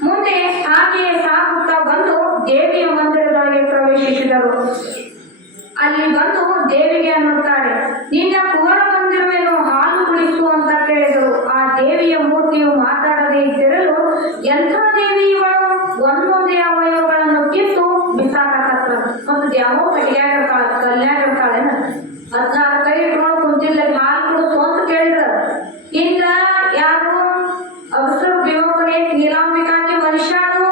ಮುಂದೆ ಹಾಗೆಯೇ ಸಾಗುತ್ತಾ ಬಂದು ದೇವಿಯ ಮಂದಿರದೊಳಗೆ ಪ್ರವೇಶಿಸಿದರು. ಅಲ್ಲಿ ಬಂದು ದೇವಿಗೆ ಅನ್ನುತ್ತಾರೆ, ನಿನ್ನ ಕುವರ ಮಂದಿರವೇನು ಹಾಲು ಕುಡಿಸು ಅಂತ ಕೇಳಿದರು. ಆ ದೇವಿಯ ಮೂರ್ತಿಯು ಮಾತಾಡದೇ ಇದ್ದಿರಲು ಎಂಥ ದೇವಿ ಇವಳು, ಒಂದೊಂದೇ ಅವಯವಗಳನ್ನು ಕಿತ್ತು ಬಿಸಾಕತ್ತ. ಮತ್ತು ಯಾವ ಕಡಿಯಾಗಿರ್ತಾಳೆ, ಕಲ್ಯಾಗಿರ್ತಾಳೆನ, 16 ಕೈ ಇಟ್ಕೊಂಡು ಕುಂತಿಲ್ಲ, ಹಾಲು ಕುಡಿಸು ಅಂತ ಕೇಳಿದ್ರು. ಇಂದ ಯಾರು ಅಗಸರು ಬಿವಪ್ಪನೆ ನೀಲಾಂಬಿಕಾಂಗಿ ಮನುಷ್ಯನು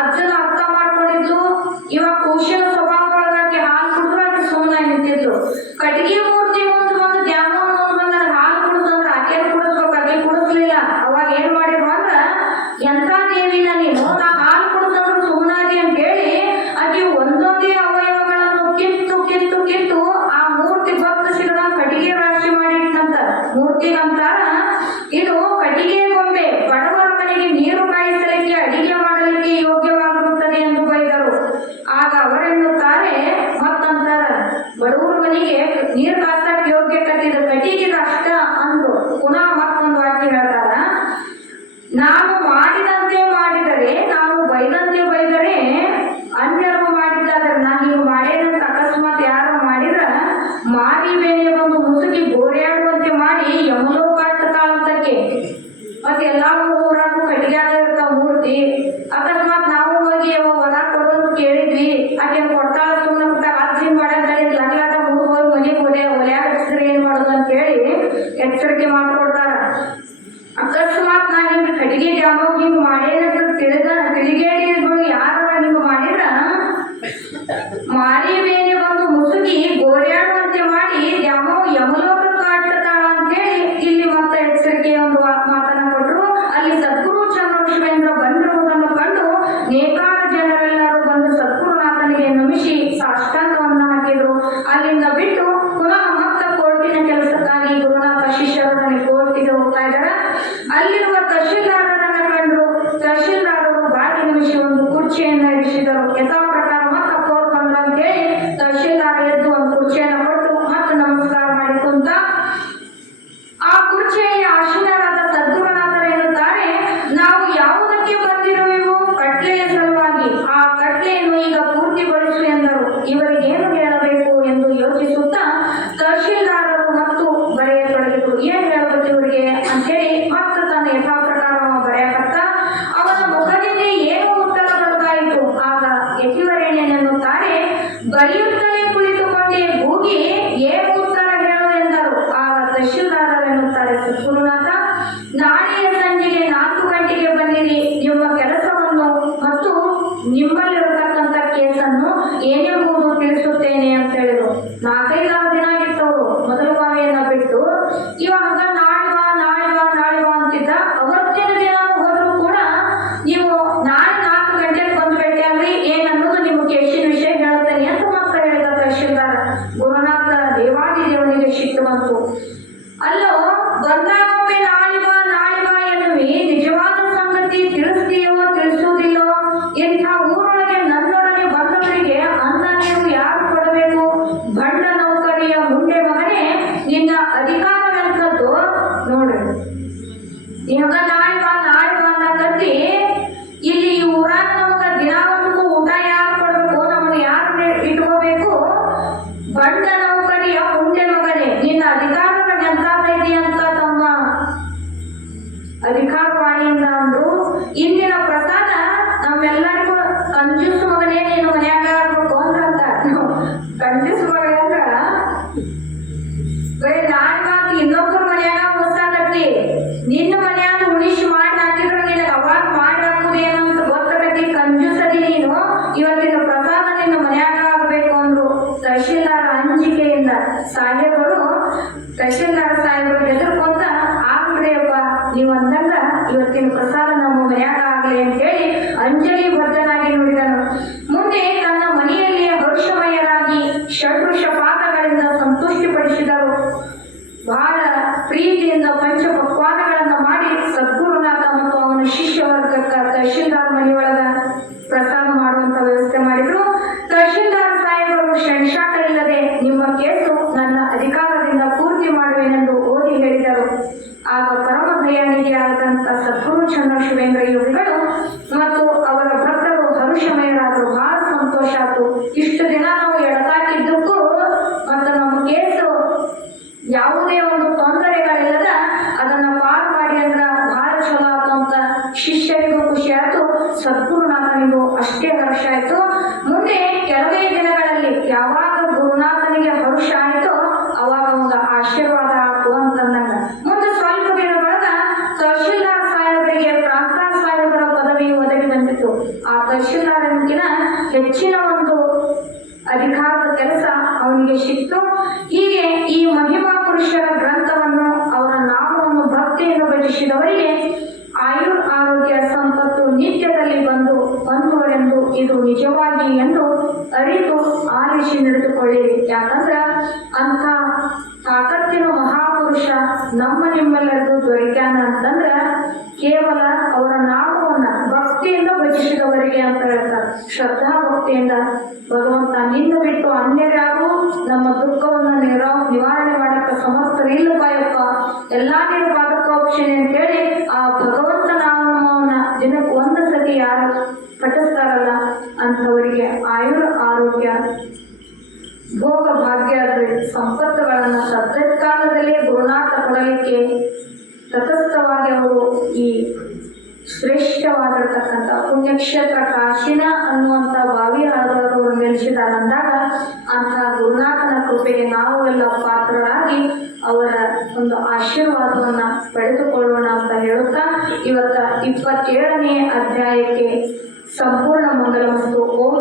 ಅಜ್ಜನ ಅರ್ಥ ಮಾಡ್ಕೊಂಡಿದ್ದು. ಇವಾಗ ಕುಶಲ ಸ್ವಭಾವದೊಳಗಾಗಿ ಹಾಲು ಕುಡಿದ್ರು ಆಕೆ ಸುಮ್ಮನೆ ನಿಂತಿದ್ಲು. ಕಟ್ಟಿಗೆ ಮೂರ್ತಿ ಮುಂದೆ ಬಂದು ದ್ಯಾಮ ಮುಂದೆ ಬಂದ ಹಾಲು ಕುಡಿಸಂದ್ರ ಆಕೆ ಕುಡಿಸ್ಬೇಕು, ಆಕೆ ಕುಡಿಸ್ಲಿಲ್ಲ. ಅವಾಗ ಏನ್ ಮಾಡಿದ್ರು ಅಂದ್ರ, ಎಂತ ದೇವಿನ ನೀನು, ನಾ ಹಾಲು ಕುಡಿಸಂದ್ರ ಸುಮ್ಮನಾದಿ ಅಂತ ಹೇಳಿ ಆಕೆ ಒಂದೊಂದೇ ಅವಯವಗಳನ್ನು ಕಿತ್ತು ಕಿತ್ತು ಕಿತ್ತು ಆ ಮೂರ್ತಿ ಭಕ್ತ ಸಿಗದ ಕಟ್ಟಿಗೆ ರಾಶಿ ಮಾಡಿಟ್ಟಂತ. ಮೂರ್ತಿಗಂತಾರ ಇದು ಕಟ್ಟಿಗೆ ಗೊಂಬೆ, ಬಡವರ ಮನೆಗೆ ನೀರು ಕಾಯಿಸಲಿಕ್ಕೆ ಅಡಿಗೆ ಮಾಡಲಿಕ್ಕೆ ಯೋಗ್ಯವಾಗಿರುತ್ತದೆ ಎಂದು ಬೈದರು. ಆಗ ಅವರೆನ್ನುತ್ತಾರೆ, ಮತ್ತಂತಾರ ಬಡವರ ಮನೆಗೆ ನೀರು ಕಾಸಕ್ ಯೋಗ್ಯ ಕಟ್ಟಿದ ಕಟ್ಟಿಗೆ ಅಷ್ಟ ಅಂದ್ರು. ಪುನಃ ಮತ್ತೊಂದು ವಾಕ್ಯ ಹೇಳ್ತಾರ, ನಾವು ಮಾಡಿದಂತೆ ಮಾಡಿದರೆ, ನಾವು ಬೈದಂತೆ ಬೈದರೆ ಅನ್ಯರು ಮಾಡಿದ್ದಾದ್ರೆ ನಾ ಹಿಂಗ್ ಮಾಡೇನಂತ ಮಾರಿ ಮೇಲೆ ಬಂದು ಮುಸುಗಿ ಗೋರ್ಯಾಡುವಂತೆ ಮಾಡಿ ಯಮಲೋಕ ಕಾಟತಾಳ ಅಂತೇಳಿ ಇಲ್ಲಿ ಮತ್ತೆ ಎಚ್ಚರಿಕೆಯ ಒಂದು ಮಾತನ್ನ ಕೊಟ್ಟರು. ಅಲ್ಲಿ ಸದ್ಗುರು ಚನ್ನಬಸವೇಂದ್ರ ಬಂದಿರುವುದನ್ನು ಕಂಡು ನೇಕಾರ ಜನರೆಲ್ಲರೂ ಬಂದು ಸದ್ಗುರುನಾಥನಿಗೆ ನಮಿಸಿ ಸಾಷ್ಟಾಂಗವನ್ನು ಹಾಕಿದ್ರು. ಅಲ್ಲಿಂದ ಬಿಟ್ಟು ಪುನಃ ಮತ್ತೆ ಕೋರ್ಟಿನ ಕೆಲಸಕ್ಕಾಗಿ ಗುರುನಾಥ ಶಿಷ್ಯರೊಡನೆ ಕೋರ್ಟಿಗೆ ಹೋಗ್ತಾ ಇದ್ದಾರೆ. ಅಲ್ಲಿರುವ ತಹಶೀಲ್ದಾರರನ್ನ ಕಂಡ್ರು. ತಹಶೀಲ್ದಾರರು ಬಾಗಿ ನಿಮಿಷ ಒಂದು ಕುರ್ಚಿಯನ್ನು ಇರಿಸಿದರು. ಯಥಾ ಪ್ರಕಾರ ಮತ್ತೆ ಕೋರ್ ಬಂದ್ರ ಅಂತ ಹೇಳಿ ತಹಶೀಲ್ದಾರ ಎದ್ದು ಒಂದು ಕುರ್ಚಿಯನ್ನು ಕೊಟ್ಟು ಮತ್ತೆ ನಮಸ್ಕಾರ ಮಾಡಿ ಕುಂತ. ಆ ಕುರ್ಚಿಯಲ್ಲಿ ಆಶೀನರಾದ ಸದ್ಗುರುನಾಥರು ಎನ್ನುತ್ತಾರೆ, ನಾವು ಯಾವುದಕ್ಕೆ ಬಂದಿರುವೆವು? ಕಟ್ಲೆಯ ಸಲುವಾಗಿ. ಆ ಕಟ್ಲೆಯನ್ನು ಈಗ ಪೂರ್ತಿಗೊಳಿಸು ಎಂದರು. ಇವರಿಗೇನು ಹೇಳಬೇಕು ಎಂದು ಯೋಚಿಸುತ್ತಾ ತಹಶೀಲ್ದಾರರು ಮತ್ತು ಬರೆಯತೊಡಗಿದರು. ಏನ್ ಹೇಳಬೇಕು ಇವರಿಗೆ ಅಂತೇಳಿ ಮತ್ತೆ ತನ್ನ ಯಥಾ ಪ್ರಕಾರ ಬರೆಯಕತ್ತ. ಅವನ ಮುಖದಿಂದ ಏನು ಉತ್ತರ ಬರ್ತಾಯಿತು. ಆಗ ಯತಿವರೇಣ್ಯನೆನ್ನುತ್ತಾರೆ, ಬರೆಯುತ್ತಲೇ ಕುಳಿತುಕೊಂಡೇ ಕೂಗಿ ಏನು ಉತ್ತರ ಹೇಳು ಎಂದರು. ಆಗ ತಹಶೀಲ್ದಾರರೆನ್ನುತ್ತಾರೆ, ಸದ್ಗುರುನಾಥ, ನಾಳೆಯ ಸಂಜೆಗೆ 4 ಗಂಟೆಗೆ ಬಂದಿರಿ. ನಿಮ್ಮ ಕೆಲಸವನ್ನು ಮತ್ತು ನಿಮ್ಮಲ್ಲಿರತಕ್ಕಂಥ ಕೇಸನ್ನು ಏನೆಂಬುದು ತಿಳಿಸುತ್ತೇನೆ ಅಂತ ಹೇಳಿದ್ರು. 4-5 ದಿನ ಆಗಿತ್ತವರು ಮೊದಲು ಬಾವಿಯನ್ನ ಬಿಟ್ಟು. ಇವಾಗ ನಾಳೆ ಬಾ ಅಂತಿದ್ದ. ಅವತ್ತಿನ ದಿನ ಹೋದ್ರು ಕೂಡ ನೀವು ನಾಳೆ 4 ಗಂಟೆಗೆ ಬಂದು ಭೇಟಿಯಾಗ್ರಿ, ಏನನ್ನೋದು ನಿಮ್ಮ ಕೇಸಿನ ವಿಷಯ ಹೇಳ್ತೇನೆ ಅಂತ ಮಾತ್ರ ಹೇಳಿದ ತಹಶೀಲ್ದಾರ. ಗುರುನಾಥ ದೇವಾದಿ ದೇವನಿಗೆ ಸಿಟ್ಟು ಬಂತು. ಅಲ್ಲೋ, ಬಂದಾಗೊಮ್ಮೆ ನಾಳೆ ಬಾ ಎನ್ನುವಿ, ನಿಜವಾದ ಸಂಗತಿ ತಿಳಿಸ್ತೀಯೋ ತಿಳಿಸುವುದಿಲ್ಲೋ? ಇಂಥ ಊರೊಳಗೆ ನನ್ನೊಡನೆ ಬಂದವರಿಗೆ ಅನ್ನ ನೀರು ಯಾರು ಕೊಡಬೇಕು? ಬಂಡ ನೌಕರಿಯ ಮುಂಡೆ ಮಗನೇ, ನಿನ್ನ ಅಧಿಕಾರವೆಂಥದ್ದು ನೋಡು. ಇವಾಗ ನಾಳೆ ಬಾ ಅನ್ನಕತ್ತಿ. ಇಲ್ಲಿ ಈ ಊರಾಗ ನಮಗ ದಿನಾವತ್ತೂ ಊಟ ಯಾರು ಕೊಡಬೇಕು? ನಮಗೆ ಯಾರು ಇಟ್ಕೋಬೇಕು? ಬಂಡ ನೌಕರಿಯ ಮುಂಡೆ ಮಗನೇ, ನಿನ್ನ ಅಧಿಕಾರದ ಎಂತಾದೈತಿ ಅಂತ ತಮ್ಮ ಅಧಿಕಾರವಾಣಿಯಿಂದ ಅಂದ್ರು. ಇಂದಿನ ಪ್ರಸಾದ ನಮ್ಮೆಲ್ಲರಿಗೂ ಕಂಜೂಸ್ ಮಗನೇ ನೀನು ಮನ್ಯಾಗ ಆಗ್ಬೇಕು ಅಂದ್ರಂತ. ಕಂಜೂಸ್ ಮಗ ಅಂದ್ರ ಬರೀ ನಾಲ್ಕು ಇನ್ನೊಬ್ಬರ ಮನ್ಯಾಗ ಉಳಿಸಾಕತ್ತಿ. ನಿನ್ನ ಮನ್ಯಾಗ ಉಳಿಸಿ ಮಾಡಿ ಹಾಕಿದ್ರೆ ನಿನಗೆ ಅವಾಗ ಮಾಡಿ ಹಾಕುದೇನಂತ ಗೊತ್ತಾಗತ್ತಿ. ಕಂಜೂಸದಿ ನೀನು. ಇವತ್ತಿನ ಪ್ರಸಾದ ನಿನ್ನ ಮನ್ಯಾಗ ಆಗ್ಬೇಕು ಅಂದ್ರು. ತಹಶೀಲ್ದಾರ ಅಂಜಿಕೆಯಿಂದ ತಹಶೀಲ್ದಾರ ಸಾಹೇಬರು ಎದುರ್ಕೊಂತ, ಆಗ್ಬಿಡ್ರಿಯಪ್ಪ ನೀವು ಅಂದಂಗ ಇವತ್ತಿನ ಪ್ರಸಾದ ನಮ್ಮ ಮನ್ಯಾಗ ಆಗ್ಲಿ ಅಂತೇಳಿ ಅಂಜಲಿ ಬದ್ಧನಾಗಿ ನುಡಿದನು. ಮುಂದೆ ತನ್ನ ಮನೆಯಲ್ಲಿ ಹರ್ಷಮಯರಾಗಿ ಷಡ್ರುಷ ಪಾದಗಳಿಂದ ಸಂತುಷ್ಟಿಪಡಿಸಿದರು. ಬಹಳ ಪ್ರೀತಿಯಿಂದ ಪಂಚ ಪಕ್ವಾನಗಳನ್ನು ಮಾಡಿ ಸದ್ಗುರುನಾಥ ಮತ್ತು ಅವನ ಶಿಷ್ಯ ವರ್ಗಕ್ಕ ತಹಶೀಲ್ದಾರ್ ಮನೆಯೊಳಗ ಪ್ರಸಾದ ಮಾಡುವಂತ ವ್ಯವಸ್ಥೆ ಮಾಡಿದ್ರು. ತಹಶೀಲ್ದಾರ್ ಸಾಹೇಬರು ಶಂಶಾಟ ಇಲ್ಲದೆ ನಿಮ್ಮ ಕೇಸು ನನ್ನ ಅಧಿಕಾರದಿಂದ ಪೂರ್ತಿ ಮಾಡುವೆನೆಂದು ಓದಿ ಹೇಳಿದರು. ಆಗ ಪರಮ ದಯಾನಿಧಿ ಆದಂತ ಸದ್ಗುರು ಚನ್ನಬಸವೇಂದ್ರ ಯೋಗಿಗಳು ಮತ್ತು ಅವರ ಭಕ್ತರು ಹರುಷಮಯರಾದರು. ಬಹಳ ಸಂತೋಷ ಆಯ್ತು. ಇಷ್ಟು ದಿನ ನಾವು ಎಡತಾಕಿದ್ದಕ್ಕೂ ಮತ್ತು ನಮ್ಮ ಕೇಸು ಯಾವುದೇ ಒಂದು ತೊಂದರೆಗಳಿಲ್ಲದ ಅದನ್ನ ಪಾರು ಮಾಡಿ ಅಂದ್ರ ಬಹಳ ಚಲೋ ಆಯ್ತು ಅಂತ ಶಿಷ್ಯರಿಗೂ ಖುಷಿ ಆಯ್ತು, ಸದ್ಗುರುನಾಥನಿಗೂ ಅಷ್ಟೇ ಹರ್ಷ ಆಯ್ತು. ಮುಂದೆ ಕೆಲವೇ ದಿನಗಳಲ್ಲಿ ಯಾವಾಗ ಗುರುನಾಥನಿಗೆ ಹರ್ಷ ಆಯ್ತೋ ಅವಾಗ ಒಂದು ಆಶೀರ್ವಾದ ಆಯ್ತು ಅಂತಂದಂಗ. ಮುಂದೆ ಸ್ವಲ್ಪ ದಿನದೊಳಗ ತಹಶೀಲ್ದಾರ್ ಸಾಹೇಬರಿಗೆ ಪ್ರಾಂತ ಸಾಹೇಬರ ಪದವಿ ಒದಗಿ ಬಂದಿತ್ತು. ಆ ತಹಶೀಲ್ದಾರನಿಗಿನ ಹೆಚ್ಚಿನ ಒಂದು ಅಧಿಕಾರದ ಕೆಲಸ ಅವನಿಗೆ ಸಿಕ್ತು. ಹೀಗೆ ಈ ಮಹಿಮಾ ಪುರುಷರ ಗ್ರಂಥವನ್ನು, ಅವರ ನಾಮವನ್ನು ಭಕ್ತಿಯನ್ನು ಭಜಿಸಿದವರಿಗೆ ಆರೋಗ್ಯ ಸಂಪತ್ತು ನಿತ್ಯದಲ್ಲಿ ಬಂದುವರೆಂದು ಇದು ನಿಜವಾಗಿ ಎಂದು ಅರಿತು ಆಲಿಸಿ ನಡೆದುಕೊಳ್ಳಿರಿ. ಯಾಕಂದ್ರ ಅಂಥ ತಾಕತ್ತಿನ ಮಹಾಪುರುಷ ನಿಮ್ಮೆಲ್ಲರಿಗೂ ದೊರೆಕ್ಯಾನ ಅಂತಂದ್ರ ಕೇವಲ ಅವರ ನಾಮವನ್ನ ಭಕ್ತಿಯಿಂದ ಭಜಿಸಿದವರಿಗೆ ಅಂತ ಹೇಳ್ತಾರೆ. ಶ್ರದ್ಧಾ ಭಕ್ತಿಯಿಂದ ಭಗವಂತ ನಿನ್ನ ಬಿಟ್ಟು ಅನ್ಯರ್ಯಾರು ನಮ್ಮ ದುಃಖವನ್ನು ನಿವಾರಣೆ ಮಾಡಕ್ಕೆ ಸಮರ್ಥರಿಲ್ಲಪ್ಪ, ಎಲ್ಲಾ ನೀರು ಪಾದಕೋಕ್ಷಣೆ ಅಂತೇಳಿ ಆ ಭಗವಂತ ನಾಮವನ್ನ ದಿನಕ್ಕೆ 1 ಸತಿ ಯಾರು ಪಠಿಸ್ತಾರಲ್ಲ ಅಂಥವರಿಗೆ ಆರೋಗ್ಯ ಭೋಗ ಭಾಗ್ಯ ಸಂಪತ್ತುಗಳನ್ನು ಸದ್ಕಾಲದಲ್ಲಿ ಗುರುನಾಥ ಕೊಡಲಿಕ್ಕೆ ತಟಸ್ಥವಾಗಿ ಅವರು ಈ ಶ್ರೇಷ್ಠವಾಗಿರ್ತಕ್ಕಂಥ ಪುಣ್ಯಕ್ಷೇತ್ರ ಕಾಶಿನ ಅನ್ನುವಂಥ ಬಾವಿ ಆಳದವರು ನೆಲೆಸಿದ್ದಾರೆ ಅಂದಾಗ ಅಂಥ ಗುರುನಾಥನ ಕೃಪೆಗೆ ನಾವು ಎಲ್ಲ ಪಾತ್ರರಾಗಿ ಅವರ ಒಂದು ಆಶೀರ್ವಾದವನ್ನು ಪಡೆದುಕೊಳ್ಳೋಣ ಅಂತ ಹೇಳುತ್ತಾ ಇವತ್ತ 27ನೇ ಅಧ್ಯಾಯಕ್ಕೆ ಸಂಪೂರ್ಣ ಮಂಗಲ ಮತ್ತು ಓಂ